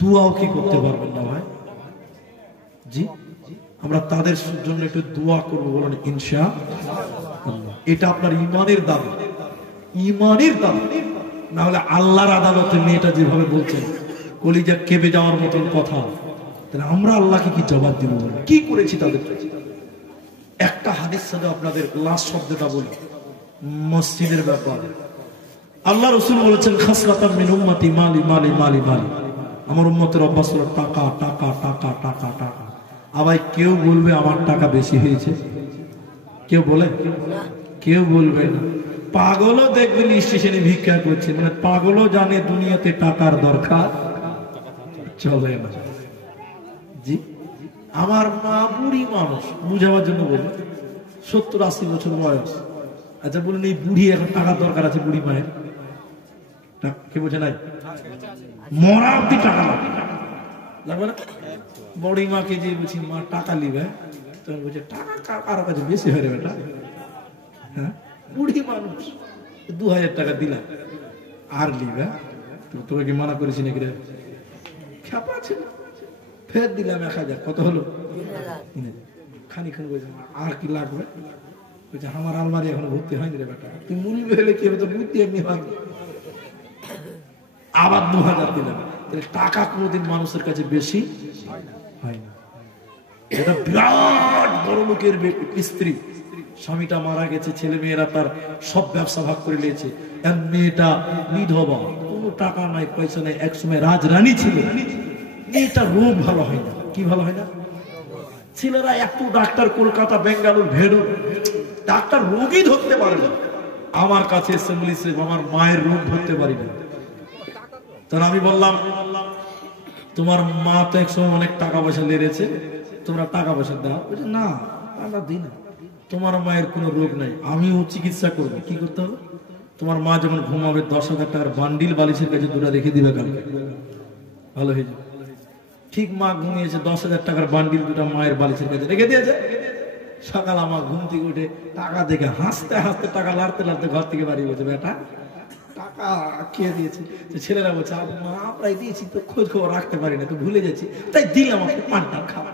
দোয়াও কি করতে পারবেন না ভাই? জি, আমরা তাদের জন্য একটু দোয়া করবো, বলেন ইনশাআল্লাহ। এটা আপনার ঈমানের দাবি, ঈমানের দাবি। না হলে আল্লাহর আদালতে মেয়েটা যেভাবে বলছেন কলিজা কেঁপে যাওয়ার মতন কথা, তাহলে আমরা আল্লাহকে কি জবাব দিব? কি করেছি তাদের? একটা হাদিস সাথে আপনাদের লাস্ট শব্দটা বলি, মসজিদের ব্যাপারে আল্লাহ রাসূল বলেছেন খাসরাতাম মিন উম্মতি মালি মালি মালি মালি, আমার উম্মতের অভ্যাস হলো টাকা টাকা টাকা টাকা টাকা। আবার কেউ বলবে আমার টাকা বেশি হয়েছে? কেউ বলে? কেউ বলবে না। পাগলও দেখবেন স্টেশনে ভিক্ষা করছে, মানে পাগলও জানে দুনিয়াতে টাকার দরকার চলে না। জি, আমার মা বুড়ি মানুষ, বুঝাবার জন্য বলি 70-80 বছর বয়স। আচ্ছা বলুন এই বুড়ি এখন টাকার দরকার আছে, বুড়ি মায়ের কে বোঝে নাই? মরা অব্দি টাকা লাগবে না? বড়ি মাকে যে বলছি মা টাকা নিবে, তখন বলছে টাকা কারো কাছে বেশি হয়ে বেটা। হ্যাঁ, বুড়ি মানুষ 2000 টাকা দিলাম, আর লিবা তোকে কি মানা করেছি নাকি রে? খেপা ছিল, ফের দিলাম 1000। কত হলো? 3000। খানিক্ষণ বলছে আর কি লাগবে? বলছে আমার আলমারি এখনো ভর্তি হয়নি রে বেটা। তুই মুলবে হলে কি হবে? তো বুদ্ধি এমনি হয়। আবার 2000 দিলাম। টাকা কোনোদিন মানুষের কাছে বেশি হয় না। এটা বিরাট বড় লোকের স্ত্রী, স্বামীটা মারা গেছে, ছেলে মেয়েরা তার সব ব্যবসা ভাগ করে নিয়েছে, মেয়েটা বিধবা, কোনো টাকা নাই পয়সা নাই, একসময় রাজরানী ছিল। মেয়েটা রোগ ভালো হয় না। কি ভালো হয় না? ছেলেরা একটু ডাক্তার কলকাতা বেঙ্গালুর ভেড়ো, ডাক্তার রোগই ধরতে পারে না। আমার কাছে এসে বলিছে আমার মায়ের রোগ ধরতে পারি না। তখন আমি বললাম তোমার মা তো একসময় অনেক টাকা পয়সা লেগেছে, তোমরা টাকা পয়সা দাও। বলছে না আমরা দিই না, তোমার মায়ের কোনো রোগ নাই, আমিও চিকিৎসা করবো। কি করতে হবে? তোমার মা যখন ঘুমাবে 10,000 টাকার বান্ডিল বালিশের কাছে দুটা রেখে দিবে, কালকে ভালো হয়ে যাবে। ঠিক মা ঘুমিয়েছে, 10,000 টাকার বান্ডিল দুটা মায়ের বালিশের কাছে রেখে দিয়েছে। সকাল আমার ঘুম থেকে উঠে টাকা দেখে হাসতে হাসতে টাকা লাড়তে লাড়তে ঘর থেকে বাড়ি বলছে বেটা টাকা কে দিয়েছে? ছেলেরা বলছে মা প্রায় দিয়েছি তো খোঁজ খবর রাখতে পারি না, তো ভুলে যাচ্ছি, তাই দিলাম আপনি পানটা খাওয়া।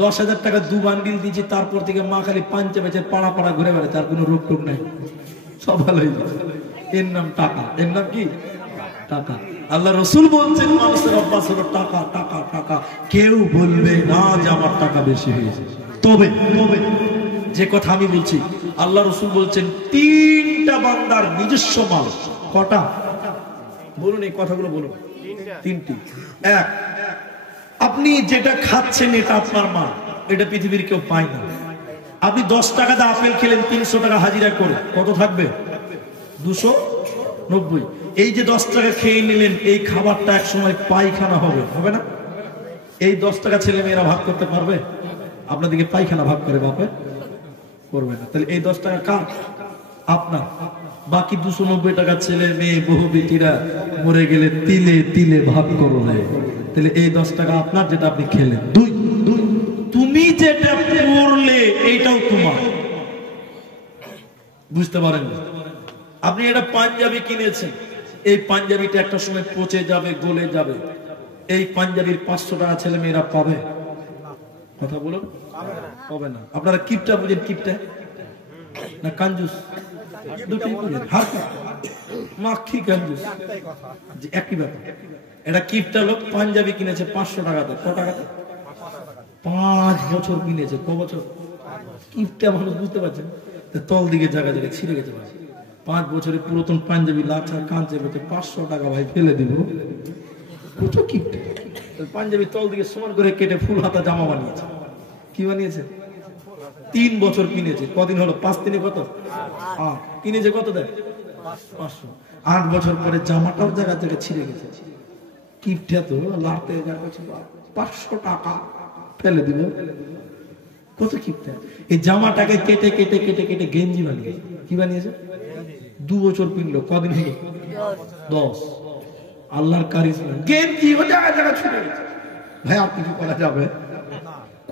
10,000 টাকা 2 বান্ডিল দিয়েছি, তারপর থেকে মা খালি পাঞ্চে বেচে পাড়া পাড়া ঘুরে বেড়ায়, তার কোনো রোগ টোগ নাই, সব ভালো হয়ে যাবে। এর নাম টাকা। এর নাম কি? টাকা। আল্লাহ রসুল বলছেন মানুষের অভ্যাস হলো টাকা টাকা টাকা। কেউ বলবে না যে আমার টাকা বেশি হয়েছে। তবে যে কথা আমি বলছি, আল্লাহ রসুল বলছেন 3টা বান্দার নিজস্ব মাল। কটা? বলুন এই কথাগুলো বলুন। 3টি। 1, আপনি যেটা খাচ্ছেন এটা আপনার মাল, এটা পৃথিবীর কেউ পায় না। আপনি 10 টাকা দিয়ে আপেল খেলেন, 300 টাকা হাজিরা করে, কত থাকবে? 290। এই যে 10 টাকা খেয়ে নিলেন, এই খাবারটা এক সময় পায়খানা হবে, হবে না? এই 10 টাকা ছেলে মেয়েরা ভাগ করতে পারবে? আপনাদেরকে পায়খানা ভাগ করে বাপে করবে না। তাহলে এই 10 টাকা কার? আপনার। বাকি 290 টাকা ছেলে মেয়ে বহু বেটিরা মরে গেলে তিলে তিলে ভাগ করবে। তাহলে এই 10 টাকা আপনার, যেটা আপনি খেলেন। 2, তুমি যেটা পড়লে এইটাও তোমার। বুঝতে পারেন? আপনি এটা পাঞ্জাবি কিনেছেন, এই পাঞ্জাবিটা একটা সময় পচে যাবে, গলে যাবে। এই পাঞ্জাবির 500 টাকা ছেলে মেয়েরা পাবে? কথা বলুন, পাবে না। আপনারা কিপটা বুঝেন? কিপটা না কাঞ্জুস? দুটোই বুঝেন। মাখি কাঞ্জুস একই ব্যাপার। এটা কিপটা লোক পাঞ্জাবি কিনেছে 500 টাকাতে। কত টাকাতে? 5 বছর কিনেছে। ক বছর? কিপটা মানুষ, বুঝতে পারছেন? তল দিকে জায়গা জায়গায় ছিঁড়ে গেছে। 5 বছরে পুরাতন পাঞ্জাবি লাচা কাঁচে বলছে 500 টাকা ভাই ফেলে দিব। প্রচুর কিপটা। পাঞ্জাবি তল দিকে সমান করে কেটে ফুল হাতা জামা বানিয়েছে। কি বানিয়েছে? 3 বছর কিনেছে। কদিন হলো? 5 দিনে কত? কিনেছে কত দেয়? 500। 8 বছর পরে জামাটাও জায়গা থেকে ছিঁড়ে গেছে। কিপটা তো লাড়তে 500 টাকা ফেলে দিল। কত কিপটা! এই জামাটাকে কেটে কেটে কেটে কেটে গেঞ্জি বানিয়েছে। কি বানিয়েছে? 2 বছর পিনলো। কদিন হলো? 10। আল্লাহর কারিশমা, গেঞ্জি ও জায়গা জায়গা ছুটে গেছে। ভাই আর কিছু করা যাবে?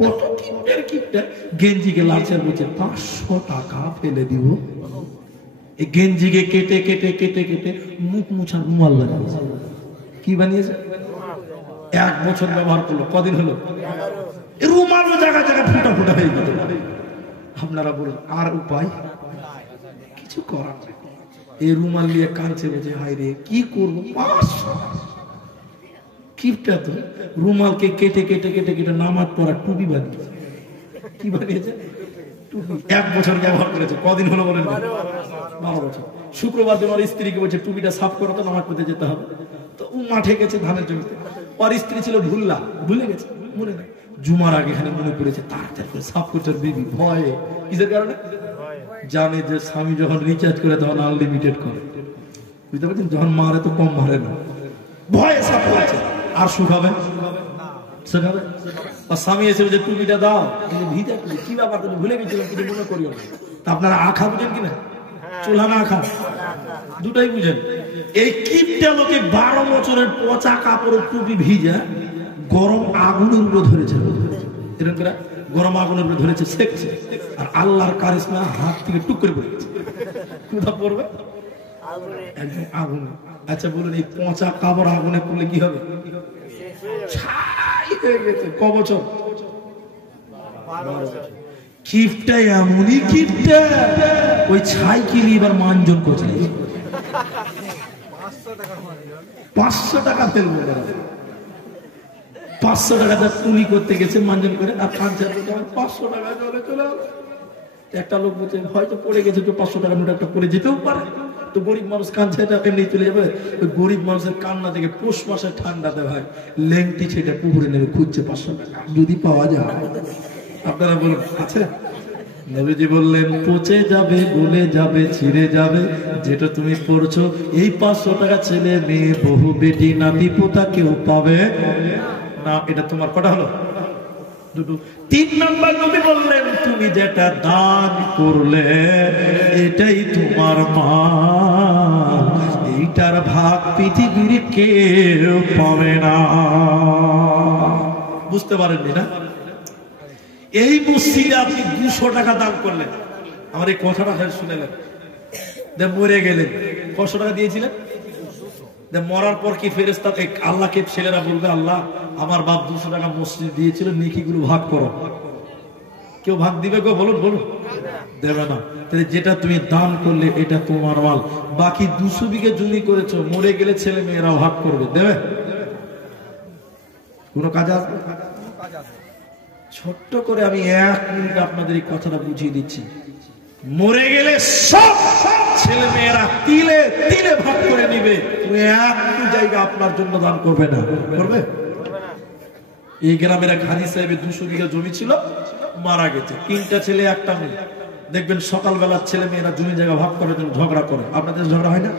কত কিপটার কিপটা গেঞ্জিকে লালচে বলছে 500 টাকা ফেলে দিব। এই গেঞ্জিকে কেটে কেটে কেটে কেটে মুখ মুছার রুমাল বানিয়েছে। কি বানিয়েছে? 1 বছর ব্যবহার করলো। কদিন হলো? রুমালও জায়গা জায়গা ফুটা ফুটা হয়ে গেল। আপনারা বলুন আর উপায় কিছু করার নেই। এই রুমাল নিয়ে কাঁদছে, বলছে হায় রে কি করবো। 500 কিপটা তো রুমালকে কেটে কেটে কেটে কেটে নামাজ পড়া টুপি বানিয়েছে। কি বানিয়েছে? টুপি। 1 বছর ব্যবহার করেছে। কদিন হলো বলেন? 12 বছর। শুক্রবার দিন ওর স্ত্রীকে বলছে টুপিটা সাফ করো তো, নামাজ পড়তে যেতে হবে। তো ও মাঠে গেছে ধানের জমিতে। ওর স্ত্রী ছিল ভুলে গেছে, মনে নাই। জুমার আগে এখানে মনে পড়েছে, তাড়াতাড়ি করে সাফ করছে। বিবি ভয়ে, কিসের কারণে? জানে যে স্বামী যখন রিচার্জ করে তখন আনলিমিটেড করে। বুঝতে পারছেন? যখন মারে তো কম মারে না, ভয়ে সাফ করেছে। আর শুকাবে? শুকাবে? আর স্বামী এসে বলছে টুপিটা দাও, ভিজা টুপি। কি ব্যাপার, তুমি ভুলে গেছিলাম, কিছু মনে করিও না। তা আপনারা আখা বুঝেন কিনা? চুলা না আখা? দুটাই বুঝেন। এই কিপটা লোকে 12 বছরের পচা কাপড়ের টুপি ভিজা গরম আগুনের উপরে ধরেছে। এরকম করে গরম আগুনের উপরে ধরেছে, সেকছে। আর আল্লাহর কারিশমা হাত থেকে টুক করে পড়ে গেছে। কোথা পড়বে? একদম আগুনে। আচ্ছা বলুন, এই পচা কাপড় আগুনে পুড়লে কি হবে? ছাই হয়ে গেছে। ক বছর? কিপটা এমনই কিপটা, ওই ছাই কিনে এবার মানজন করছে 500 টাকা তেল বলে 500 টাকা পুলি করতে গেছে মানজন করে, আর 500 টাকা চলে চলে। একটা লোক বলছে হয়তো পড়ে গেছে, তো 500 টাকা নোট একটা পড়ে যেতেও পারে, তো গরিব মানুষ কাঁদছে, এটা এমনি চলে যাবে। ওই গরিব মানুষের কান্না থেকে পৌষ মাসে ঠান্ডাতে ভাই লেংটি ছেটে পুকুরে নেবে খুঁজছে 500 টাকা যদি পাওয়া যায়। আপনারা বলুন আছে? নবীজি বললেন পচে যাবে, গলে যাবে, ছিঁড়ে যাবে, যেটা তুমি পড়ছো এই 500 টাকা ছেলে মেয়ে বহু বেটি নাতি পোতা কেউ পাবে না। এটা তোমার কটা হলো? দুটো। 3 নম্বর নবী বললেন তুমি যেটা দান করলে এটাই তোমার মা, এইটার ভাগ পৃথিবীর কেউ পাবে না। বুঝতে পারেননি না? এই মসজিদে আপনি 200 টাকা দান করলেন, আমার এই কথাটা শুনেলেন, মরে গেলেন, কত টাকা দিয়েছিলেন? মরার পর কি ফেরেশতা আল্লাহকে ছেলেরা বলবে আল্লাহ আমার বাপ 200 টাকা মসজিদ দিয়েছিল, নেকিগুলো ভাগ করো। কেউ ভাগ দিবে গো? বলুন বলুন, দেবে না। তাহলে যেটা তুমি দান করলে এটা তোমার মাল। বাকি 200 বিঘে জমি করেছো, মরে গেলে ছেলে মেয়েরা ভাগ করবে, দেবে? কোনো কাজ আছে? ছোট্ট করে আমি 1 মিনিট আপনাদের এই কথাটা বুঝিয়ে দিচ্ছি। মরে গেলে সব ছেলে মেয়েরা তিলে তিলে ভাগ করে নিবে, তুমি একটু জায়গা আপনার জন্য দান করবে না। করবে? এই গ্রামের এক হাজি সাহেবের 200 বিঘা জমি ছিল, মারা গেছে, 3টা ছেলে 1টা মেয়ে। দেখবেন সকালবেলা ছেলে মেয়েরা জমি জায়গা ভাগ করার জন্য ঝগড়া করে। আপনাদের ঝগড়া হয় না?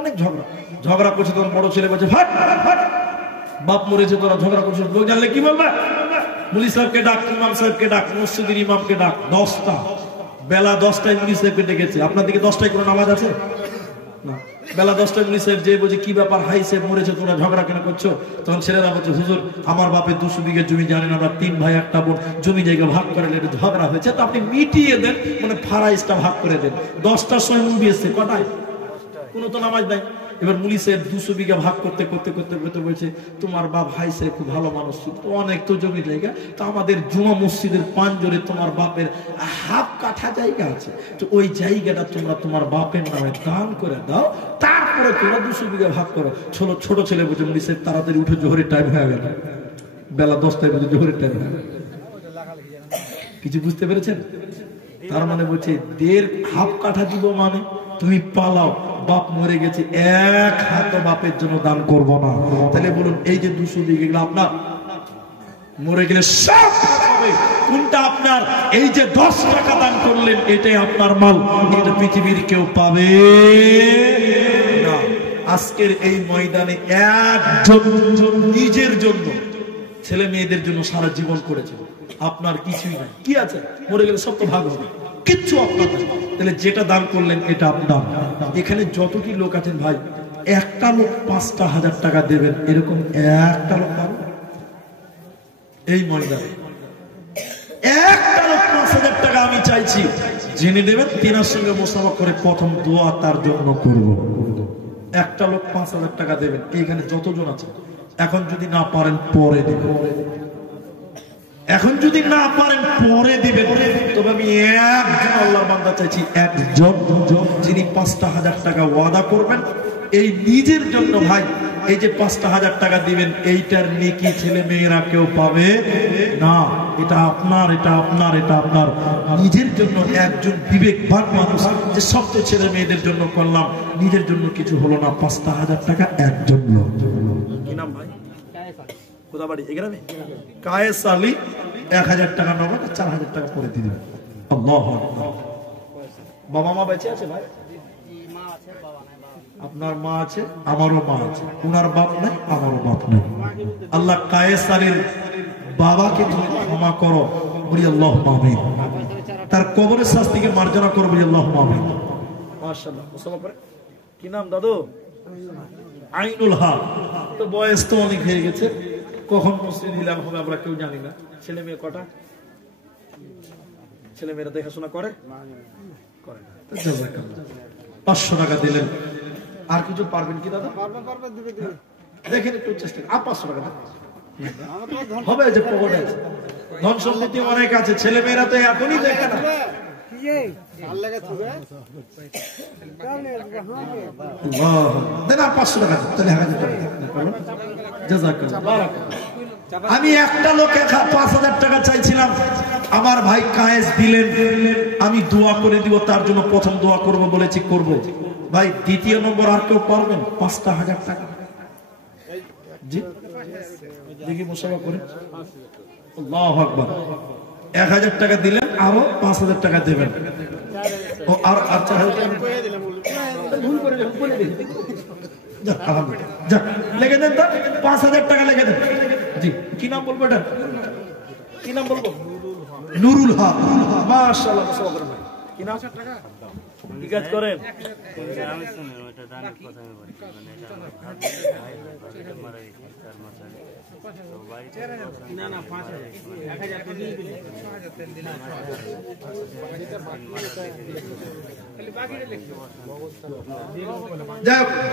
অনেক ঝগড়া করছে। তোর বড় ছেলে বলছে ফাট ফাট, বাপ মরেছে তোরা ঝগড়া করছিস, লোক জানলে কি বলবে? মুলি সাহেবকে ডাক, ইমাম সাহেবকে ডাক, মসজিদের ইমামকে ডাক। 10টা বেলা 10টায় মুলি সাহেবকে ডেকেছে। আপনার দিকে 10টায় কোনো নামাজ আছে না? বেলা 10টায় মুলি সাহেব যে বলছে কি ব্যাপার, হাই সাহেব মরেছে তোরা ঝগড়া কেন করছো? তখন ছেলেরা বলছে হুজুর আমার বাপের 200 বিঘা জমি, জানেন আমরা 3 ভাই 1টা বোন, জমি জায়গা ভাগ করে এটা ঝগড়া হয়েছে, তো আপনি মিটিয়ে দেন, মানে ফারাইজটা ভাগ করে দেন। 10টার সময় মুভি এসছে, কটায়? কোনো তো নামাজ নাই। এবার মুলি সাহেব 200 বিঘা ভাগ করতে করতে করতে করতে বলছে তোমার বাপ হাই সাহেব খুব ভালো মানুষ ছিল, তো অনেক তো জমি জায়গা, তো আমাদের জুমা মসজিদের পাঞ্জরে তোমার বাপের হাফ কাঠা জায়গা আছে, তো ওই জায়গাটা তোমরা তোমার বাপের নামে দান করে দাও, তারপরে তোমরা 200 বিঘা ভাগ করো। ছোট ছেলে বলছে মুলি সাহেব তাড়াতাড়ি উঠে জোহরের টাইম হয়ে গেল, বেলা 10টায় বলছে জোহরের টাইম হয়ে গেল। কিছু বুঝতে পেরেছেন? তার মানে বলছে 1.5 হাফ কাঠা দিব, মানে তুমি পালাও, বাপ মরে গেছে, 1 হাত বাপের জন্য দান করব না। তাহলে বলুন এই যে 200 বিঘা গেল আপনার, মরে গেলে সব হবে কোনটা আপনার? এই যে 10 টাকা দান করলেন এটাই আপনার মাল, এটা পৃথিবীর কেউ পাবে না। আজকের এই ময়দানে একজন নিজের জন্য, ছেলে মেয়েদের জন্য সারা জীবন করেছে, আপনার কিছুই নাই। কি আছে? মরে গেলে সব তো ভাগ হবে, কিচ্ছু আপনার। তাহলে যেটা দান করলেন এটা আপনার। এখানে যতটি লোক আছেন ভাই, একটা লোক 5,000 টাকা দেবেন, এরকম একটা লোক পাবেন এই ময়দানে? একটা লোক 5,000 টাকা আমি চাইছি, জেনে দেবেন, তিনার সঙ্গে মোসাফা করে প্রথম দোয়া তার জন্য করব। একটা লোক 5,000 টাকা দেবেন, এইখানে যতজন আছে। এখন যদি না পারেন পরে দেবেন, এখন যদি না পারেন পরে দিবেন। তবে আমি একজন আল্লাহর বান্দা চাইছি, একজন যিনি 5,000 টাকা ওয়াদা করবেন এই নিজের জন্য। ভাই এই যে 5,000 টাকা দিবেন, এইটার নেকি ছেলে মেয়েরা কেউ পাবে না, এটা আপনার, এটা আপনার, এটা আপনার নিজের জন্য। একজন বিবেকবান মানুষ যে সব তো ছেলে মেয়েদের জন্য করলাম, নিজের জন্য কিছু হলো না, 5,000 টাকা একজন লোক। কি নাম ভাই? কোথাবাড়ি? এখানে কায়েস আলী। 1,000 টাকা নগদ, 4,000 টাকা পরে দিয়ে দেবেন। আল্লাহু আকবার। বাবা মা বেঁচে আছে ভাই? আপনার মা আছে, আমারও মা আছে, উনার বাপ নাই, আমারও বাপ নাই। আল্লাহ কায়েস আলীর বাবাকে তুমি ক্ষমা করো, বলি আল্লাহুম্মা আমিন। তার কবরের শাস্তিকে মার্জনা করো, বলি আল্লাহুম্মা আমিন। মাশাআল্লাহ। মুসলমান পরে কি নাম দাদু? আইনুল হক। তো বয়স তো অনেক হয়ে গেছে, কখন মসজিদ হিলাম হবে আমরা কেউ জানি না। ছেলে মেয়ে কটা? ছেলে মেয়েরা দেখাশোনা করে? করে না। 500 টাকা দিলেন। আর কিছু পারবেন কি দাদা? দেখেন একটু চেষ্টা করে। 500 টাকা দেন। হবে যে পকেটে আছে। ধন সম্পত্তি অনেক আছে, ছেলে মেয়েরা তো এখনই দেখে না। দেন আর 500 টাকা তাহলে 1000 টাকা। জাযাকাল্লাহ। আমি একটা লোকে 5000 টাকা চাইছিলাম, আমার ভাই কায়েস দিলেন। আমি দোয়া করে দিব, তার জন্য প্রথম দোয়া করব বলেছি, করব। ভাই দ্বিতীয় নম্বর আর কেউ পারবেন? 5000 টাকা। জি দেখি মুসাফা করে। আল্লাহু আকবার। 1000 টাকা দিলেন, আরো 5000 টাকা দেবেন। ও আর আচ্ছা ভুল করে দিন। লেগে দেন, 5000 টাকা লেগে দেন। জি কি নাম বলবো এটা? কি নাম বলবো? নুরুল হক। মাশাআল্লাহ। কি নাম? কি কাজ করেন?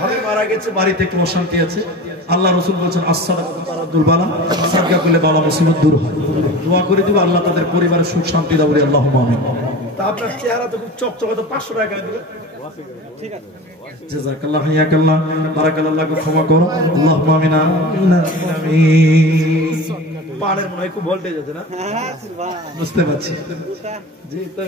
ভাবে মারা গেছে, বাড়িতে একটু অশান্তি আছে। আল্লাহ রাসূল বলেছেন as-সাদাকাতু তারাদ্দুল বালা, সাদকা করলে বালা মুসিবত দূর হয়। দোয়া করে দিব আল্লাহ তাদের পরিবারে সুখ শান্তি দাও, আল্লাহুম্মা আমিন। তা আপনার চেহারা তো খুব চকচকে, তো 500 টাকা দিবে। ঠিক আছে, জাযাকাল্লাহ, হায়াকাল্লাহ, বারাকাল্লাহ, ক্ষমা করো, আল্লাহুম্মা আমিন। পাড়ের মনে হয় খুব ভোল্টেজ আছে না? বুঝতে পারছি। জি তো